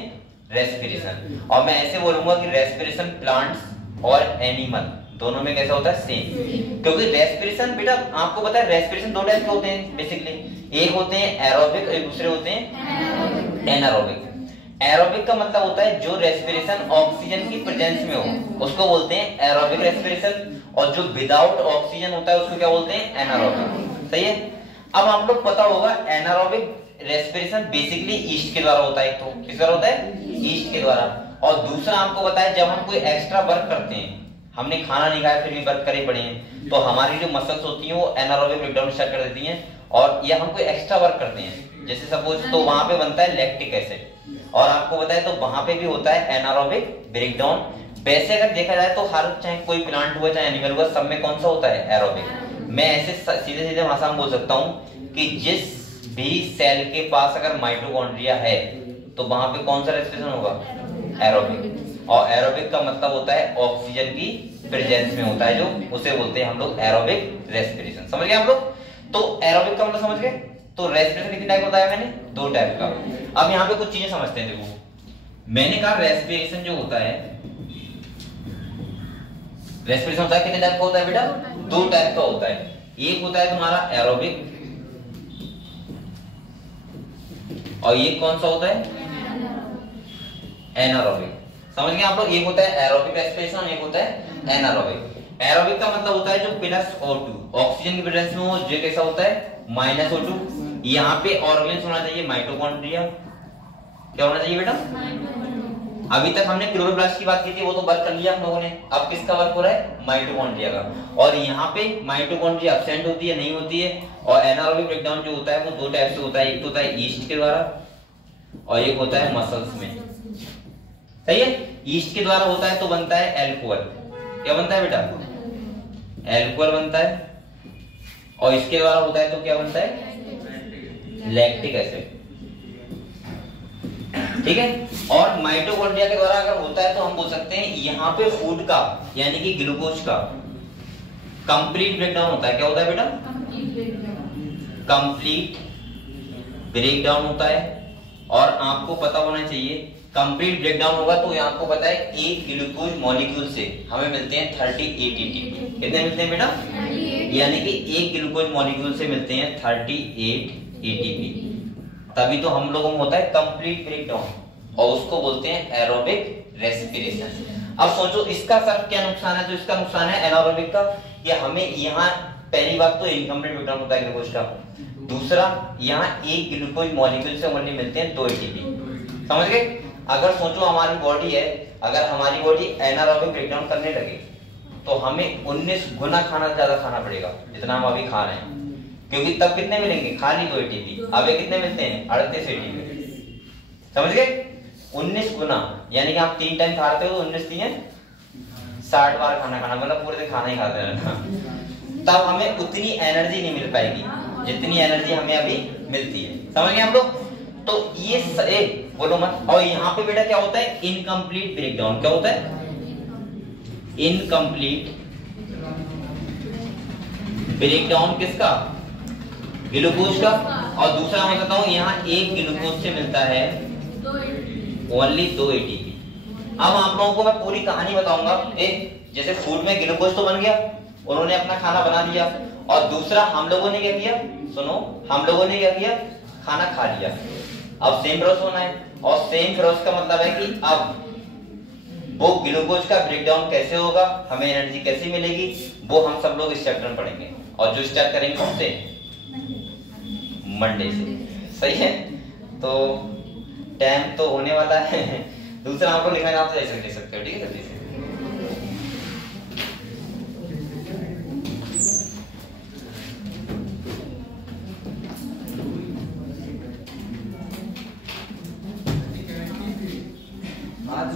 रेस्पिरेशन। और मैं ऐसे बोलूंगा कि रेस्पिरेशन प्लांट्स और एनिमल दोनों में कैसा होता है, सेम। क्योंकि रेस्पिरेशन बेटा आपको पता है, रेस्पिरेशन दो टाइप के होते हैं बेसिकली, एक होते हैं एरोबिक और दूसरे होते हैं एनारोबिक। एरोबिक का मतलब होता है जो रेस्पिरेशन ऑक्सीजन की प्रेजेंस में हो उसको बोलते हैं एरोबिक रेस्पिरेशन, और जो विदाउट ऑक्सीजन होता है उसको क्या बोलते हैं, एनारोबिक। सही है। अब आप लोग पता होगा एनारोबिक रेस्पिरेशन बेसिकली ईस्ट के द्वारा होता है, तो किस द्वारा होता है, ईस्ट के द्वारा। और दूसरा आपको पता है जब हम कोई एक्स्ट्रा वर्क करते हैं, हमने खाना नहीं खाया फिर भी वर्क करे पड़े हैं, तो हमारी जो मसल्स होती हैं वो एनारोबिक ब्रेकडाउन स्टार्ट कर देती हैं, और या हम कोई एक्स्ट्रा वर्क करते हैं जैसे सपोज, तो वहां पे बनता है लैक्टिक एसिड, और आपको बताए तो वहां पे भी होता है एनारोबिक ब्रेकडाउन। वैसे अगर देखा जाए तो हर, चाहे कोई प्लांट हुआ चाहे एनिमल हुआ, सब में कौन सा होता है, एरोबिक। मैं ऐसे सीधे सीधे भाषा में बोल सकता हूँ कि जिस भी सेल के पास अगर माइटोकॉन्ड्रिया है तो वहां पे कौन सा रेस्पिरेशन होगा, एरोबिक। और एरोबिक का मतलब होता है ऑक्सीजन की प्रेजेंस में होता है, जो उसे बोलते हैं हम लोग एरोबिक रेस्पिरेशन। समझ गए आप लोग? तो एरोबिक का मतलब समझ गए। तो रेस्पिरेशन कितने टाइप बताया मैंने, दो टाइप का। अब यहाँ पे कुछ चीजें समझते हैं। देखो मैंने कहा रेस्पिरेशन जो होता है, रेस्पिरेशन होता है कितने टाइप का होता है बेटा, दो टाइप का होता है। एक होता है तुम्हारा एरोबिक, और ये कौन सा होता है, एनारोबिक। समझ गए आप लोग? एक होता है एरोबिक रेस्पिरेशन, एक होता है एनारोबिक। एरोबिक का मतलब होता है जो प्लस O2 ऑक्सीजन की प्रेजेंस में हो, जो कैसा होता है माइनस O2। यहाँ पे ऑर्गेन्स होना चाहिए माइटोकॉन्ड्रिया। क्या होना चाहिए बेटा? अभी तक हमने क्लोरोप्लास्ट की बात की थी, वो तो वर्क कर लिया हम लोगों ने। अब किसका वर्क हो रहा है, माइटोकॉन्ड्रिया का। और यहाँ पे माइटोकॉन्ड्रिया एब्सेंट होती है, नहीं होती है। और एनारोबिक ब्रेकडाउन जो होता है वो दो टाइप से होता है, एक तो होता है ईस्ट के द्वारा और एक होता है मसल्स में। सही है। ईस्ट के द्वारा होता है तो बनता है एल्कोहल। क्या बनता है बेटा? एल्कोहल बनता है। और इसके द्वारा होता है तो क्या बनता है, लैक्टिक एसिड। ठीक है। और माइटोकॉन्ड्रिया के द्वारा अगर होता है तो हम बोल सकते हैं यहाँ पे फूड का यानी कि ग्लूकोज का कंप्लीट ब्रेकडाउन होता है। क्या होता है बेटा? कंप्लीट ब्रेकडाउन होता है। और आपको पता होना चाहिए कंप्लीट ब्रेकडाउन होगा तो यहाँ आपको पता है एक ग्लूकोज मॉलिक्यूल से हमें मिलते हैं 38 एटीपी। कितने मिलते हैं बेटा? यानी कि एक ग्लूकोज मॉलिक्यूल से मिलते हैं 38 एटीपी। तभी तो हम लोगों में होता है कंप्लीट ब्रेकडाउन और उसको बोलते हैं एरोबिक रेस्पिरेशन। अब सोचो इसका सर क्या नुकसान है? तो इसका नुकसान है एनारोबिक का, कि हमें यहाँ पहली बात तो इनकम्प्लीट ब्रेकडाउन होता है ग्लूकोज का। दूसरा, यहाँ एक ग्लूकोज मॉलिक्यूल से ओनली मिलते हैं 2 एटीपी। समझ गए? अगर सोचो हमारी बॉडी है, अगर हमारी बॉडी एनारोबिक ब्रेकडाउन करने लगे तो हमें 19 गुना खाना ज्यादा खाना पड़ेगा जितना हम अभी खा रहे हैं, क्योंकि तब कितने मिलेंगे, खाली 2 एटीपी। अभी कितने मिलते हैं? 38 एटीपी। समझ गए? 19 गुना, यानी कि आप 3 टाइम खाते हो तो 19 3 60 बार खाना, मतलब पूरे दिन खाना ही खाते रहना। तब हमें उतनी एनर्जी नहीं मिल पाएगी जितनी एनर्जी हमें अभी मिलती है। समझ गए हम लोग? तो ये बोलो मत। और यहाँ पे बेटा क्या होता है, इनकम्प्लीट ब्रेकडाउन। क्या होता है, इनकम्प्लीट ब्रेकडाउन किसका, ग्लूकोज का। और दूसरा मैं बताता हूँ, यहाँ एक ग्लूकोज से मिलता है ओनली 2 ATP। अब आप लोगों को मैं पूरी कहानी बताऊंगा। जैसे फूड में ग्लूकोज तो बन गया, उन्होंने अपना खाना बना लिया, और दूसरा हम लोगों ने क्या किया, सुनो, हम लोगों ने क्या किया, खाना खा लिया। अब सेम प्रोसेस होना है, और सेम प्रोसेस का मतलब है कि अब वो ग्लूकोज का ब्रेकडाउन कैसे होगा, हमें एनर्जी कैसे मिलेगी, वो हम सब लोग इस चैप्टर में पढ़ेंगे। और जो स्टार्ट करेंगे कौन से, मंडे से। सही है, तो टाइम तो होने वाला है। दूसरा आपको लिखना है, आप ऐसे लिख सकते हो, ठीक है जल्दी से। आज